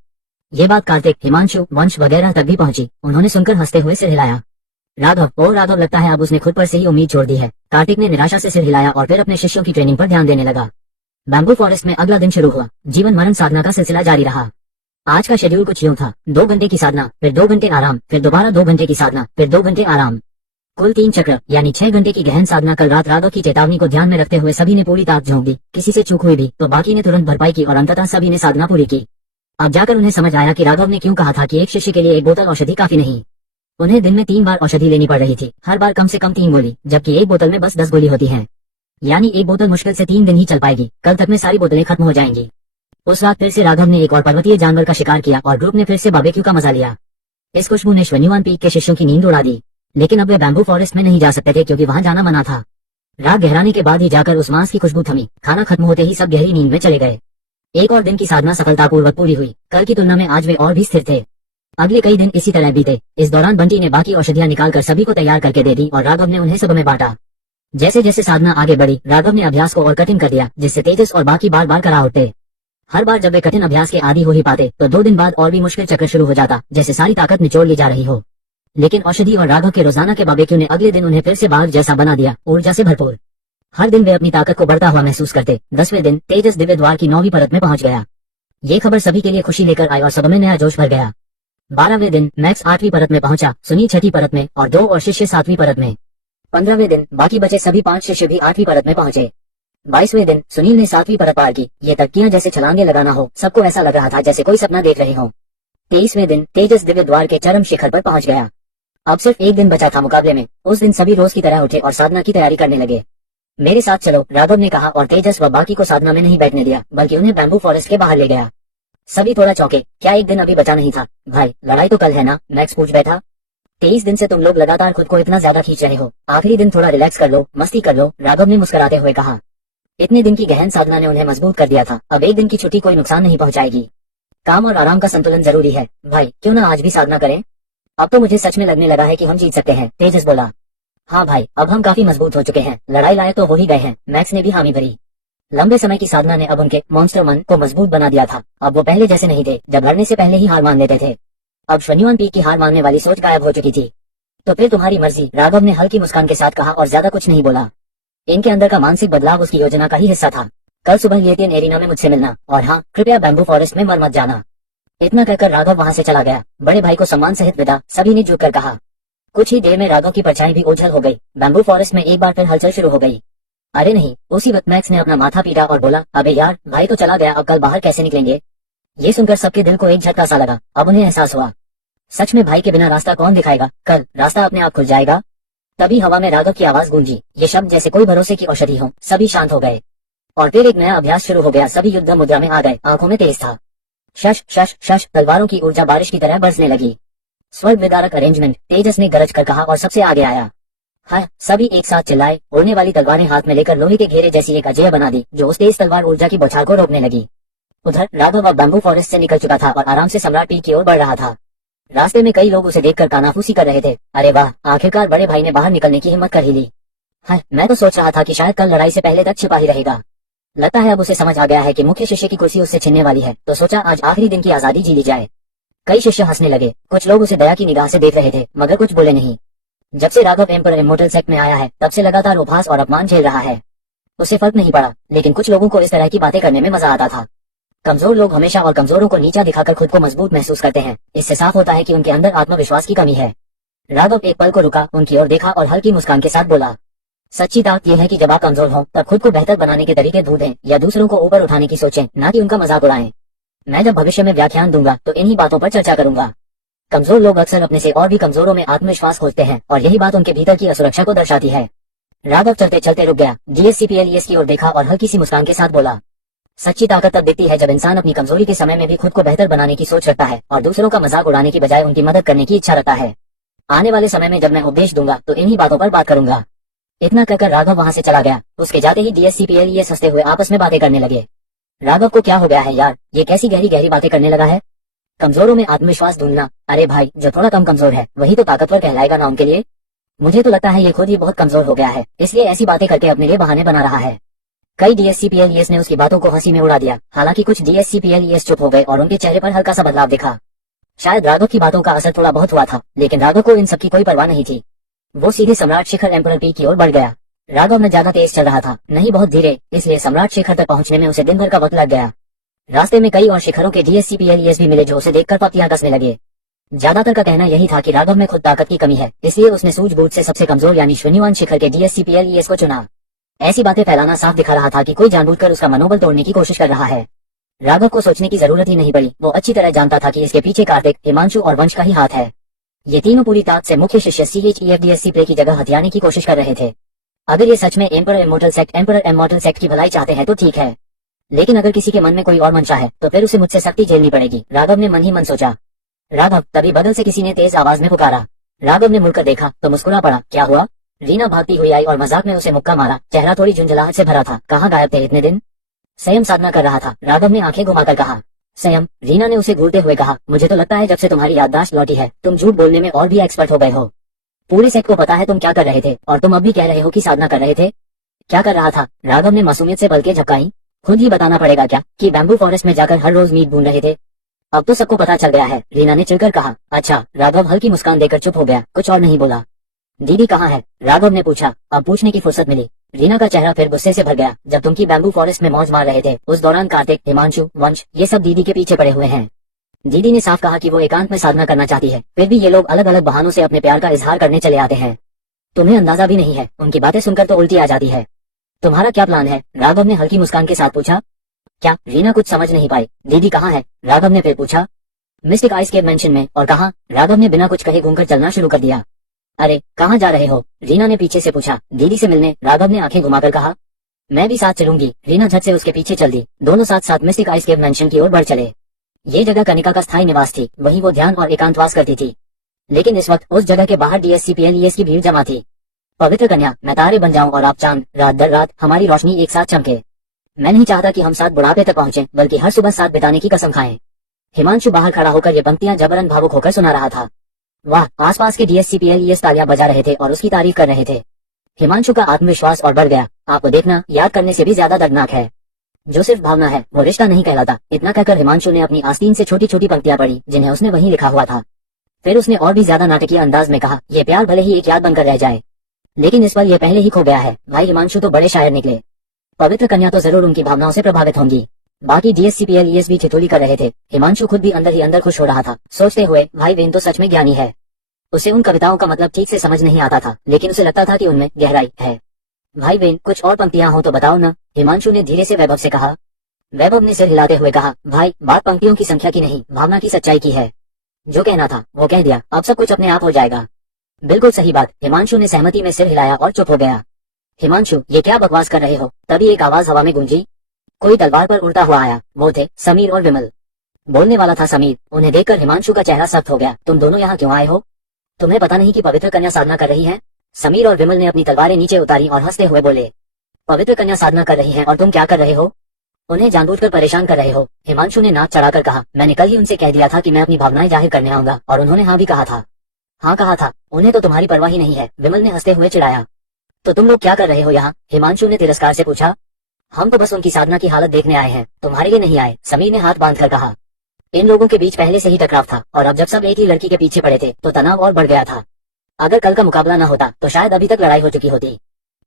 ये बात कार्तिक, हिमांशु, वंश वगैरह तक भी पहुंची। उन्होंने सुनकर हंसते हुए सिर हिलाया। राघव, ओ राघव, लगता है अब उसने खुद पर से ही उम्मीद छोड़ दी है। कार्तिक ने निराशा से सिर हिलाया और फिर अपने शिष्यों की ट्रेनिंग पर ध्यान देने लगा। बैम्बू फॉरेस्ट में अगला दिन शुरू हुआ। जीवन मरण साधना का सिलसिला जारी रहा। आज का शेड्यूल कुछ यूं था, 2 घंटे की साधना, फिर 2 घंटे आराम, फिर दोबारा 2 घंटे की साधना, फिर 2 घंटे आराम, कुल 3 चक्र यानी 6 घंटे की गहन साधना। कल रात राघव की चेतावनी को ध्यान में रखते हुए सभी ने पूरी ताकत झोंक दी। किसी से चूक हुई भी तो बाकी ने तुरंत भरपाई की और अंततः सभी ने साधना पूरी की। अब जाकर उन्हें समझ आया कि राघव ने क्यों कहा था कि एक शिष्य के लिए 1 बोतल औषधि काफी नहीं। उन्हें दिन में 3 बार औषधि लेनी पड़ रही थी, हर बार कम से कम 3 गोली, जबकि 1 बोतल में बस 10 गोली होती है। यानी 1 बोतल मुश्किल से 3 दिन ही चल पाएगी। कल तक में सारी बोतलें खत्म हो जाएंगी। उस रात फिर से राघव ने एक और पर्वतीय जानवर का शिकार किया और ग्रुप ने फिर से बारबेक्यू का मजा लिया। इस खुशबू ने शून्यवान पीक के शिष्यों की नींद उड़ा दी, लेकिन अब वे बैम्बू फॉरेस्ट में नहीं जा सकते थे क्योंकि वहां जाना मना था। रात गहराने के बाद ही जाकर उस मांस की खुशबू थमी। खाना खत्म होते ही सब गहरी नींद में चले गए। एक और दिन की साधना सफलतापूर्वक पूरी हुई। कल की तुलना में आज वे और भी स्थिर थे। अगले कई दिन इसी तरह बीते। इस दौरान बंटी ने बाकी औषधियां निकालकर सभी को तैयार करके दे दी और राघव ने उन्हें सब में बांटा। जैसे जैसे साधना आगे बढ़ी, राघव ने अभ्यास को और कठिन कर दिया, जिससे तेजस और बाकी बार बार करा उठते। हर बार जब वे कठिन अभ्यास के आदी हो ही पाते तो 2 दिन बाद और भी मुश्किल चक्र शुरू हो जाता, जैसे सारी ताकत निचोड़ ली जा रही हो। लेकिन औषधि और राघव के रोजाना के बारबेक्यू ने अगले दिन उन्हें फिर से बाघ जैसा बना दिया, ऊर्जा से भरपूर। हर दिन वे अपनी ताकत को बढ़ता हुआ महसूस करते। 10वें दिन तेजस दिव्य द्वार की 9वीं परत में पहुंच गया। ये खबर सभी के लिए खुशी लेकर आई और सब में नया जोश भर गया। 12वें दिन मैक्स 8वीं परत में पहुंचा, सुनील 6ठी परत में और 2 और शिष्य 7वीं परत में। 15वें दिन बाकी बचे सभी 5 शिष्य भी 8वीं परत में पहुंचे। 22वें दिन सुनील ने 7वीं परत पार की। ये तकियां जैसे छलांगे लगाना हो, सबको ऐसा लग रहा था जैसे कोई सपना देख रहे हो। 23वें दिन तेजस दिव्य द्वार के चरम शिखर पर पहुंच गया। अब सिर्फ एक दिन बचा था मुकाबले में। उस दिन सभी रोज की तरह उठे और साधना की तैयारी करने लगे। मेरे साथ चलो, राघव ने कहा और तेजस व बाकी को साधना में नहीं बैठने दिया, बल्कि उन्हें बैम्बू फॉरेस्ट के बाहर ले गया। सभी थोड़ा चौंके। क्या एक दिन अभी बचा नहीं था? भाई, लड़ाई तो कल है ना? मैक्स पूछ बैठा। 23 दिन से तुम लोग लगातार खुद को इतना ज्यादा खींच रहे हो, आखिरी दिन थोड़ा रिलैक्स कर लो, मस्ती कर लो, राघव ने मुस्कुराते हुए कहा। इतने दिन की गहन साधना ने उन्हें मजबूत कर दिया था। अब एक दिन की छुट्टी कोई नुकसान नहीं पहुंचाएगी। काम और आराम का संतुलन जरूरी है। भाई, क्यों ना आज भी साधना करें? अब तो मुझे सच में लगने लगा है कि हम जीत सकते हैं, तेजस बोला। हाँ भाई, अब हम काफी मजबूत हो चुके हैं, लड़ाई लायक तो हो ही गए हैं, मैक्स ने भी हामी भरी। लंबे समय की साधना ने अब उनके मॉन्स्टर मन को मजबूत बना दिया था। अब वो पहले जैसे नहीं थे, जब लड़ने से पहले ही हार मान लेते थे। अब शून्यवान पीक की हार मानने वाली सोच गायब हो चुकी थी। तो फिर तुम्हारी मर्जी, राघव ने हल्की मुस्कान के साथ कहा और ज्यादा कुछ नहीं बोला। इनके अंदर का मानसिक बदलाव उसकी योजना का ही हिस्सा था। कल सुबह लेटियन एरिना में मुझसे मिलना, और हाँ, कृपया बैम्बू फॉरेस्ट में मर मत जाना। इतना कहकर राघव वहां से चला गया। बड़े भाई को सम्मान सहित विदा, सभी ने झुककर कहा। कुछ ही देर में राघव की परछाई भी ओझल हो गई। बैम्बू फॉरेस्ट में एक बार फिर हलचल शुरू हो गई। अरे नहीं, उसी वक्त मैक्स ने अपना माथा पीटा और बोला, अबे यार, भाई तो चला गया, अब कल बाहर कैसे निकलेंगे? ये सुनकर सबके दिल को एक झटका सा लगा। अब उन्हें एहसास हुआ, सच में भाई के बिना रास्ता कौन दिखाएगा? कल रास्ता अपने आप खुल जाएगा। तभी हवा में राघव की आवाज गूंजी, ये शब्द जैसे कोई भरोसे की औषधि हो। सभी शांत हो गए और फिर एक नया अभ्यास शुरू हो गया। सभी युद्ध मुद्रा में आ गए, आंखों में तेज था। शश शश शश, तलवारों की ऊर्जा बारिश की तरह बरसने लगी। स्वर्ग विदारक अरेंजमेंट, तेजस ने गरज कर कहा और सबसे आगे आया। हाँ, सभी एक साथ चिल्लाए। उड़ने वाली तलवारें हाथ में लेकर लोहे के घेरे जैसी एक अजय बना दी, जो उस तेज तलवार ऊर्जा की बौछार को रोकने लगी। उधर राघव अब बैम्बू फॉरेस्ट से निकल चुका था और आराम से सम्राट पीक की ओर बढ़ रहा था। रास्ते में कई लोग उसे देखकर कानाफूसी कर रहे थे। अरे वाह, आखिरकार बड़े भाई ने बाहर निकलने की हिम्मत कर ही ली। हाँ, मैं तो सोच रहा था कि शायद कल लड़ाई से पहले तक छिपा ही रहेगा। लगता है अब उसे समझ आ गया है कि मुख्य शिष्य की कुर्सी उससे छिनने वाली है, तो सोचा आज आखिरी दिन की आजादी जी ली जाए। कई शिष्य हंसने लगे। कुछ लोग उसे दया की निगाह से देख रहे थे, मगर कुछ बोले नहीं। जब से राघव एम्पर इमोर्टल सेक्ट में आया है, तब से लगातार उपहास और अपमान झेल रहा है। उसे फर्क नहीं पड़ा, लेकिन कुछ लोगों को इस तरह की बातें करने में मजा आता था। कमजोर लोग हमेशा और कमजोरों को नीचा दिखाकर खुद को मजबूत महसूस करते हैं। इससे साफ होता है कि उनके अंदर आत्मविश्वास की कमी है। राघव एक पल को रुका, उनकी ओर देखा और हल्की मुस्कान के साथ बोला, सच्ची बात यह है कि जब आप कमजोर हो तब खुद को बेहतर बनाने के तरीके ढूंढें या दूसरों को ऊपर उठाने की सोचें, ना कि उनका मजाक उड़ाएं। मैं जब भविष्य में व्याख्यान दूंगा तो इन्हीं बातों पर चर्चा करूंगा। कमजोर लोग अक्सर अपने से और भी कमजोरों में आत्मविश्वास खोजते हैं और यही बात उनके भीतर की असुरक्षा को दर्शाती है। राघव चलते चलते रुक गया, DSCPLES की ओर देखा और हल्की सी मुस्कान के साथ बोला, सच्ची ताकत तब दिखती है जब इंसान अपनी कमजोरी के समय में भी खुद को बेहतर बनाने की सोच रखता है और दूसरों का मजाक उड़ाने की बजाय उनकी मदद करने की इच्छा रखता है। आने वाले समय में जब मैं उपदेश दूंगा तो इन्हीं बातों पर बात करूंगा। इतना कहकर राघव वहां से चला गया। उसके जाते ही DSCPLES हंसते हुए आपस में बातें करने लगे। राघव को क्या हो गया है यार, ये कैसी गहरी गहरी बातें करने लगा है। कमजोरों में आत्मविश्वास ढूंढना, अरे भाई जो थोड़ा कम कमजोर है वही तो ताकतवर कहलाएगा ना उनके लिए। मुझे तो लगता है ये खुद ही बहुत कमजोर हो गया है, इसलिए ऐसी बातें करके अपने लिए बहाने बना रहा है। कई DSCPLES ने उसकी बातों को हंसी में उड़ा दिया। हालांकि कुछ DSCPLES चुप हो गए और उनके चेहरे पर हल्का सा बदलाव दिखा। शायद राघव की बातों का असर थोड़ा बहुत हुआ था, लेकिन राघव को इन सबकी कोई परवाह नहीं थी। वो सीधे सम्राट शिखर एम्परर पी की ओर बढ़ गया। राघव न ज्यादा तेज चल रहा था, नहीं बहुत धीरे, इसलिए सम्राट शिखर तक पहुंचने में उसे दिन भर का वक्त लग गया। रास्ते में कई और शिखरों के DSCPLES भी मिले जो उसे देखकर पत्तियां कसने लगे। ज्यादातर का कहना यही था कि राघव में खुद ताकत की कमी है, इसलिए उसने सूझबूझ से सबसे कमजोर यानी शून्यवान शिखर के DSCPLES को चुना। ऐसी बातें फैलाना साफ दिखा रहा था कि कोई जानबूझकर उसका मनोबल तोड़ने की कोशिश कर रहा है। राघव को सोचने की जरूरत ही नहीं पड़ी, वो अच्छी तरह जानता था कि इसके पीछे कार्तिक, हिमांशु और वंश का ही हाथ है। ये तीनों पूरी ताकत से मुख्य शिष्य CHEFDSC प्ले की जगह हथियाने की कोशिश कर रहे थे। अगर ये सच में एम्परर इमॉर्टल सेक्ट की भलाई चाहते हैं तो ठीक है, लेकिन अगर किसी के मन में कोई और मंशा है तो फिर उसे मुझसे सख्ती झेलनी पड़ेगी, राघव ने मन ही मन सोचा। राघव, तभी बगल से किसी ने तेज आवाज में पुकारा। राघव ने मुड़कर देखा तो मुस्कुरा पड़ा। क्या हुआ? रीना भागती हुई आई और मजाक में उसे मुक्का मारा। चेहरा थोड़ी झुंझलाहट से भरा था। कहाँ गायब थे इतने दिन? संयम साधना कर रहा था, राघव ने आंखें घुमाकर कहा। संयम? रीना ने उसे घूरते हुए कहा। मुझे तो लगता है जब से तुम्हारी याददाश्त लौटी है तुम झूठ बोलने में और भी एक्सपर्ट हो गए हो। पूरे सेट को पता है तुम क्या कर रहे थे और तुम अब भी कह रहे हो कि साधना कर रहे थे। क्या कर रहा था? राघव ने मासूमियत से पलकें झपकाई। खुद ही बताना पड़ेगा क्या कि बैम्बू फॉरेस्ट में जाकर हर रोज मीट ढूंढ रहे थे? अब तो सबको पता चल गया है, रीना ने चिढ़कर कहा। अच्छा, राघव हल्की मुस्कान देकर चुप हो गया, कुछ और नहीं बोला। दीदी कहाँ है? राघव ने पूछा। अब पूछने की फुर्सत मिली। रीना का चेहरा फिर गुस्से से भर गया। जब तुम की बैम्बू फॉरेस्ट में मौज मार रहे थे उस दौरान कार्तिक, हिमांशु, वंश ये सब दीदी के पीछे पड़े हुए हैं। दीदी ने साफ कहा कि वो एकांत में साधना करना चाहती है, फिर भी ये लोग अलग अलग बहानों से अपने प्यार का इजहार करने चले आते हैं। तुम्हें अंदाजा भी नहीं है, उनकी बातें सुनकर तो उल्टी आ जाती है। तुम्हारा क्या प्लान है? राघव ने हल्की मुस्कान के साथ पूछा। क्या? रीना कुछ समझ नहीं पाई। दीदी कहाँ है? राघव ने फिर पूछा। मिस्टिक आइस केव मेंशन में। और कहाँ? राघव ने बिना कुछ कहे घूमकर चलना शुरू कर दिया। अरे कहाँ जा रहे हो? रीना ने पीछे से पूछा। दीदी से मिलने, राघव ने आंखें घुमाकर कहा। मैं भी साथ चलूंगी, रीना झट से उसके पीछे चल दी। दोनों साथ साथ मिस्टिक आइस केव मेंशन की ओर बढ़ चले। ये जगह कनिका का स्थायी निवास थी, वहीं वो ध्यान और एकांतवास करती थी। लेकिन इस वक्त उस जगह के बाहर DSCPLES की भीड़ जमा थी। पवित्र कन्या, मैं तारे बन जाऊं और आप चांद, रात दर रात हमारी रोशनी एक साथ चमके। मैं नहीं चाहता कि हम साथ बुढ़ापे तक पहुंचे, बल्कि हर सुबह साथ बिताने की कसम खाएं। हिमांशु बाहर खड़ा होकर ये पंक्तियां जबरन भावुक होकर सुना रहा था। वाह! आसपास के DSCPLES तालियां बजा रहे थे और उसकी तारीफ कर रहे थे। हिमांशु का आत्मविश्वास और बढ़ गया। आपको देखना याद करने से भी ज्यादा दर्दनाक है। जो सिर्फ भावना है वो रिश्ता नहीं कहलाता। इतना कहकर हिमांशु ने अपनी आस्तीन से छोटी छोटी पंक्तियां पढ़ी जिन्हें उसने वहीं लिखा हुआ था। फिर उसने और भी ज्यादा नाटकीय अंदाज में कहा, ये प्यार भले ही एक याद बनकर रह जाए, लेकिन इस पर यह पहले ही खो गया है। भाई हिमांशु तो बड़े शायर निकले। पवित्र कन्या तो जरूर उनकी भावनाओं से प्रभावित होंगी। बाकी DSCPLES भी ठिठोली कर रहे थे। हिमांशु खुद भी अंदर ही अंदर खुश हो रहा था, सोचते हुए भाई वेन तो सच में ज्ञानी है। उसे उन कविताओं का मतलब ठीक से समझ नहीं आता था, लेकिन उसे लगता था कि उनमें गहराई है। भाई वेन, कुछ और पंक्तियां हो तो बताओ न, हिमांशु ने धीरे से वैभव से कहा। वैभव ने सिर हिलाते हुए कहा, भाई बात पंक्तियों की संख्या की नहीं, भावना की सच्चाई की है। जो कहना था वो कह दिया, अब सब कुछ अपने आप हो जाएगा। बिल्कुल सही बात। हिमांशु ने सहमति में सिर हिलाया और चुप हो गया। हिमांशु, ये क्या बकवास कर रहे हो? तभी एक आवाज हवा में गूंजी। कोई तलवार पर उड़ता हुआ आया। वो थे समीर और विमल। बोलने वाला था समीर। उन्हें देखकर हिमांशु का चेहरा सख्त हो गया। तुम दोनों यहाँ क्यों आए हो? तुम्हें पता नहीं कि पवित्र कन्या साधना कर रही है? समीर और विमल ने अपनी तलवारें नीचे उतारी और हंसते हुए बोले। पवित्र कन्या साधना कर रही है और तुम क्या कर रहे हो? उन्हें जानबूझकर परेशान कर रहे हो। हिमांशु ने नाक चढ़ाकर कहा, मैंने कल ही उनसे कह दिया था कि मैं अपनी भावनाएं जाहिर करने आऊंगा और उन्होंने हाँ भी कहा था। हाँ कहा था? उन्हें तो तुम्हारी परवाह ही नहीं है, विमल ने हंसते हुए चिढ़ाया। तो तुम लोग क्या कर रहे हो यहाँ? हिमांशु ने तिरस्कार से पूछा। हम तो बस उनकी साधना की हालत देखने आए हैं, तुम्हारे लिए नहीं आए, समीर ने हाथ बांधकर कहा। इन लोगों के बीच पहले से ही टकराव था और अब जब सब एक ही लड़की के पीछे पड़े थे तो तनाव और बढ़ गया था। अगर कल का मुकाबला न होता तो शायद अभी तक लड़ाई हो चुकी होती।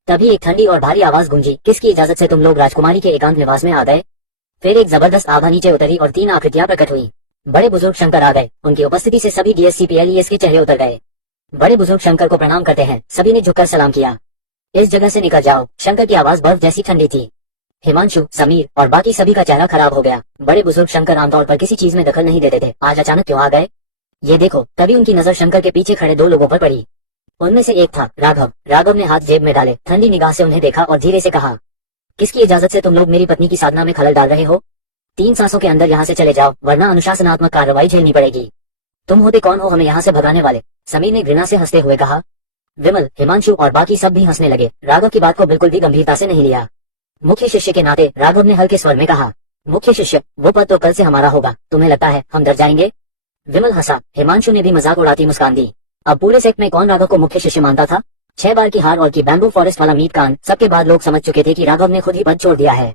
तभी एक ठंडी और भारी आवाज गूंजी, किसकी इजाजत से तुम लोग राजकुमारी के एकांत निवास में आ गए? फिर एक जबरदस्त आभा नीचे उतरी और 3 आकृतियां प्रकट हुई। बड़े बुजुर्ग शंकर आ गए। उनकी उपस्थिति से सभी DSCPLES के चेहरे उतर गए। बड़े बुजुर्ग शंकर को प्रणाम करते हैं, सभी ने झुककर सलाम किया। इस जगह से निकल जाओ। शंकर की आवाज बर्फ जैसी ठंडी थी। हिमांशु, समीर और बाकी सभी का चेहरा खराब हो गया। बड़े बुजुर्ग शंकर आमतौर पर किसी चीज में दखल नहीं देते थे, आज अचानक क्यों आ गए? ये देखो। तभी उनकी नजर शंकर के पीछे खड़े 2 लोगों पर पड़ी। उनमें से एक था राघव। राघव ने हाथ जेब में डाले, ठंडी निगाह से उन्हें देखा और धीरे से कहा, किसकी इजाजत से तुम लोग मेरी पत्नी की साधना में खलल डाल रहे हो? 3 सांसों के अंदर यहाँ से चले जाओ, वरना अनुशासनात्मक कार्रवाई झेलनी पड़ेगी। तुम होते कौन हो हमें यहाँ से भगाने वाले? समीर ने घृणा से हंसते हुए कहा। विमल, हिमांशु और बाकी सब भी हंसने लगे। राघव की बात को बिल्कुल भी गंभीरता से नहीं लिया। मुख्य शिष्य के नाते राघव ने हल्के स्वर में कहा, मुख्य शिष्य, वो पद तो कल से हमारा होगा, तुम्हें लगता है हम डर जाएंगे? विमल हंसा। हिमांशु ने भी मजाक उड़ाती मुस्कान दी। अब पूरे सेक्ट में कौन राघव को मुख्य शिष्य मानता था? 6 बार की हार और की बैम्बू फॉरेस्ट वाला मीट कांड, सबके बाद लोग समझ चुके थे कि राघव ने खुद ही पद छोड़ दिया है।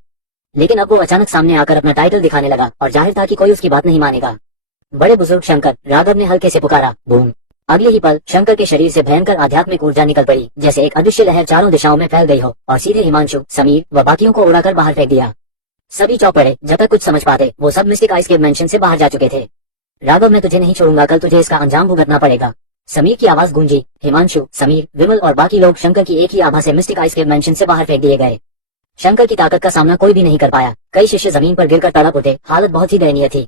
लेकिन अब वो अचानक सामने आकर अपना टाइटल दिखाने लगा और जाहिर था कि कोई उसकी बात नहीं मानेगा। बड़े बुजुर्ग शंकर, राघव ने हल्के से पुकारा। बूम! अगले ही पल शंकर के शरीर से भयंकर आध्यात्मिक ऊर्जा निकल पड़ी, जैसे एक अदृश्य लहर चारों दिशाओं में फैल गई हो और सीधे हिमांशु, समीर व बाकियों को उड़ाकर बाहर फेंक दिया। सभी चौंक पड़े। जब तक कुछ समझ पाते, वो सब मिस्टिक आइस केव मेंशन से बाहर जा चुके थे। राघव, मैं तुझे नहीं छोड़ूंगा, कल तुझे इसका अंजाम भुगतना पड़ेगा। समीर की आवाज गूंजी। हिमांशु, समीर, विमल और बाकी लोग शंकर की एक ही आभा से मिस्टिक आइस केव मेंशन से बाहर फेंक दिए गए। शंकर की ताकत का सामना कोई भी नहीं कर पाया। कई शिष्य जमीन पर गिरकर तड़प उठे। हालत बहुत ही दयनीय थी।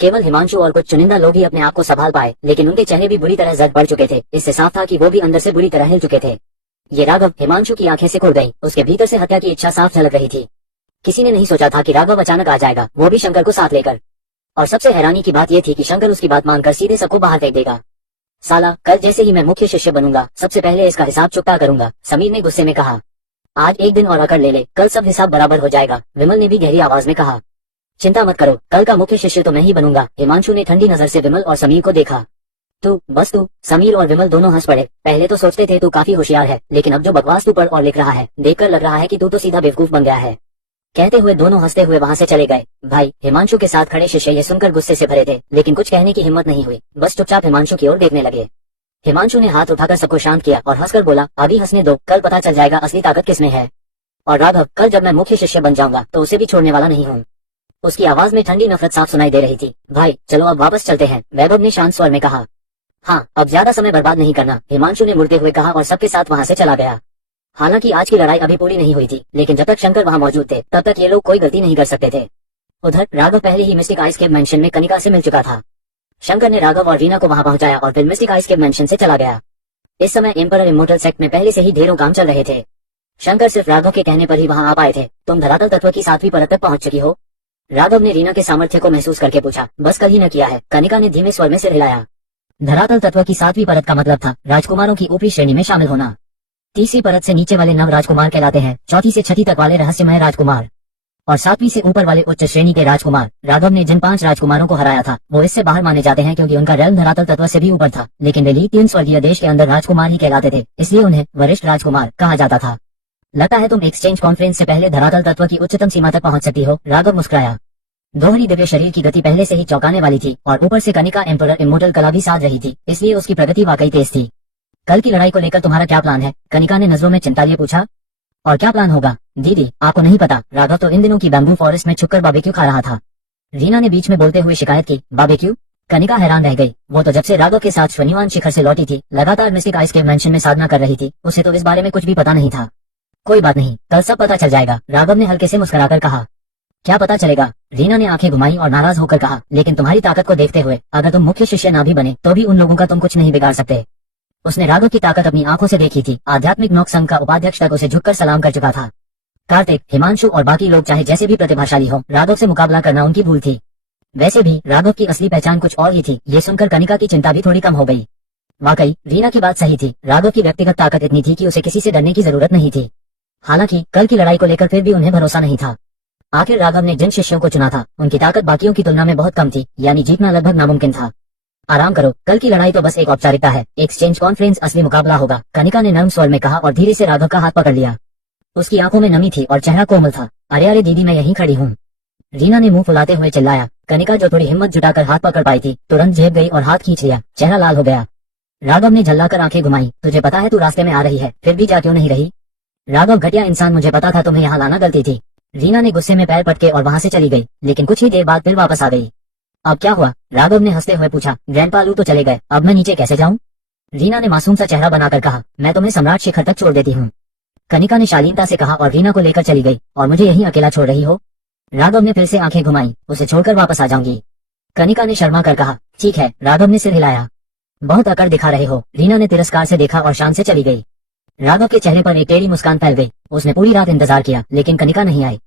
केवल हिमांशु और कुछ चुनिंदा लोग ही अपने आप को संभाल पाए, लेकिन उनके चेहरे भी बुरी तरह जर्द पड़ चुके थे। इससे साफ था कि वो भी अंदर से बुरी तरह हिल चुके थे। ये राघव, हिमांशु की आंखें सिकुड़ गईं। उसके भीतर से हत्या की इच्छा साफ झलक रही थी। किसी ने नहीं सोचा था कि राघव अचानक आ जाएगा, वो भी शंकर को साथ लेकर। और सबसे हैरानी की बात यह थी कि शंकर उसकी बात मानकर सीधे सबको बाहर फेंक देगा। साला, कल जैसे ही मैं मुख्य शिष्य बनूंगा, सबसे पहले इसका हिसाब चुकता करूंगा, समीर ने गुस्से में कहा। आज एक दिन और अकड़ ले, कल सब हिसाब बराबर हो जाएगा, विमल ने भी गहरी आवाज में कहा। चिंता मत करो, कल का मुख्य शिष्य तो मैं ही बनूंगा। हिमांशु ने ठंडी नजर से विमल और समीर को देखा। तू, बस तू। समीर और विमल दोनों हंस पड़े। पहले तो सोचते थे तू काफी होशियार है, लेकिन अब जो बकवास तू पढ़ और लिख रहा है, देखकर लग रहा है कि तू तो सीधा बेवकूफ बन गया है। कहते हुए दोनों हंसते हुए वहां से चले गए। भाई, हिमांशु के साथ खड़े शिष्य ये सुनकर गुस्से से भरे थे, लेकिन कुछ कहने की हिम्मत नहीं हुई। बस चुपचाप हिमांशु की ओर देखने लगे। हिमांशु ने हाथ उठाकर सबको शांत किया और हंसकर बोला, अभी हंसने दो, कल पता चल जाएगा असली ताकत किसमें है। और राघव, कल जब मैं मुख्य शिष्य बन जाऊंगा तो उसे भी छोड़ने वाला नहीं हूँ। उसकी आवाज में ठंडी नफरत साफ सुनाई दे रही थी। भाई चलो अब वापस चलते हैं, वैभव ने शांत स्वर में कहा। हाँ, अब ज्यादा समय बर्बाद नहीं करना, हिमांशु ने मुड़ते हुए कहा और सबके साथ वहां से चला गया। हालांकि आज की लड़ाई अभी पूरी नहीं हुई थी, लेकिन जब तक शंकर वहां मौजूद थे तब तक ये लोग कोई गलती नहीं कर सकते थे। उधर राघव पहले ही मिस्टिक आइस केव मेंशन में कनिका से मिल चुका था। शंकर ने राघव और रीना को वहां पहुंचाया और फिर मिस्टिक आइस केव मेंशन से चला गया। इस समय एम्परर इमोर्टल सेक्ट में पहले से ही ढेरों काम चल रहे थे। शंकर सिर्फ राघव के कहने पर ही वहां आ पाए थे। तुम धरातल तत्व की 7वीं परत तक पहुंच चुकी हो? राघव ने रीना के सामर्थ्य को महसूस करके पूछा। बस कल ही न किया है, कनिका ने धीमे स्वर में सिर हिलाया। धरातल तत्व की 7वीं परत का मतलब था राजकुमारों की ऊपरी श्रेणी में शामिल होना। 3वीं परत से नीचे वाले नव राजकुमार कहलाते हैं, 4थी से 6वीं तक वाले रहस्यमय राजकुमार और 7वीं से ऊपर वाले उच्च श्रेणी के राजकुमार। राघव ने जिन 5 राजकुमारों को हराया था वो इससे बाहर माने जाते हैं क्योंकि उनका रेल्म धरातल तत्व से भी ऊपर था, लेकिन वे 3 स्वर्गीय देश के अंदर राजकुमार ही कहलाते थे, इसलिए उन्हें वरिष्ठ राजकुमार कहा जाता था। लगता है तुम एक्सचेंज कॉन्फ्रेंस से पहले धरातल तत्व की उच्चतम सीमा तक पहुंच सकती हो, राघव मुस्कुराया। दोहरी दिव्य शरीर की गति पहले से ही चौंकाने वाली थी और ऊपर से कनिका एम्परर इमोर्टल कला भी साध रही थी, इसलिए उसकी प्रगति वाकई तेज थी। कल की लड़ाई को लेकर तुम्हारा क्या प्लान है? कनिका ने नजरों में चिंता लिए पूछा। और क्या प्लान होगा दीदी, आपको नहीं पता, राघव तो इन दिनों की बैम्बू फॉरेस्ट में छुपकर बारबेक्यू खा रहा था। रीना ने बीच में बोलते हुए शिकायत की। बारबेक्यू? कनिका हैरान रह गई। वो तो जब से राघव के साथ शनिवान शिखर से लौटी थी, लगातार मिस्टिक आइस केव मेंशन में साधना कर रही थी, उसे तो इस बारे में कुछ भी पता नहीं था। कोई बात नहीं, कल सब पता चल जाएगा, राघव ने हल्के से मुस्कुराकर कहा। क्या पता चलेगा? रीना ने आंखें घुमाई और नाराज होकर कहा, लेकिन तुम्हारी ताकत को देखते हुए अगर तुम मुख्य शिष्य ना भी बने तो भी उन लोगों का तुम कुछ नहीं बिगाड़ सकते। उसने राघव की ताकत अपनी आंखों से देखी थी। आध्यात्मिक नौक संघ का उपाध्यक्ष तक उसे झुककर सलाम कर चुका था। कार्तिक, हिमांशु और बाकी लोग चाहे जैसे भी प्रतिभाशाली हो, राघव से मुकाबला करना उनकी भूल थी। वैसे भी राघव की असली पहचान कुछ और ही थी। ये सुनकर कनिका की चिंता भी थोड़ी कम हो गई। वाकई रीना की बात सही थी, राघव की व्यक्तिगत ताकत इतनी थी कि उसे किसी से डरने की जरूरत नहीं थी। हालांकि कल की लड़ाई को लेकर फिर भी उन्हें भरोसा नहीं था। आखिर राघव ने जिन शिष्यों को चुना था उनकी ताकत बाकियों की तुलना में बहुत कम थी, यानी जीतना लगभग नामुमकिन था। आराम करो, कल की लड़ाई तो बस एक औपचारिकता है, एक्सचेंज कॉन्फ्रेंस असली मुकाबला होगा, कनिका ने नरम स्वर में कहा और धीरे से राघव का हाथ पकड़ लिया। उसकी आंखों में नमी थी और चेहरा कोमल था। अरे अरे दीदी, मैं यहीं खड़ी हूँ, रीना ने मुंह फुलाते हुए चिल्लाया। कनिका जो थोड़ी हिम्मत जुटाकर हाथ पकड़ पाई थी तुरंत झेप गई और हाथ खींच लिया। चेहरा लाल हो गया। राघव ने झल्लाकर आंखें घुमाई। तुझे पता है तू रास्ते में आ रही है, फिर भी जा क्यों नहीं रही? राघव, घटिया इंसान, मुझे पता था तुम्हें यहाँ लाना गलती थी। रीना ने गुस्से में पैर पटके और वहां से चली गई, लेकिन कुछ ही देर बाद फिर वापस आ गई। अब क्या हुआ? राघव ने हंसते हुए पूछा। ग्रैंडपा लू तो चले गए, अब मैं नीचे कैसे जाऊं? रीना ने मासूम सा चेहरा बनाकर कहा। मैं तुम्हें सम्राट शिखर तक छोड़ देती हूँ, कनिका ने शालीनता से कहा और रीना को लेकर चली गई। और मुझे यहीं अकेला छोड़ रही हो? राघव ने फिर से आंखें घुमाई। उसे छोड़कर वापस आ जाऊंगी, कनिका ने शर्मा कर कहा। ठीक है, राघव ने सिर हिलाया। बहुत अकड़ दिखा रहे हो, रीना ने तिरस्कार से देखा और शान से चली गई। राघव के चेहरे पर एक टेढ़ी मुस्कान फैल गई। उसने पूरी रात इंतजार किया लेकिन कनिका नहीं आई।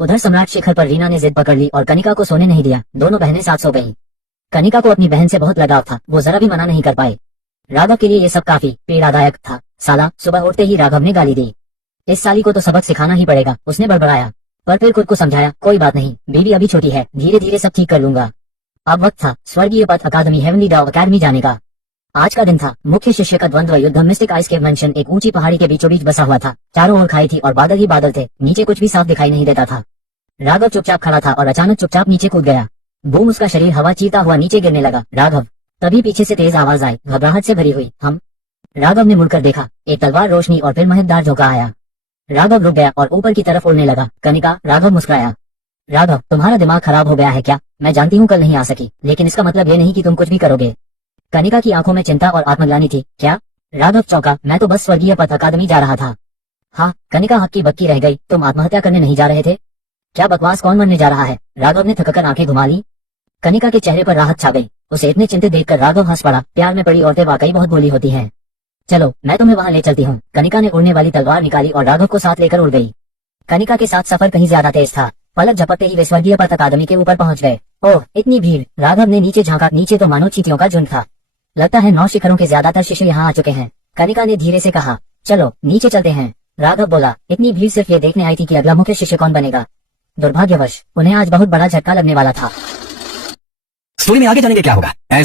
उधर सम्राट शिखर पर रीना ने जिद पकड़ ली और कनिका को सोने नहीं दिया। दोनों बहनें साथ सो गईं। कनिका को अपनी बहन से बहुत लगाव था, वो जरा भी मना नहीं कर पाए। राघव के लिए ये सब काफी पीड़ादायक था। साला, सुबह उठते ही राघव ने गाली दी। इस साली को तो सबक सिखाना ही पड़ेगा, उसने बड़बड़ाया। पर फिर खुद को समझाया, कोई बात नहीं, बीवी अभी छोटी है, धीरे धीरे सब ठीक कर लूंगा। अब वक्त था स्वर्गीय पथ अकादमी हेवनली डाव अकेडमी जाने का। आज का दिन था। मुख्य शिष्य का द्वंद्व युद्ध मिस्टिक आइस केव मेंशन एक ऊंची पहाड़ी के बीचों बीच बसा हुआ था। चारों ओर खाई थी और बादल ही बादल थे, नीचे कुछ भी साफ दिखाई नहीं देता था। राघव चुपचाप खड़ा था और अचानक चुपचाप नीचे कूद गया। बूम, उसका शरीर हवा चीरता हुआ नीचे गिरने लगा। राघव! तभी पीछे से तेज आवाज आई, घबराहट से भरी हुई, हम। राघव ने मुड़कर देखा, एक तलवार, रोशनी और फिर महकदार झोंका आया। राघव रुक गया और ऊपर की तरफ उड़ने लगा। कनिका! राघव मुस्कुराया। राघव, तुम्हारा दिमाग खराब हो गया है क्या? मैं जानती हूँ कल नहीं आ सकी, लेकिन इसका मतलब ये नहीं कि तुम कुछ भी करोगे। कनिका की आंखों में चिंता और आत्मग्लानि थी। क्या? राघव चौंका। मैं तो बस स्वर्गीय पथ अकादमी जा रहा था। हाँ, कनिका हक्की बक्की रह गई। तुम आत्महत्या करने नहीं जा रहे थे? क्या बकवास, कौन मरने जा रहा है? राघव ने थककर आंखें घुमा ली। कनिका के चेहरे पर राहत छा गई। उसे इतने चिंतित देखकर राघव हंस पड़ा। प्यार में पड़ी औरतें वाकई बहुत भोली होती हैं। चलो, मैं तुम्हें वहां ले चलती हूँ। कनिका ने उड़ने वाली तलवार निकाली और राघव को साथ लेकर उड़ गई। कनिका के साथ सफर कहीं ज्यादा तेज था। पलक झपकते ही वे स्वर्गीय पथ अकादमी के ऊपर पहुंच गए। ओह, इतनी भीड़! राघव ने नीचे झांका। नीचे तो मानो चींटियों का झुंड था। लगता है 9 शिखरों के ज्यादातर शिष्य यहाँ आ चुके हैं। कनिका ने धीरे से कहा, चलो नीचे चलते हैं। राघव बोला, इतनी भीड़ सिर्फ ये देखने आई थी कि अगला मुख्य शिष्य कौन बनेगा। दुर्भाग्यवश उन्हें आज बहुत बड़ा झटका लगने वाला था। स्टोरी में आगे जाने के क्या होगा, ऐसे